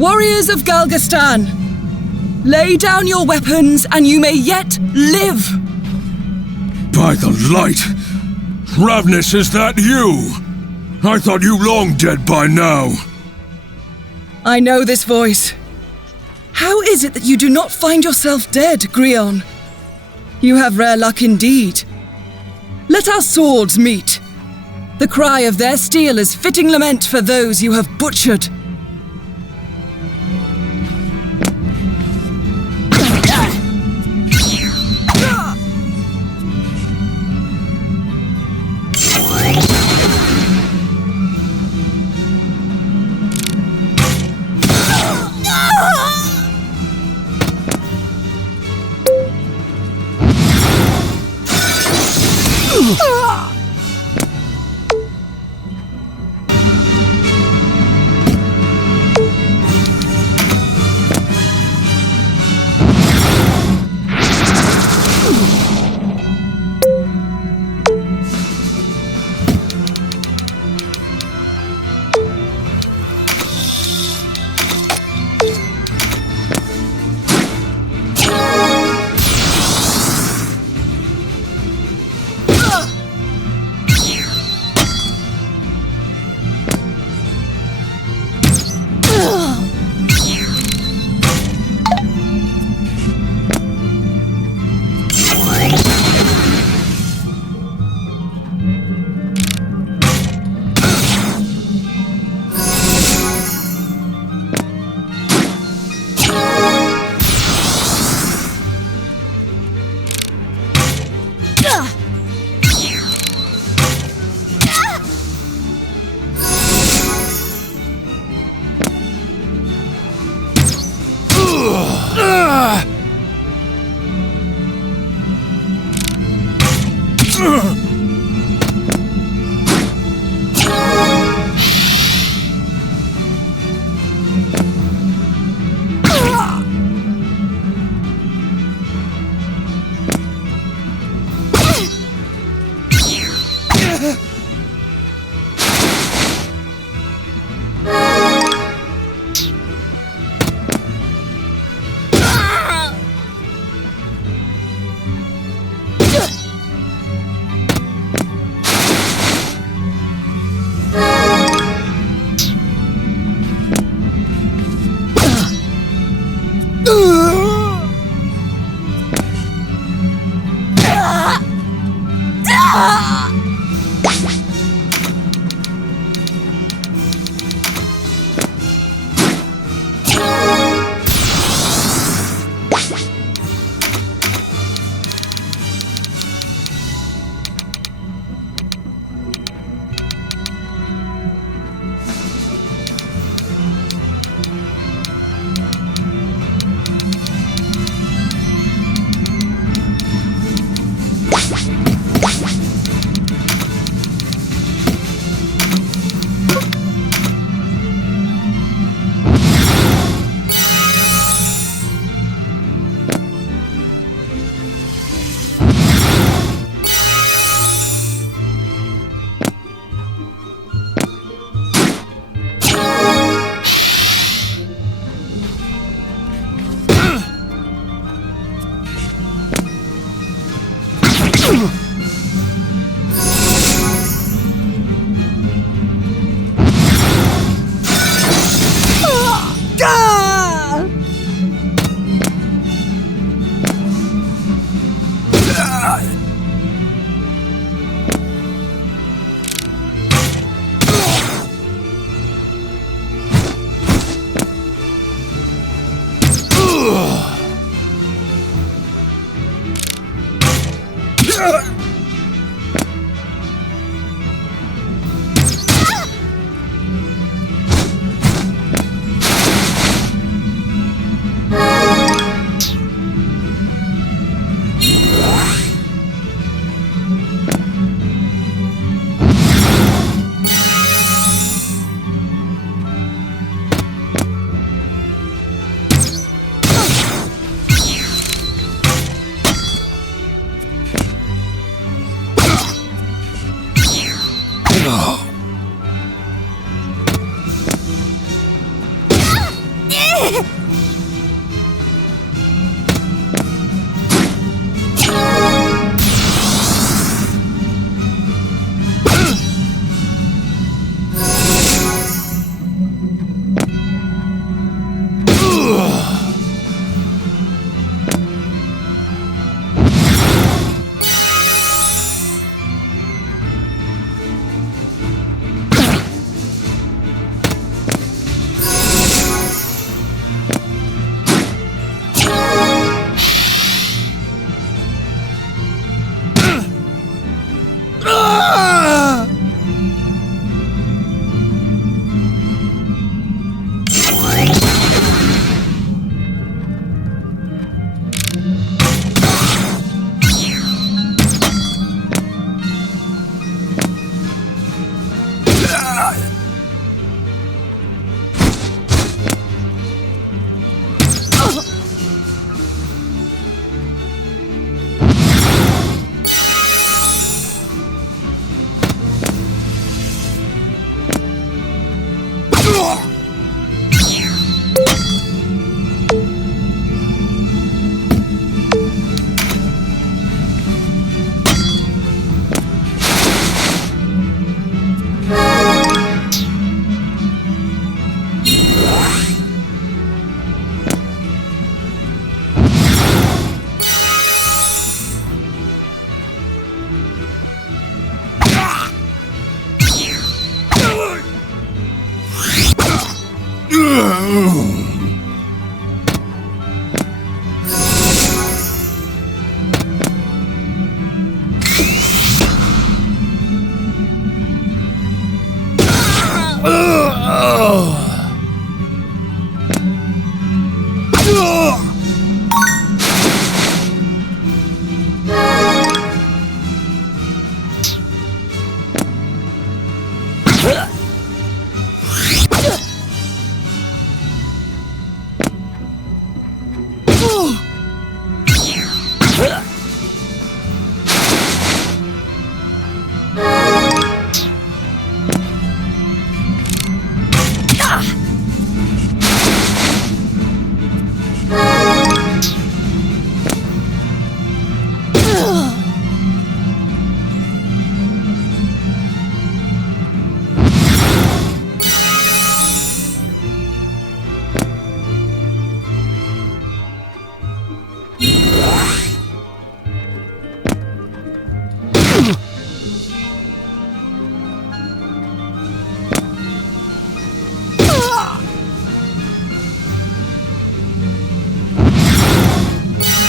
Warriors of Galgastan, lay down your weapons and you may yet live! By the light! Ravnus, is that you? I thought you long dead by now. I know this voice. How is it that you do not find yourself dead, Grion? You have rare luck indeed. Let our swords meet. The cry of their steel is fitting lament for those you have butchered.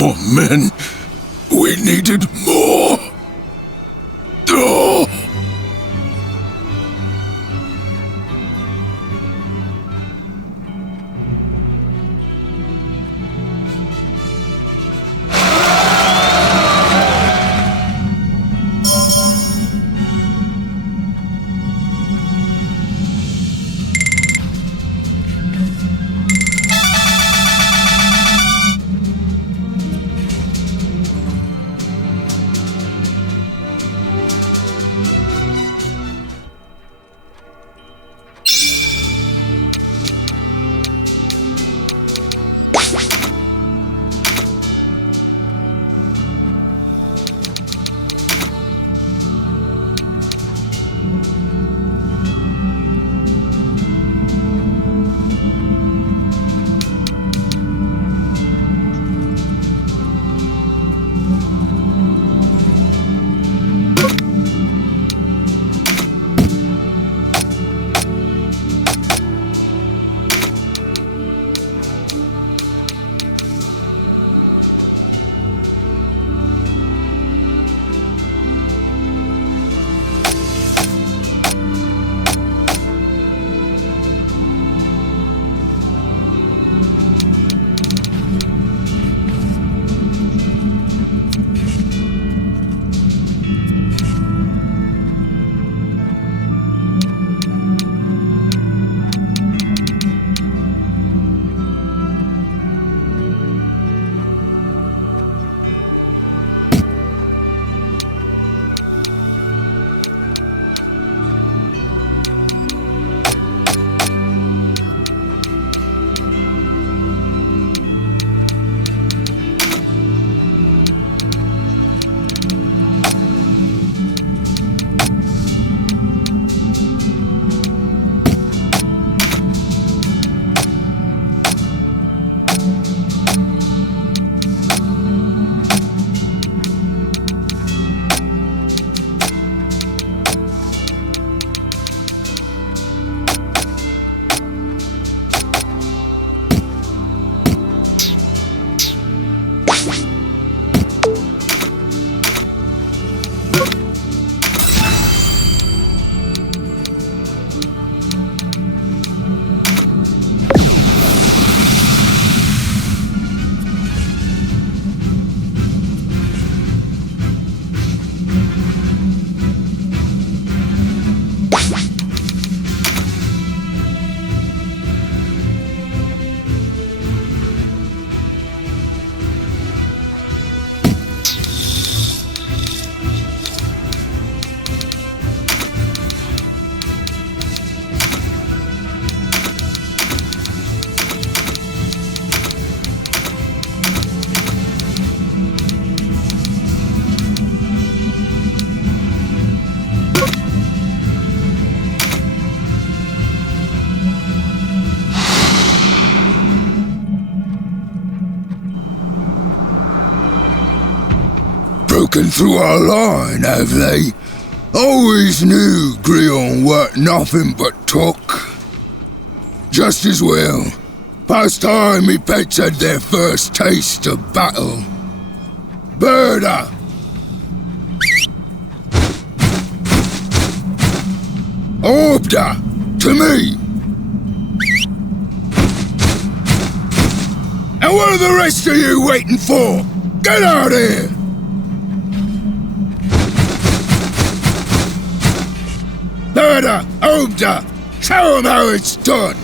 Oh, men, we needed more. Oh. broken through our line, have they? Always knew Grion weren't nothing but talk. Just as well. Past time me pets had their first taste of battle. Birda! Order! To me! And what are the rest of you waiting for? Get out here! Birda! Order! Show 'em how it's done!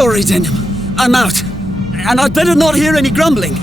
Sorry, Denim. I'm out. And I'd better not hear any grumbling.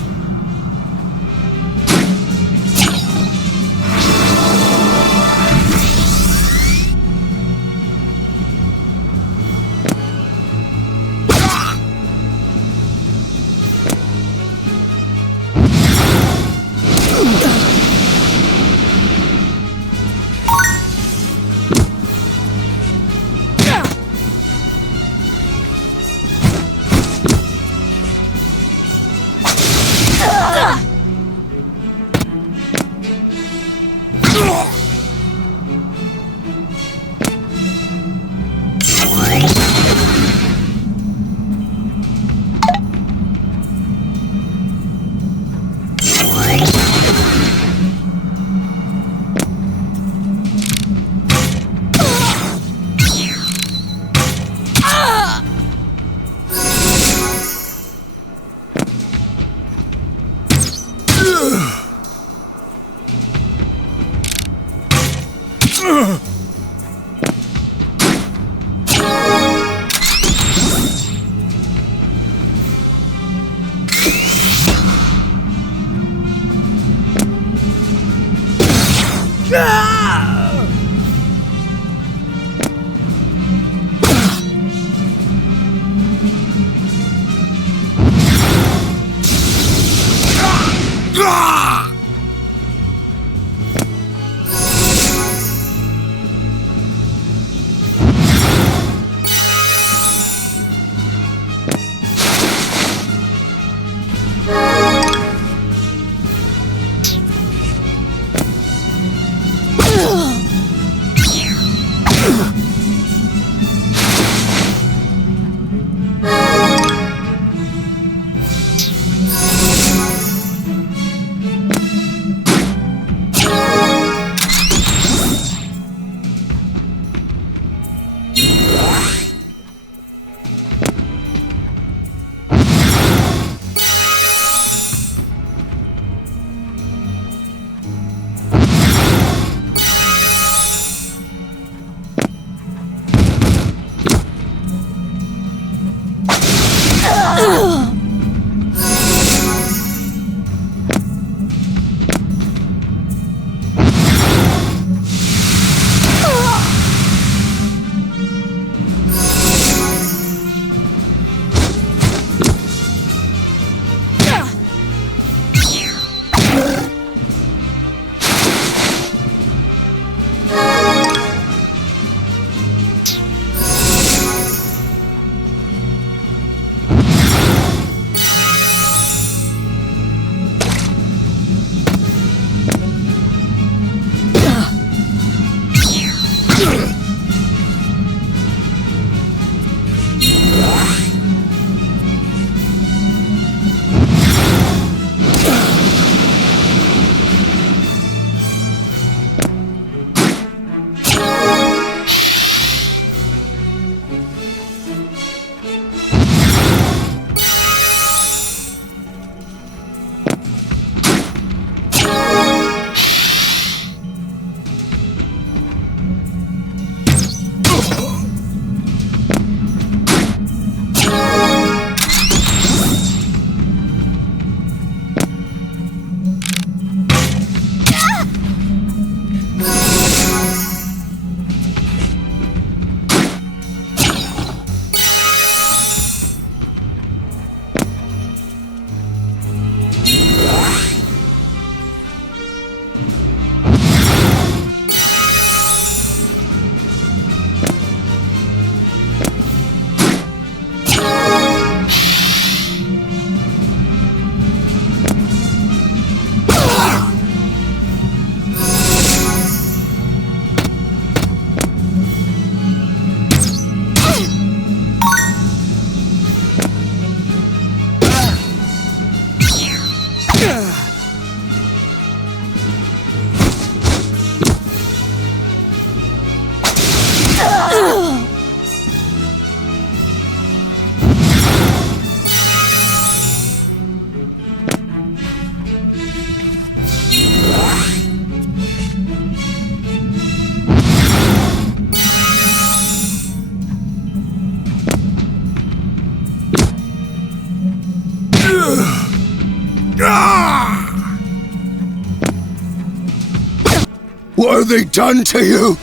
have they done to you?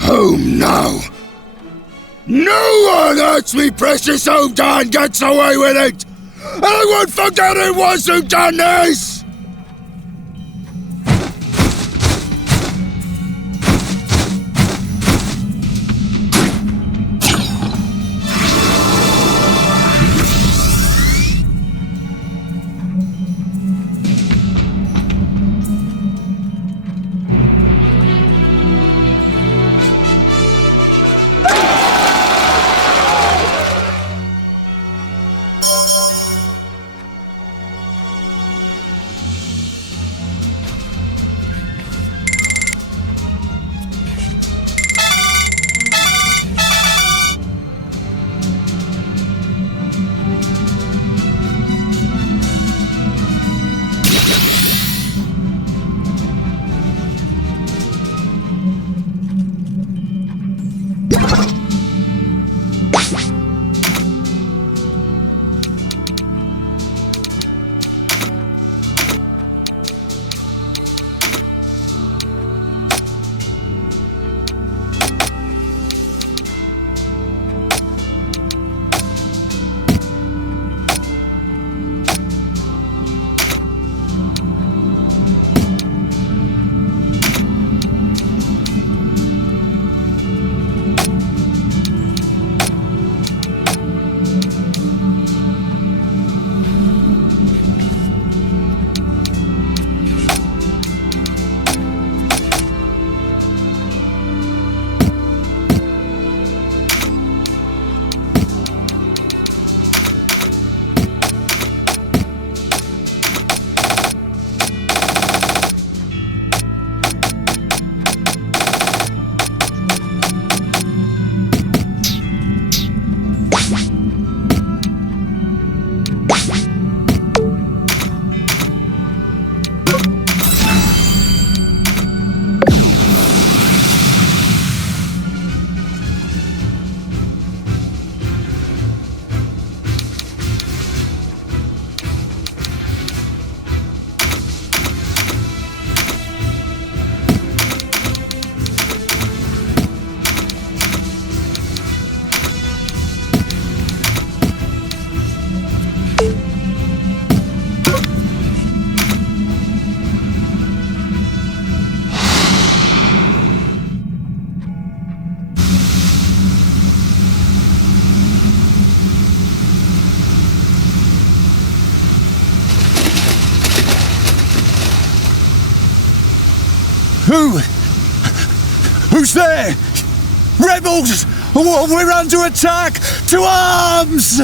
Home now. No one hurts me precious home and gets away with it! I won't forget it was who done this! Who's there? Rebels! We're under attack! To arms!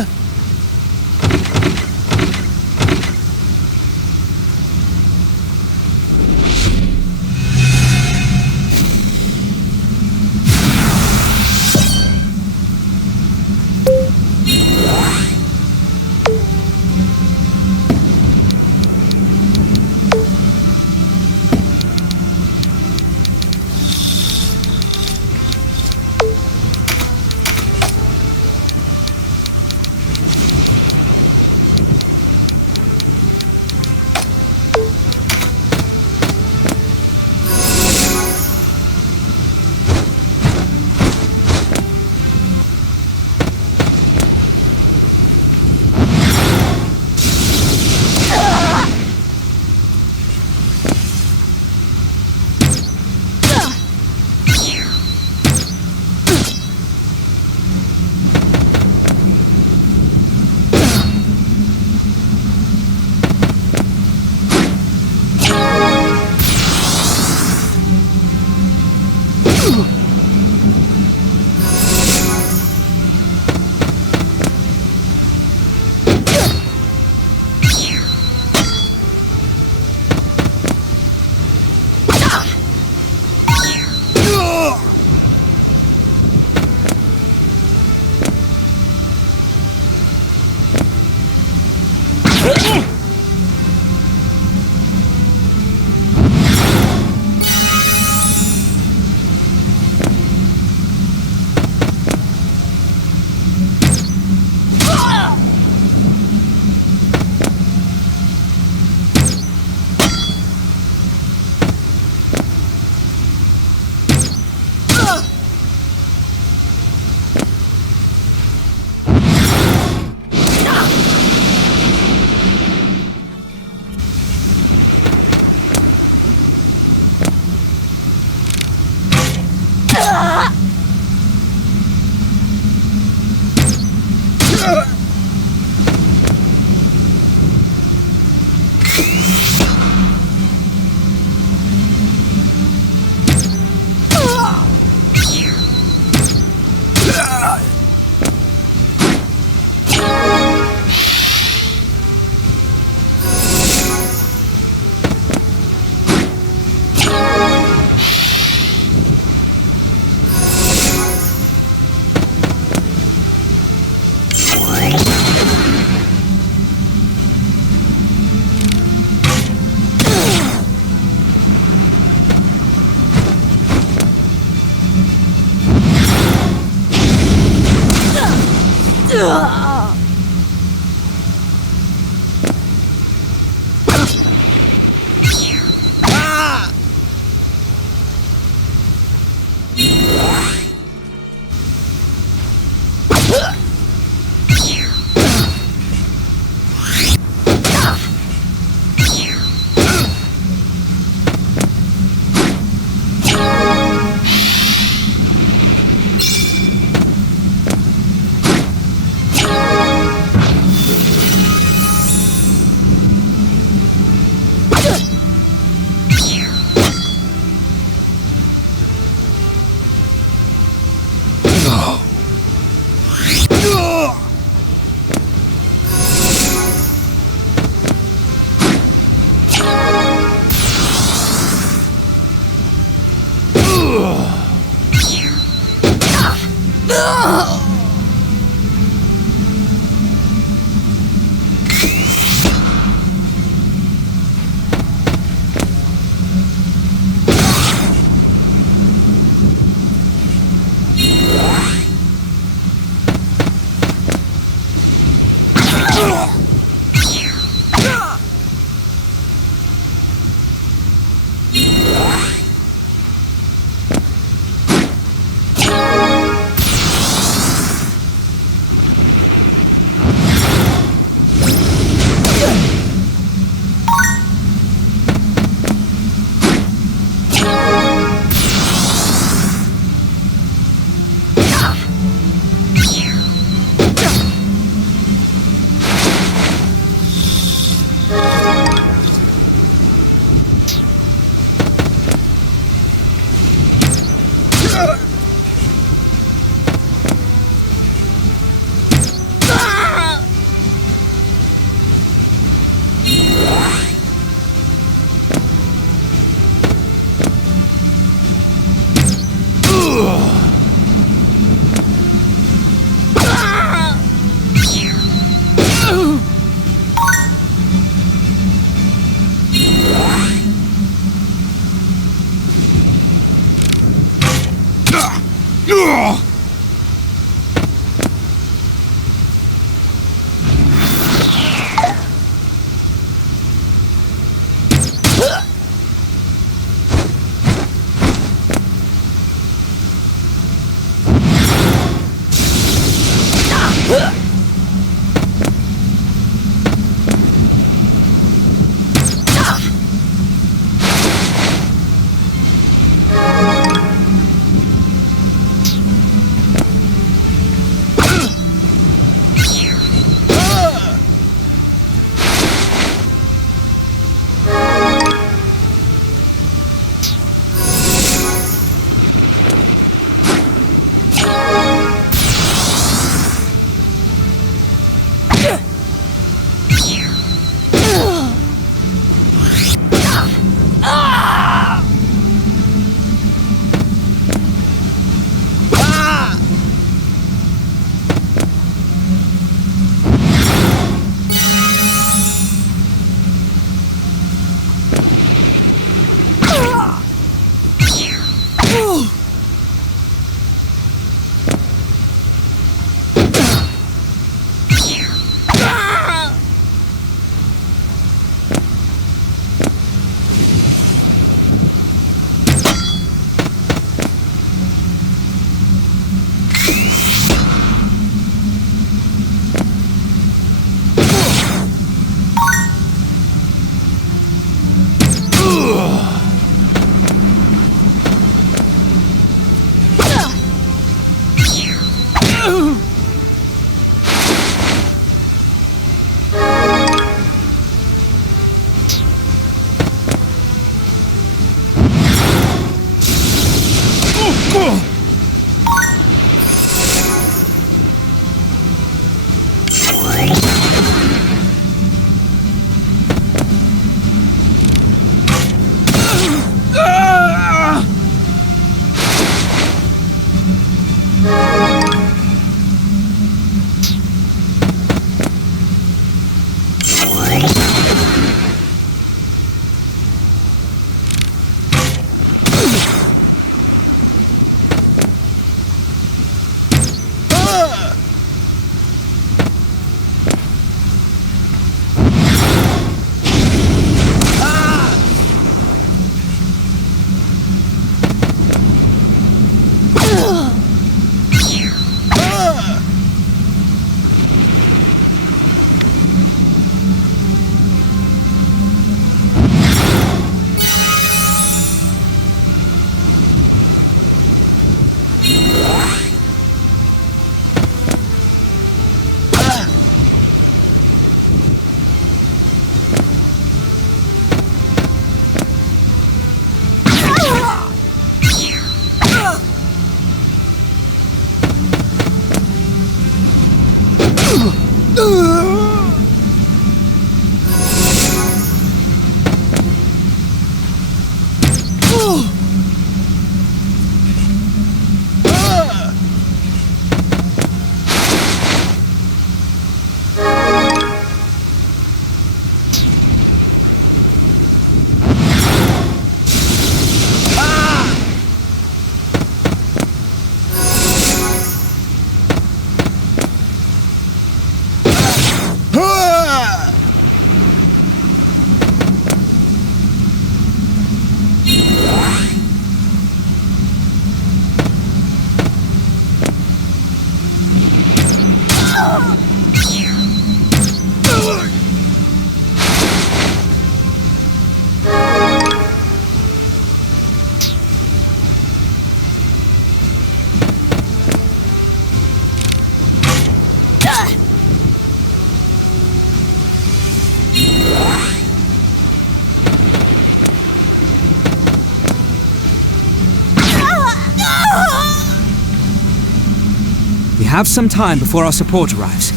have some time before our support arrives.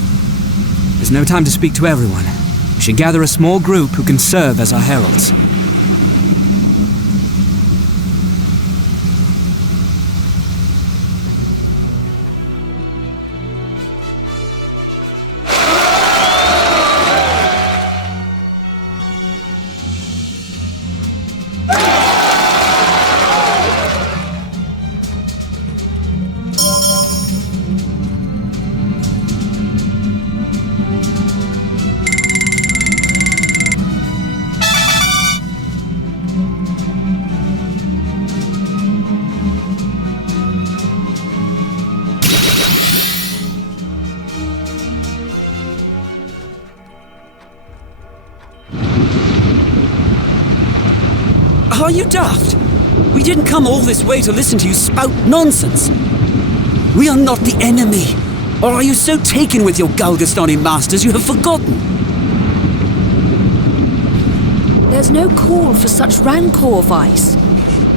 There's no time to speak to everyone. We should gather a small group who can serve as our heralds. Are you daft? We didn't come all this way to listen to you spout nonsense. We are not the enemy. Or are you so taken with your Galgastani masters you have forgotten? There's no call for such rancor, Vice.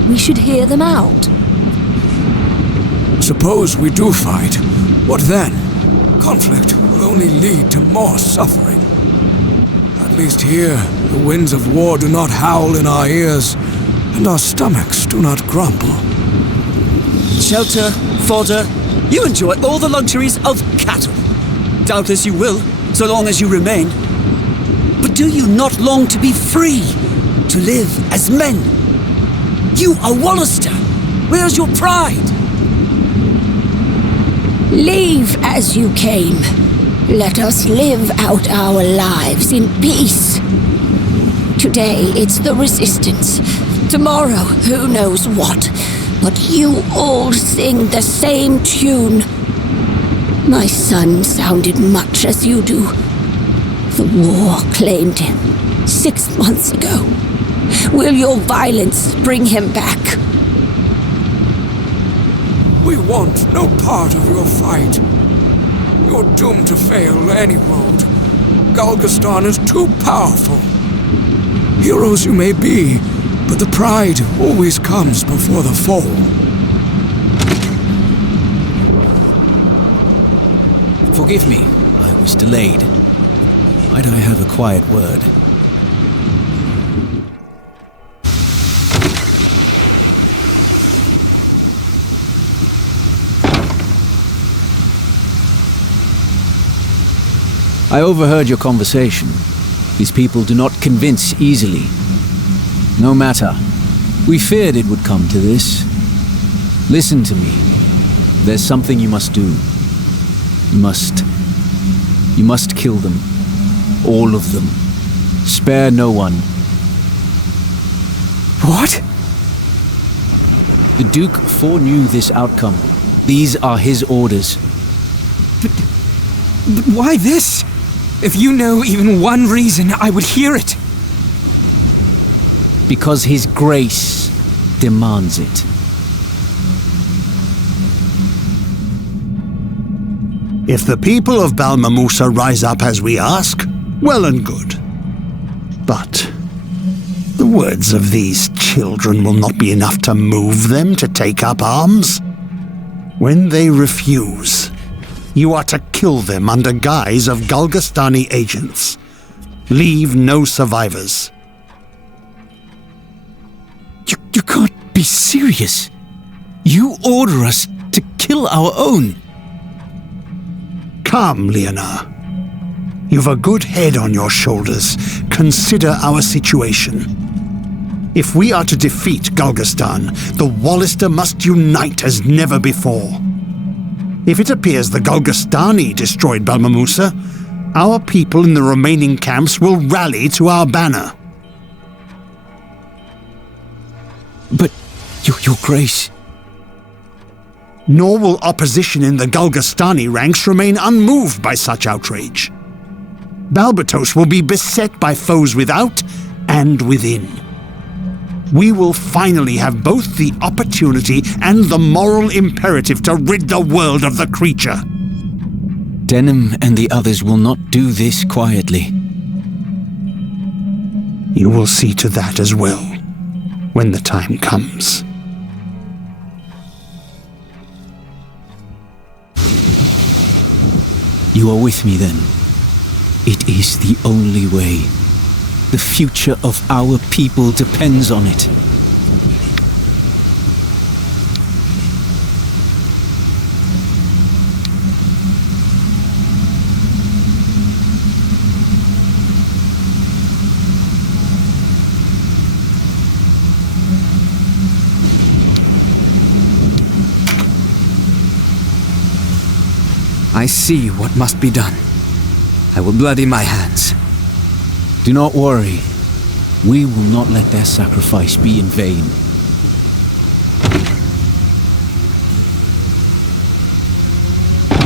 We should hear them out. Suppose we do fight. What then? Conflict will only lead to more suffering. At least here, the winds of war do not howl in our ears, and our stomachs do not grumble. Shelter, fodder, you enjoy all the luxuries of cattle. Doubtless you will, so long as you remain. But do you not long to be free, to live as men? You are Wallister. Where's your pride? Leave as you came. Let us live out our lives in peace. Today it's the Resistance. Tomorrow, who knows what. But you all sing the same tune. My son sounded much as you do. The war claimed him 6 months ago. Will your violence bring him back? We want no part of your fight. You're doomed to fail any road. Galgastan is too powerful. Heroes you may be, but the pride always comes before the fall. Forgive me, I was delayed. Might I have a quiet word? I overheard your conversation. These people do not convince easily. No matter. We feared it would come to this. Listen to me. There's something you must do. You must kill them. All of them. Spare no one. What? The Duke foreknew this outcome. These are his orders. But why this? If you know even one reason, I would hear it. Because his grace demands it. If the people of Balmamusa rise up as we ask, well and good. But the words of these children will not be enough to move them to take up arms. When they refuse, you are to kill them under guise of Galgastani agents. Leave no survivors. You can't be serious. You order us to kill our own. Come, Leonard. You've a good head on your shoulders. Consider our situation. If we are to defeat Galgastan, the Wallister must unite as never before. If it appears the Galgastani destroyed Balmamusa, our people in the remaining camps will rally to our banner. But, Your Grace... Nor will opposition in the Galgastani ranks remain unmoved by such outrage. Balbatos will be beset by foes without and within. We will finally have both the opportunity and the moral imperative to rid the world of the creature. Denham and the others will not do this quietly. You will see to that as well, when the time comes. You are with me then. It is the only way. The future of our people depends on it. I see what must be done. I will bloody my hands. Do not worry. We will not let their sacrifice be in vain.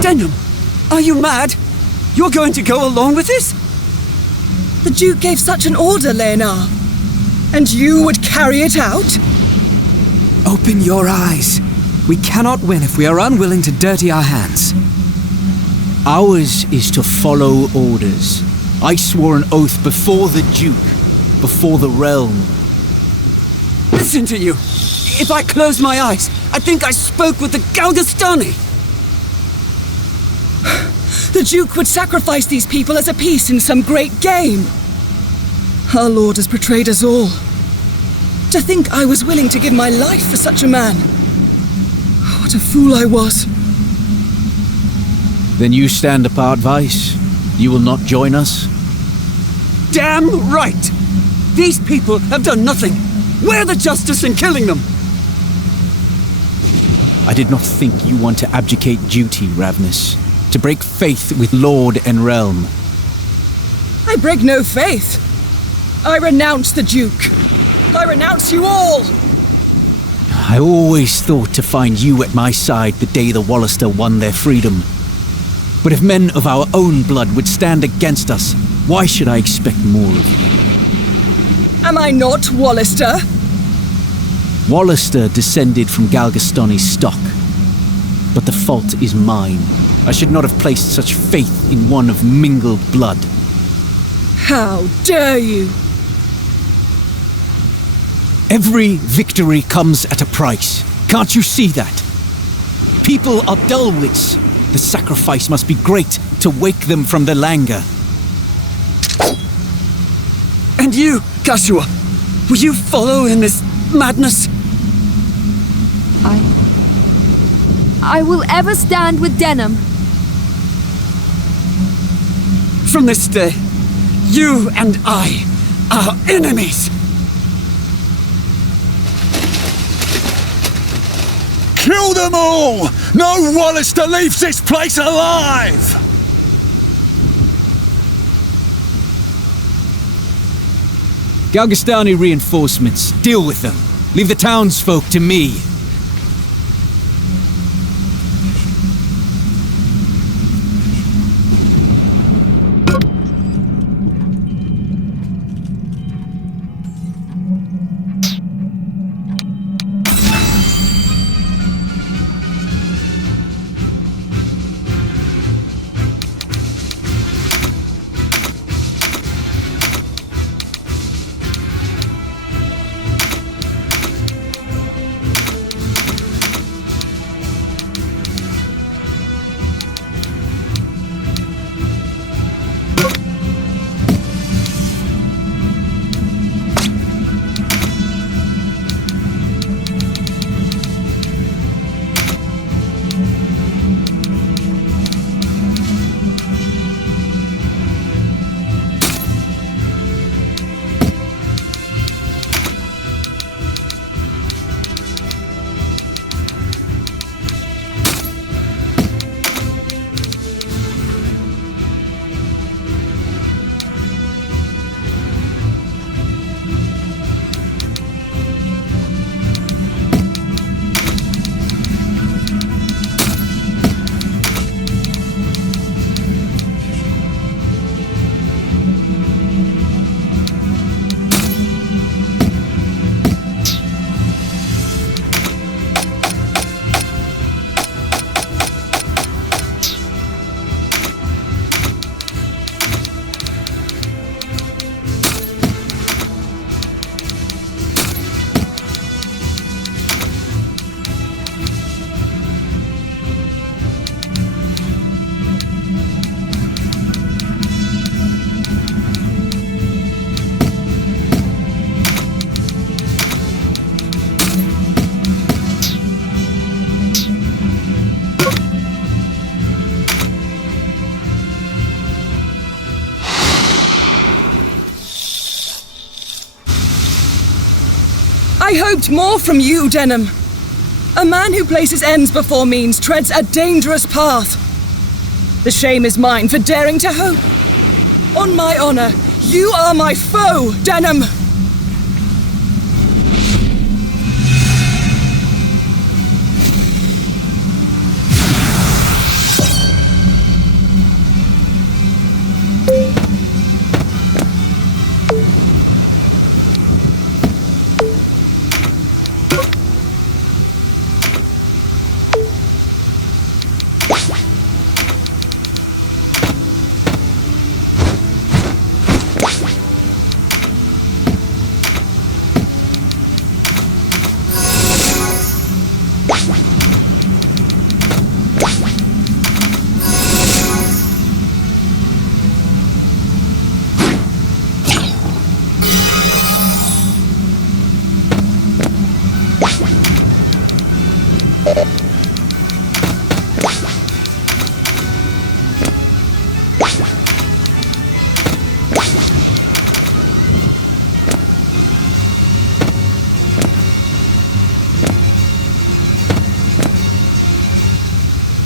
Denham, are you mad? You're going to go along with this? The Duke gave such an order, Leonard. And you would carry it out? Open your eyes. We cannot win if we are unwilling to dirty our hands. Ours is to follow orders. I swore an oath before the Duke, before the realm. Listen to you. If I close my eyes, I think I spoke with the Galgastani. The Duke would sacrifice these people as a piece in some great game. Our Lord has betrayed us all. To think I was willing to give my life for such a man. What a fool I was. Then you stand apart, Vice. You will not join us? Damn right! These people have done nothing. Where the justice in killing them? I did not think you want to abdicate duty, Ravnus. To break faith with Lord and realm. I break no faith. I renounce the Duke. I renounce you all. I always thought to find you at my side the day the Wallister won their freedom. But if men of our own blood would stand against us, why should I expect more of you? Am I not Wallister? Wallister descended from Galgastani's stock. But the fault is mine. I should not have placed such faith in one of mingled blood. How dare you! Every victory comes at a price. Can't you see that? People are dull-wits. The sacrifice must be great to wake them from their languor. And you, Kashua, will you follow in this madness? I will ever stand with Denham. From this day, you and I are enemies. Kill them all! No Wallister leaves this place alive! Galgastani reinforcements. Deal with them. Leave the townsfolk to me. I hoped more from you, Denham. A man who places ends before means treads a dangerous path. The shame is mine for daring to hope. On my honor, you are my foe, Denham!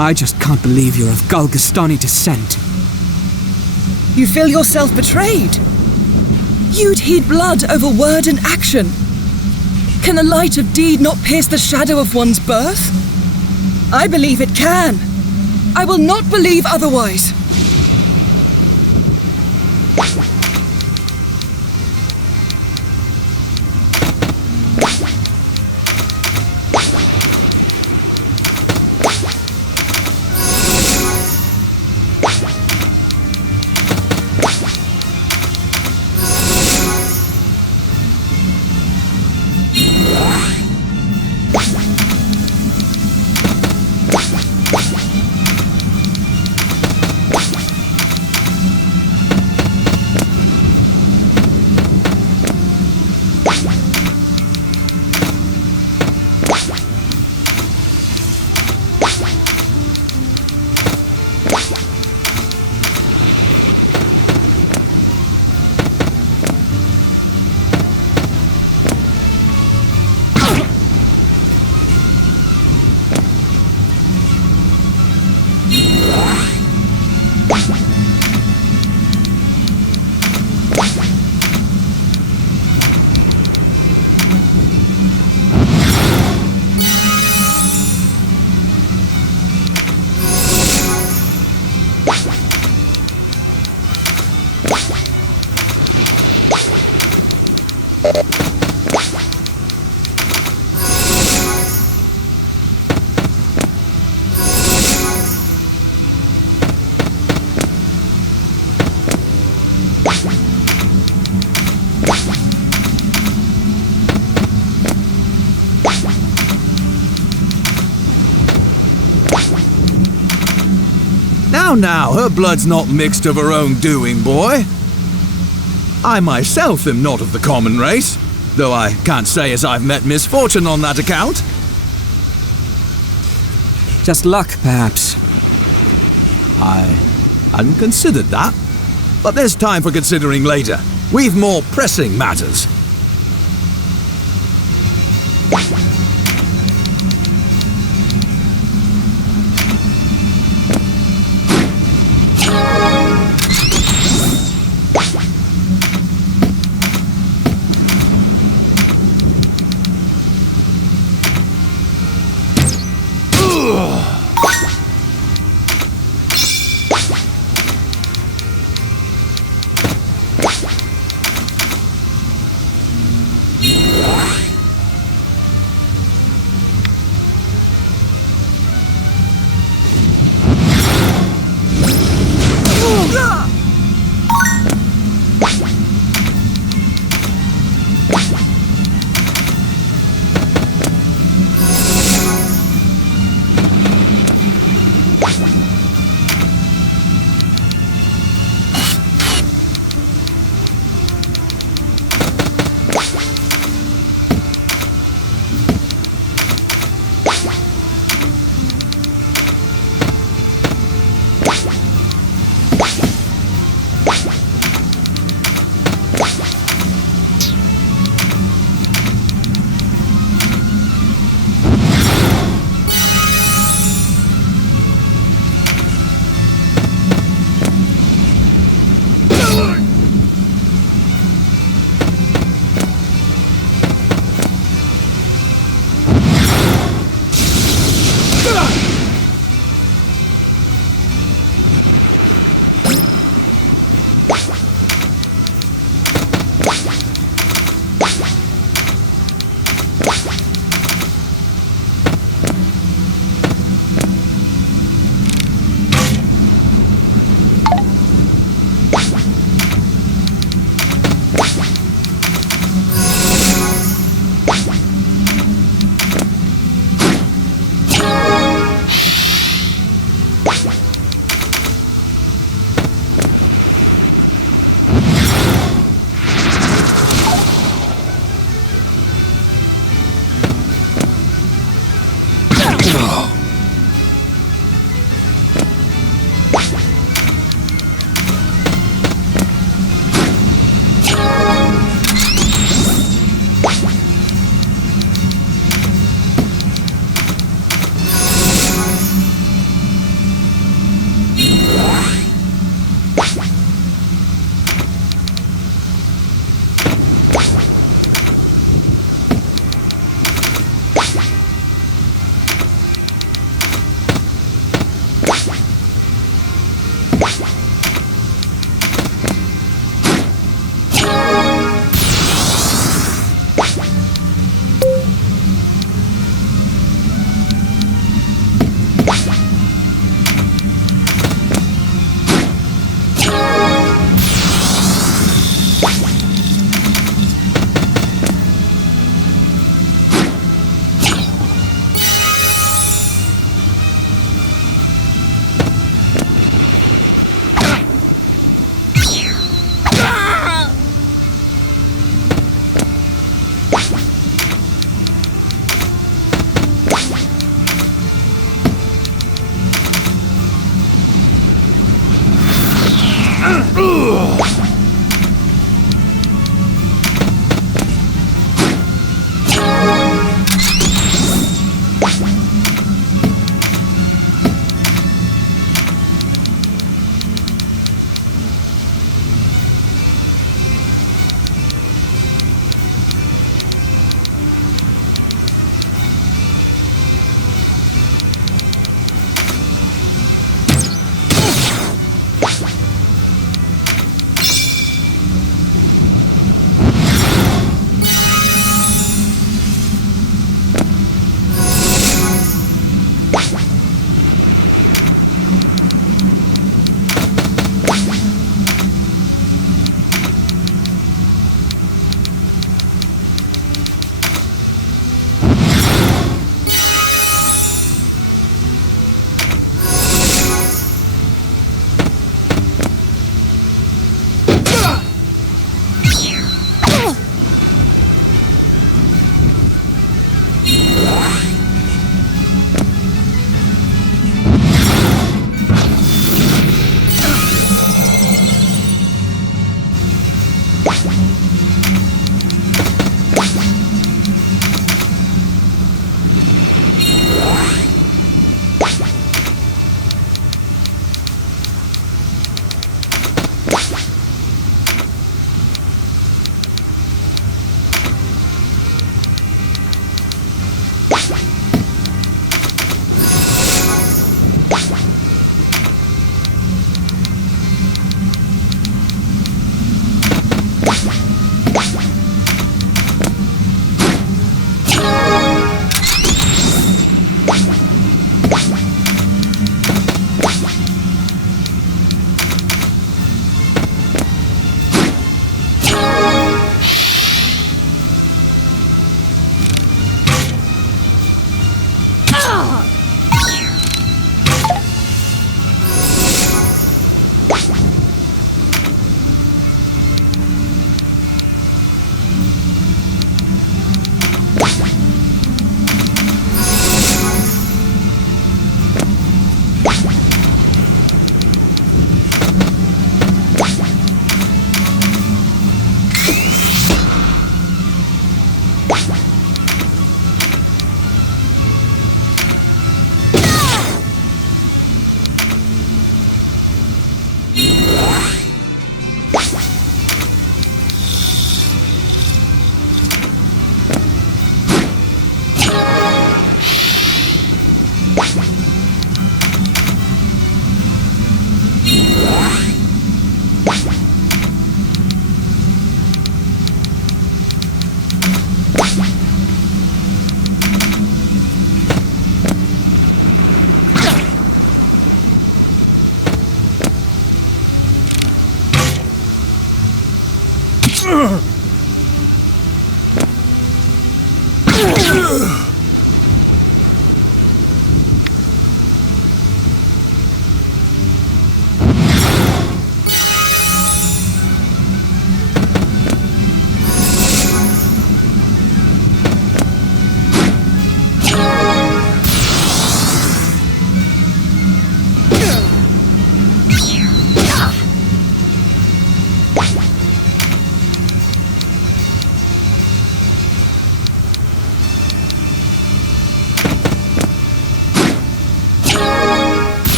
I just can't believe you're of Galgastani descent. You feel yourself betrayed? You'd heed blood over word and action. Can the light of deed not pierce the shadow of one's birth? I believe it can. I will not believe otherwise. Now, her blood's not mixed of her own doing, boy. I myself am not of the common race, though I can't say as I've met misfortune on that account. Just luck, perhaps. I hadn't considered that, but there's time for considering later. We've more pressing matters.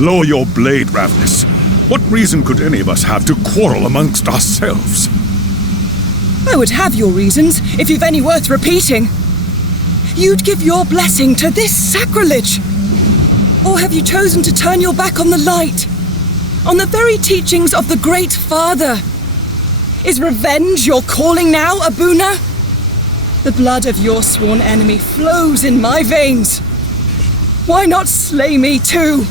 Lower your blade, Ravnus. What reason could any of us have to quarrel amongst ourselves? I would have your reasons, if you've any worth repeating. You'd give your blessing to this sacrilege. Or have you chosen to turn your back on the light? On the very teachings of the Great Father? Is revenge your calling now, Abuna? The blood of your sworn enemy flows in my veins. Why not slay me too?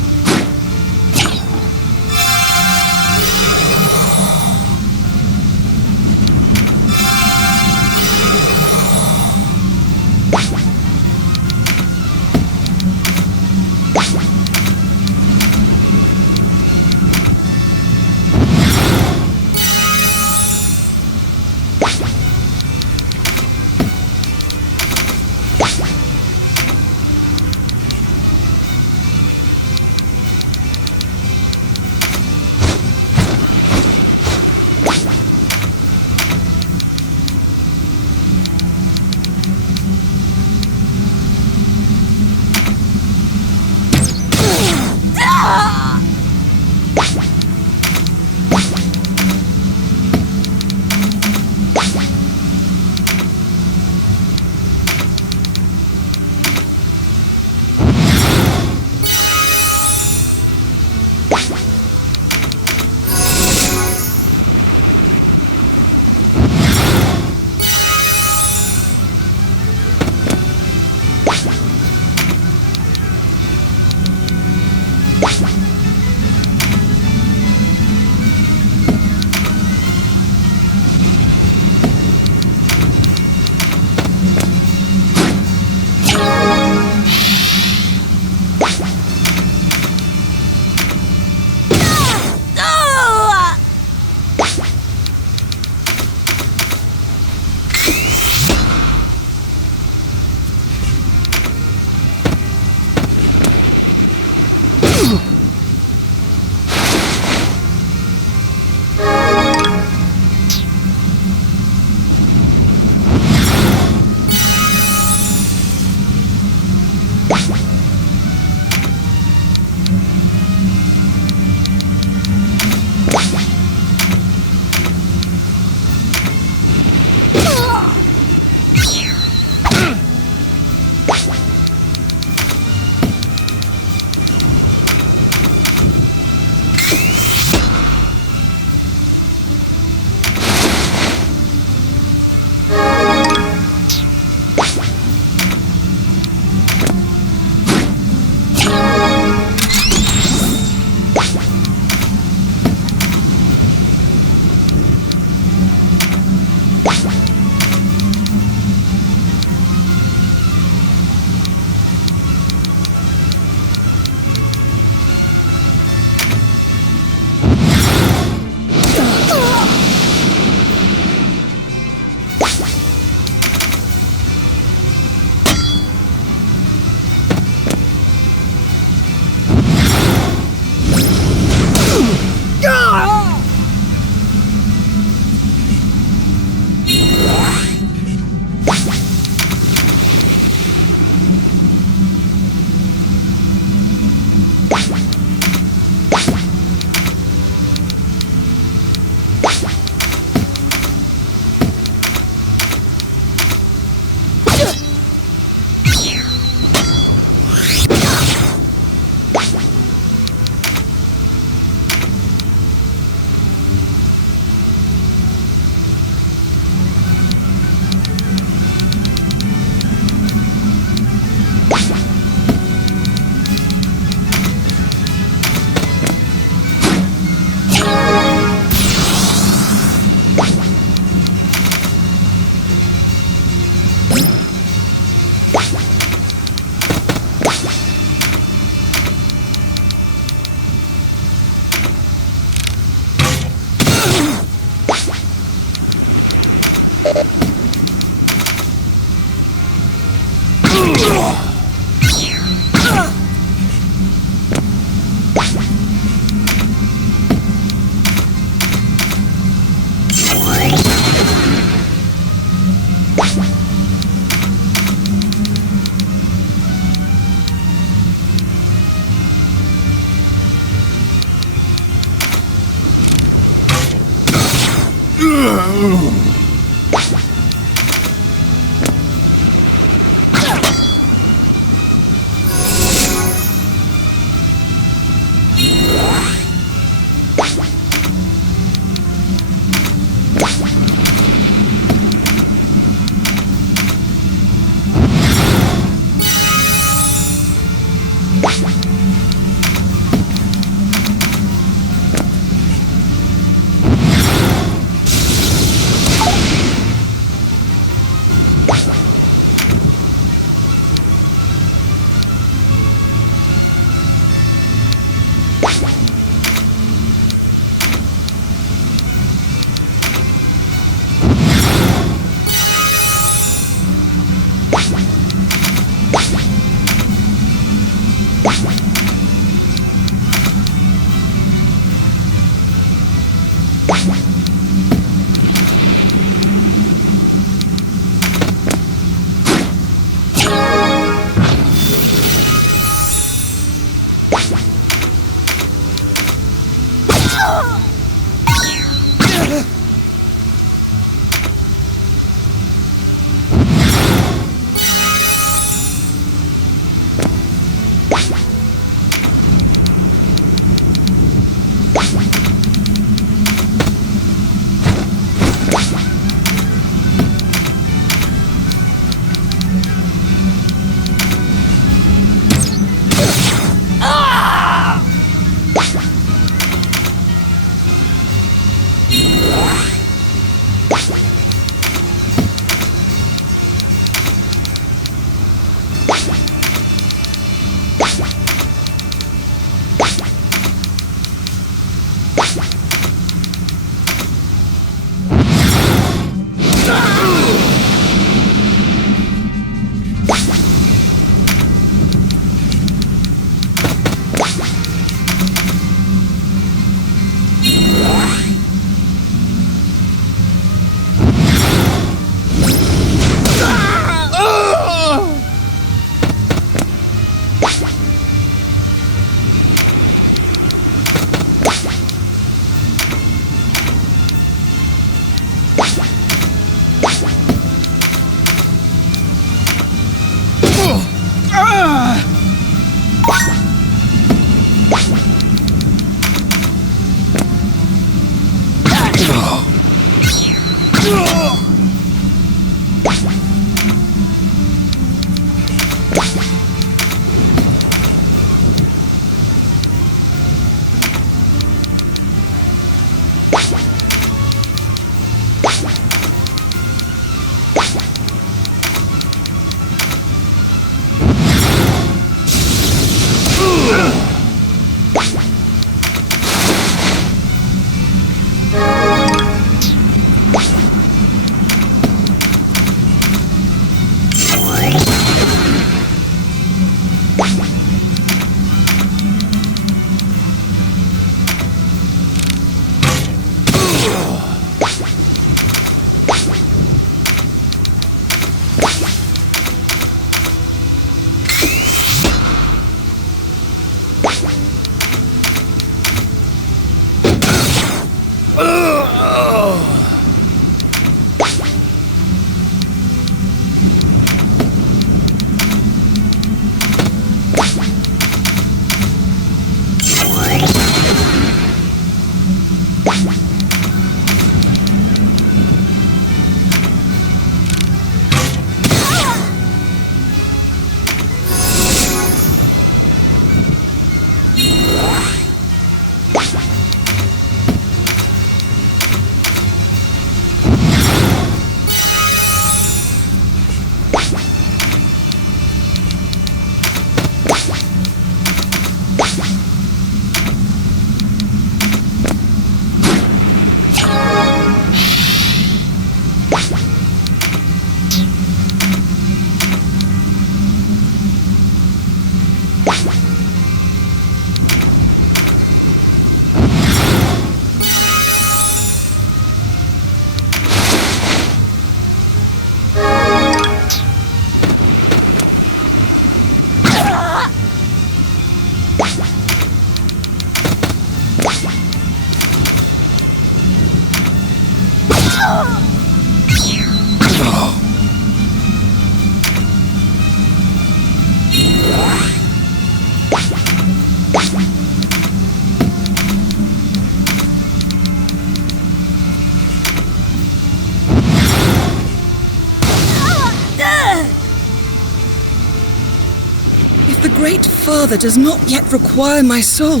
father does not yet require my soul,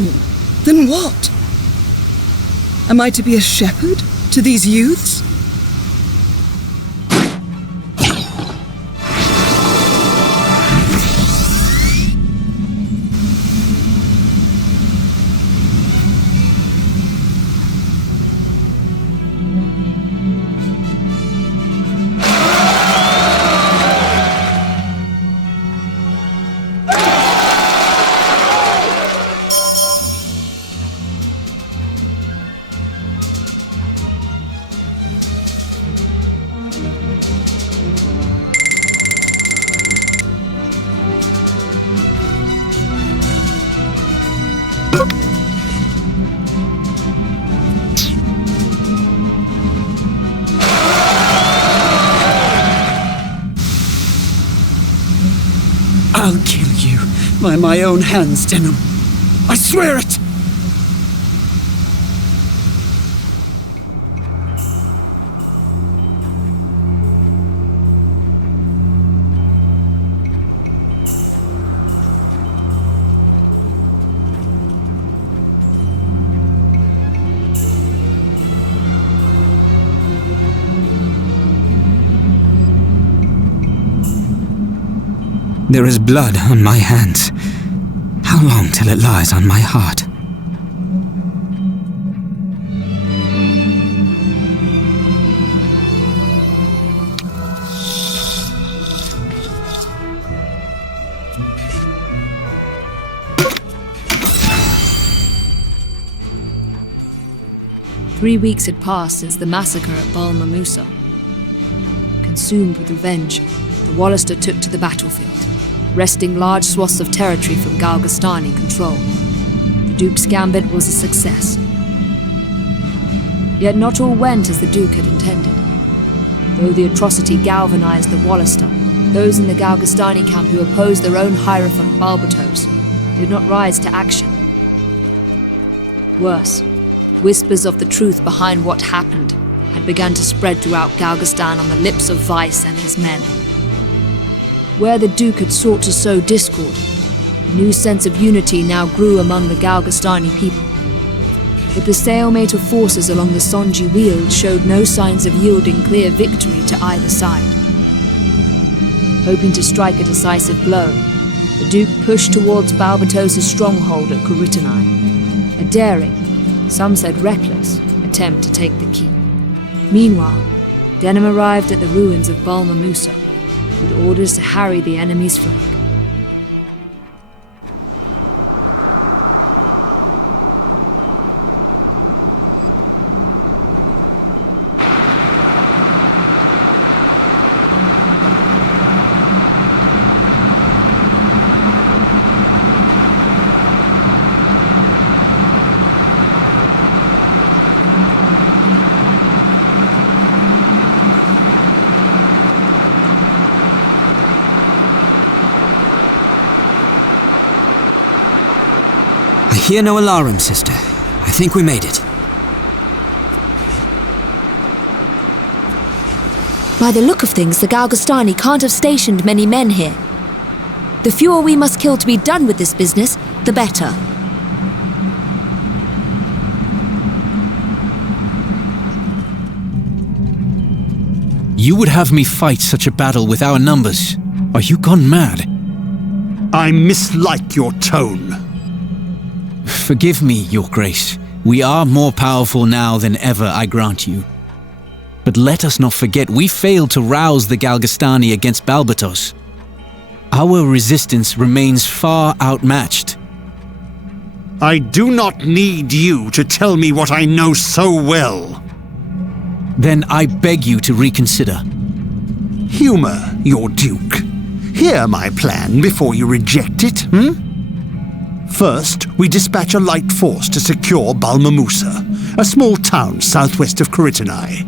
then what? Am I to be a shepherd to these youths? I'll kill you by my own hands, Denim. I swear it! There is blood on my hands. How long till it lies on my heart? Three weeks had passed since the massacre at Balmamusa. Consumed with revenge, the Wallister took to the battlefield, wresting large swaths of territory from Galgastani control. The Duke's gambit was a success. Yet not all went as the Duke had intended. Though the atrocity galvanized the Wallister, those in the Galgastani camp who opposed their own Hierophant Balbatos did not rise to action. Worse, whispers of the truth behind what happened had begun to spread throughout Galgastan on the lips of Vice and his men. Where the Duke had sought to sow discord, a new sense of unity now grew among the Galgastani people. But the stalemate of forces along the Sonji Weald showed no signs of yielding clear victory to either side. Hoping to strike a decisive blow, the Duke pushed towards Balbatos' stronghold at Kuritanai, a daring, some said reckless, attempt to take the keep. Meanwhile, Denim arrived at the ruins of Balmamusa, with orders to harry the enemy's flank. I hear no alarm, sister. I think we made it. By the look of things, the Galgastani can't have stationed many men here. The fewer we must kill to be done with this business, the better. You would have me fight such a battle with our numbers? Are you gone mad? I mislike your tone. Forgive me, Your Grace. We are more powerful now than ever, I grant you. But let us not forget, we failed to rouse the Galgastani against Balbatos. Our resistance remains far outmatched. I do not need you to tell me what I know so well. Then I beg you to reconsider. Humor your Duke. Hear my plan before you reject it, First, we dispatch a light force to secure Balmamusa, a small town southwest of Kuritanai.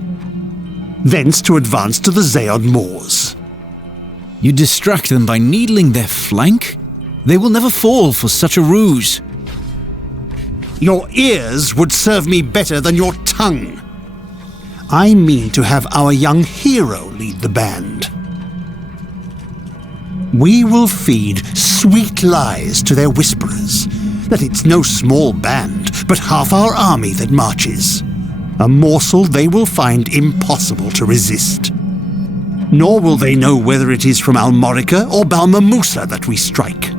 Thence to advance to the Zaod Moors. You distract them by needling their flank? They will never fall for such a ruse. Your ears would serve me better than your tongue. I mean to have our young hero lead the band. We will feed sweet lies to their whisperers, that it's no small band, but half our army that marches. A morsel they will find impossible to resist. Nor will they know whether it is from Almorica or Balmamusa that we strike.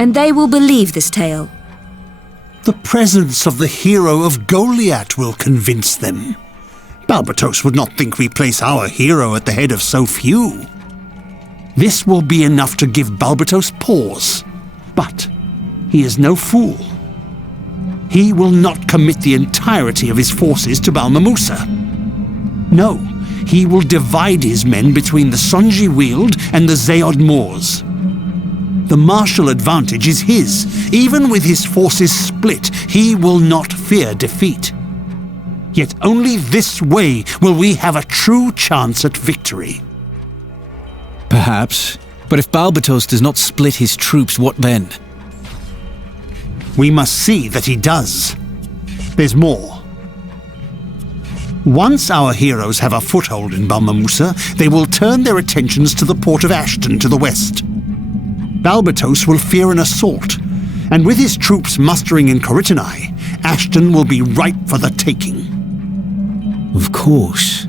And they will believe this tale. The presence of the hero of Goliath will convince them. Balbatos would not think we place our hero at the head of so few. This will be enough to give Balbatos pause. But he is no fool. He will not commit the entirety of his forces to Balmamusa. No, he will divide his men between the Sonji Weald and the Zaod Moors. The martial advantage is his. Even with his forces split, he will not fear defeat. Yet only this way will we have a true chance at victory. Perhaps. But if Balbatos does not split his troops, what then? We must see that he does. There's more. Once our heroes have a foothold in Balmamusa, they will turn their attentions to the port of Ashton to the west. Balbatos will fear an assault, and with his troops mustering in Corytonai, Ashton will be ripe for the taking. Of course.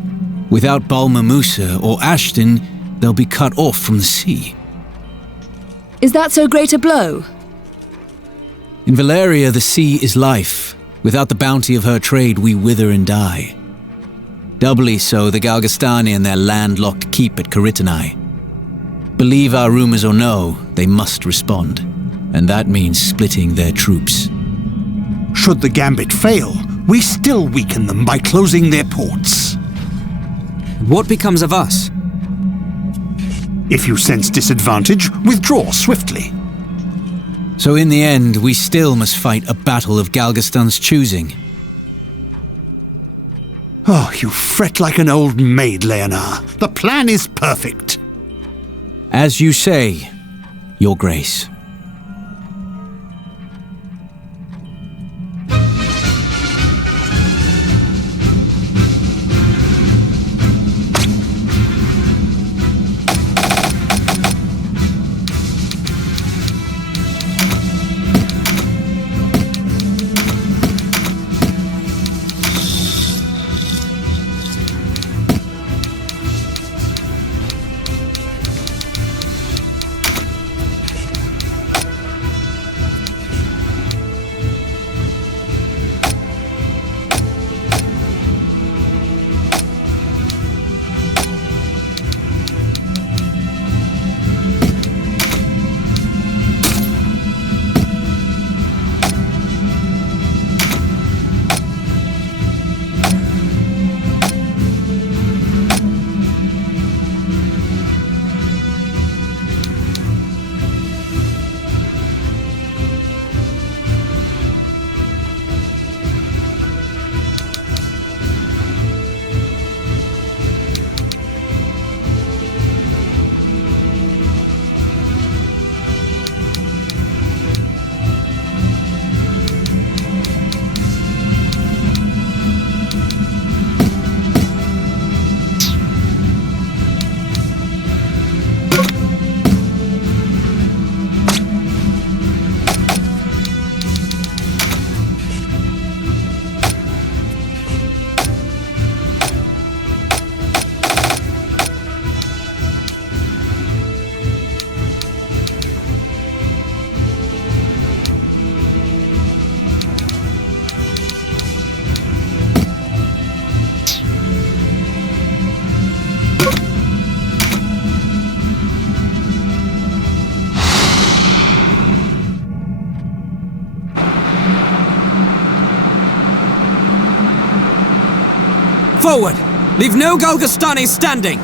Without Balmamusa or Ashton, they'll be cut off from the sea. Is that so great a blow? In Valeria, the sea is life. Without the bounty of her trade, we wither and die. Doubly so the Galgastani and their landlocked keep at Corytonai. Believe our rumors or no, they must respond. And that means splitting their troops. Should the gambit fail, we still weaken them by closing their ports. What becomes of us? If you sense disadvantage, withdraw swiftly. So in the end, we still must fight a battle of Galgastan's choosing. Oh, you fret like an old maid, Leonard. The plan is perfect. As you say, Your Grace. Forward! Leave no Galgastani standing!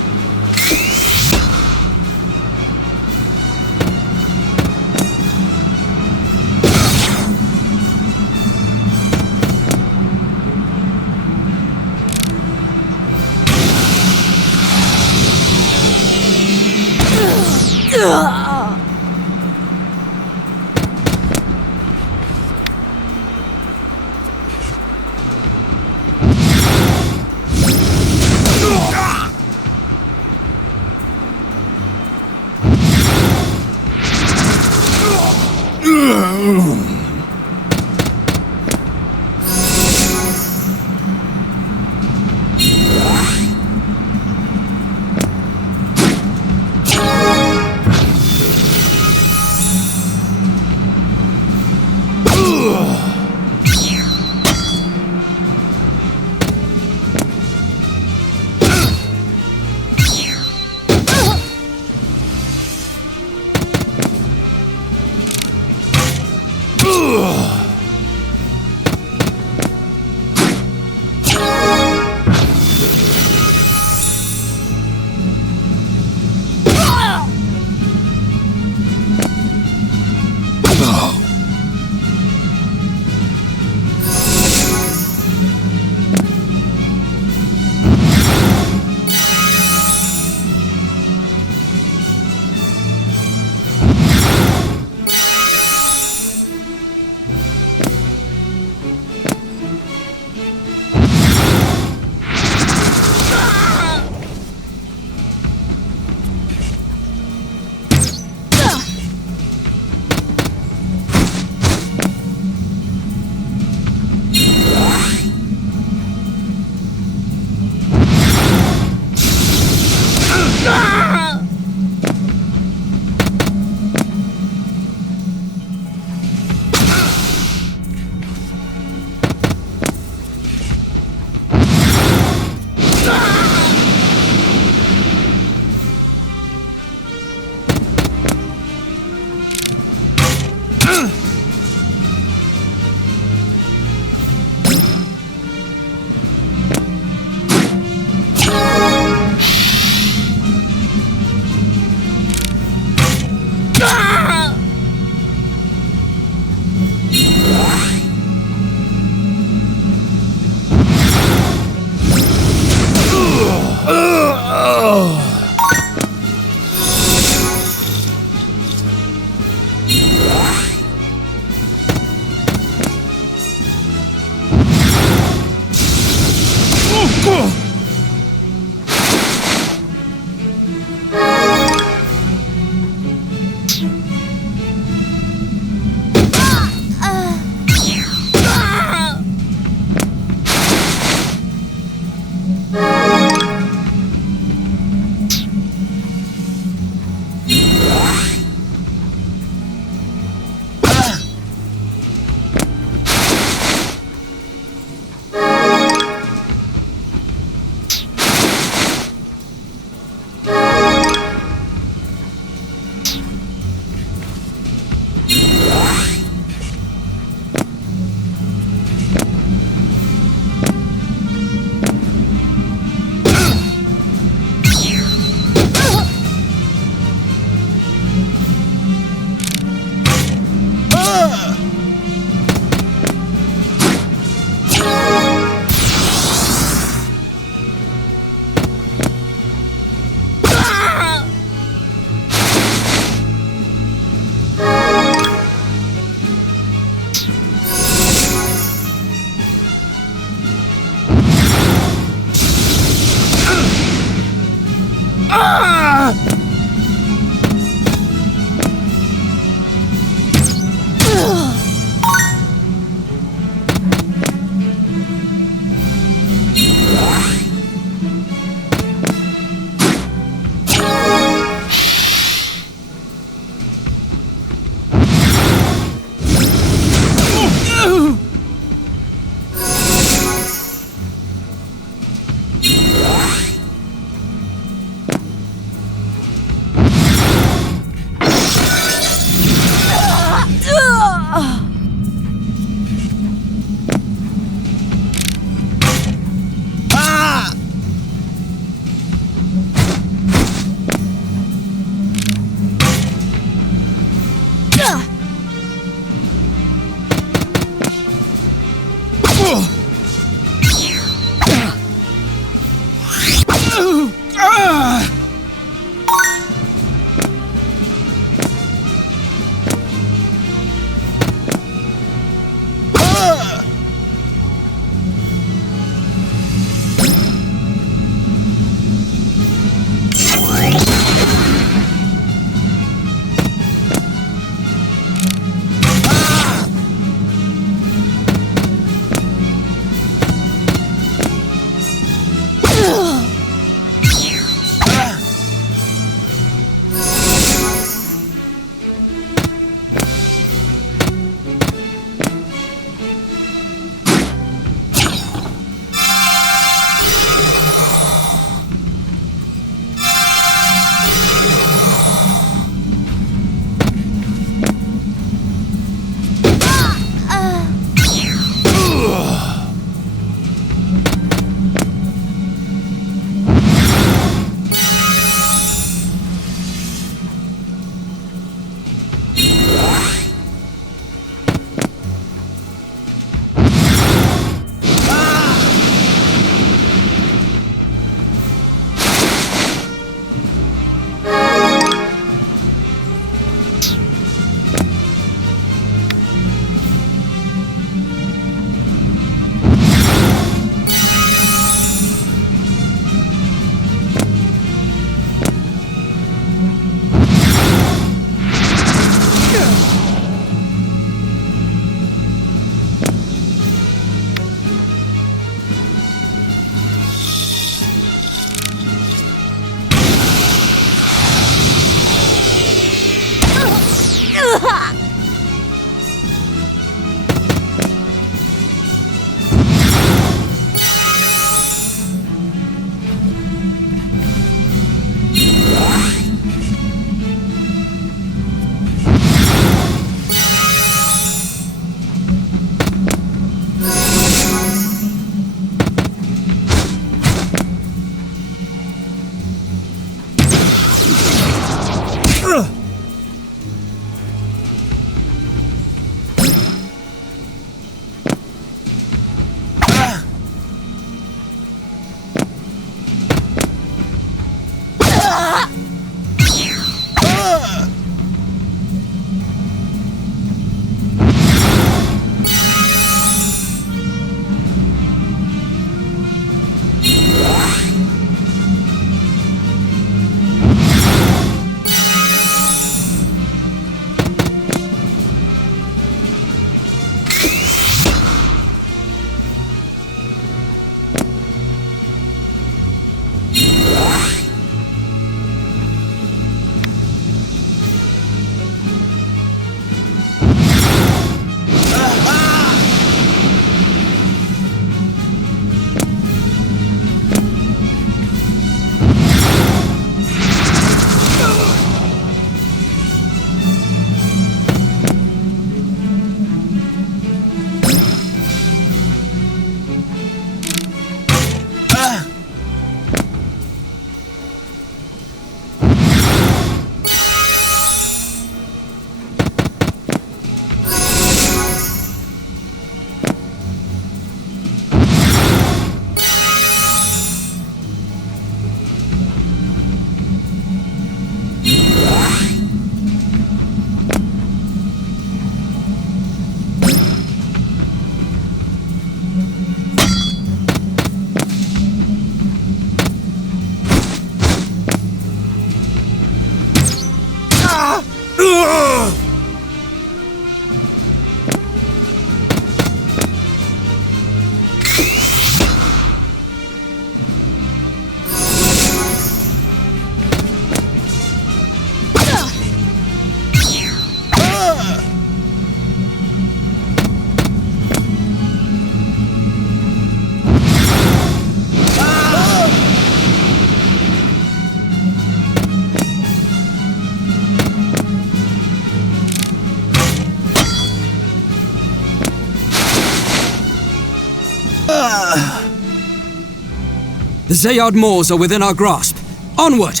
The Zayard Moors are within our grasp. Onward!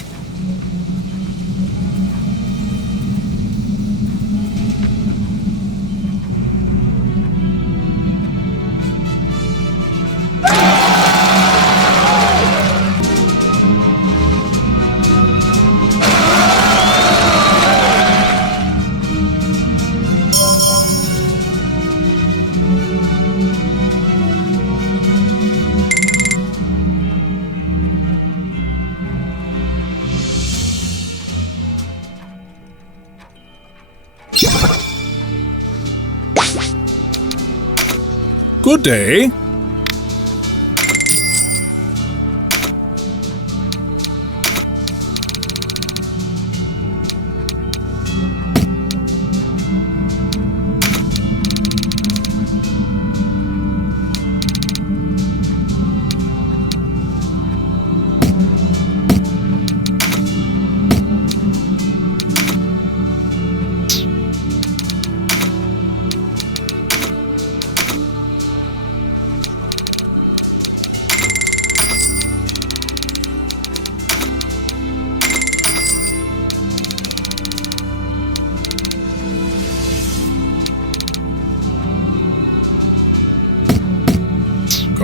Good day.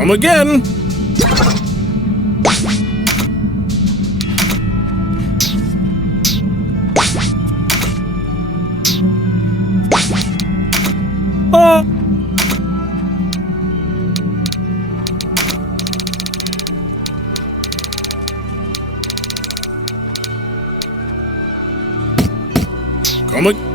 Come again. Oh. Come again.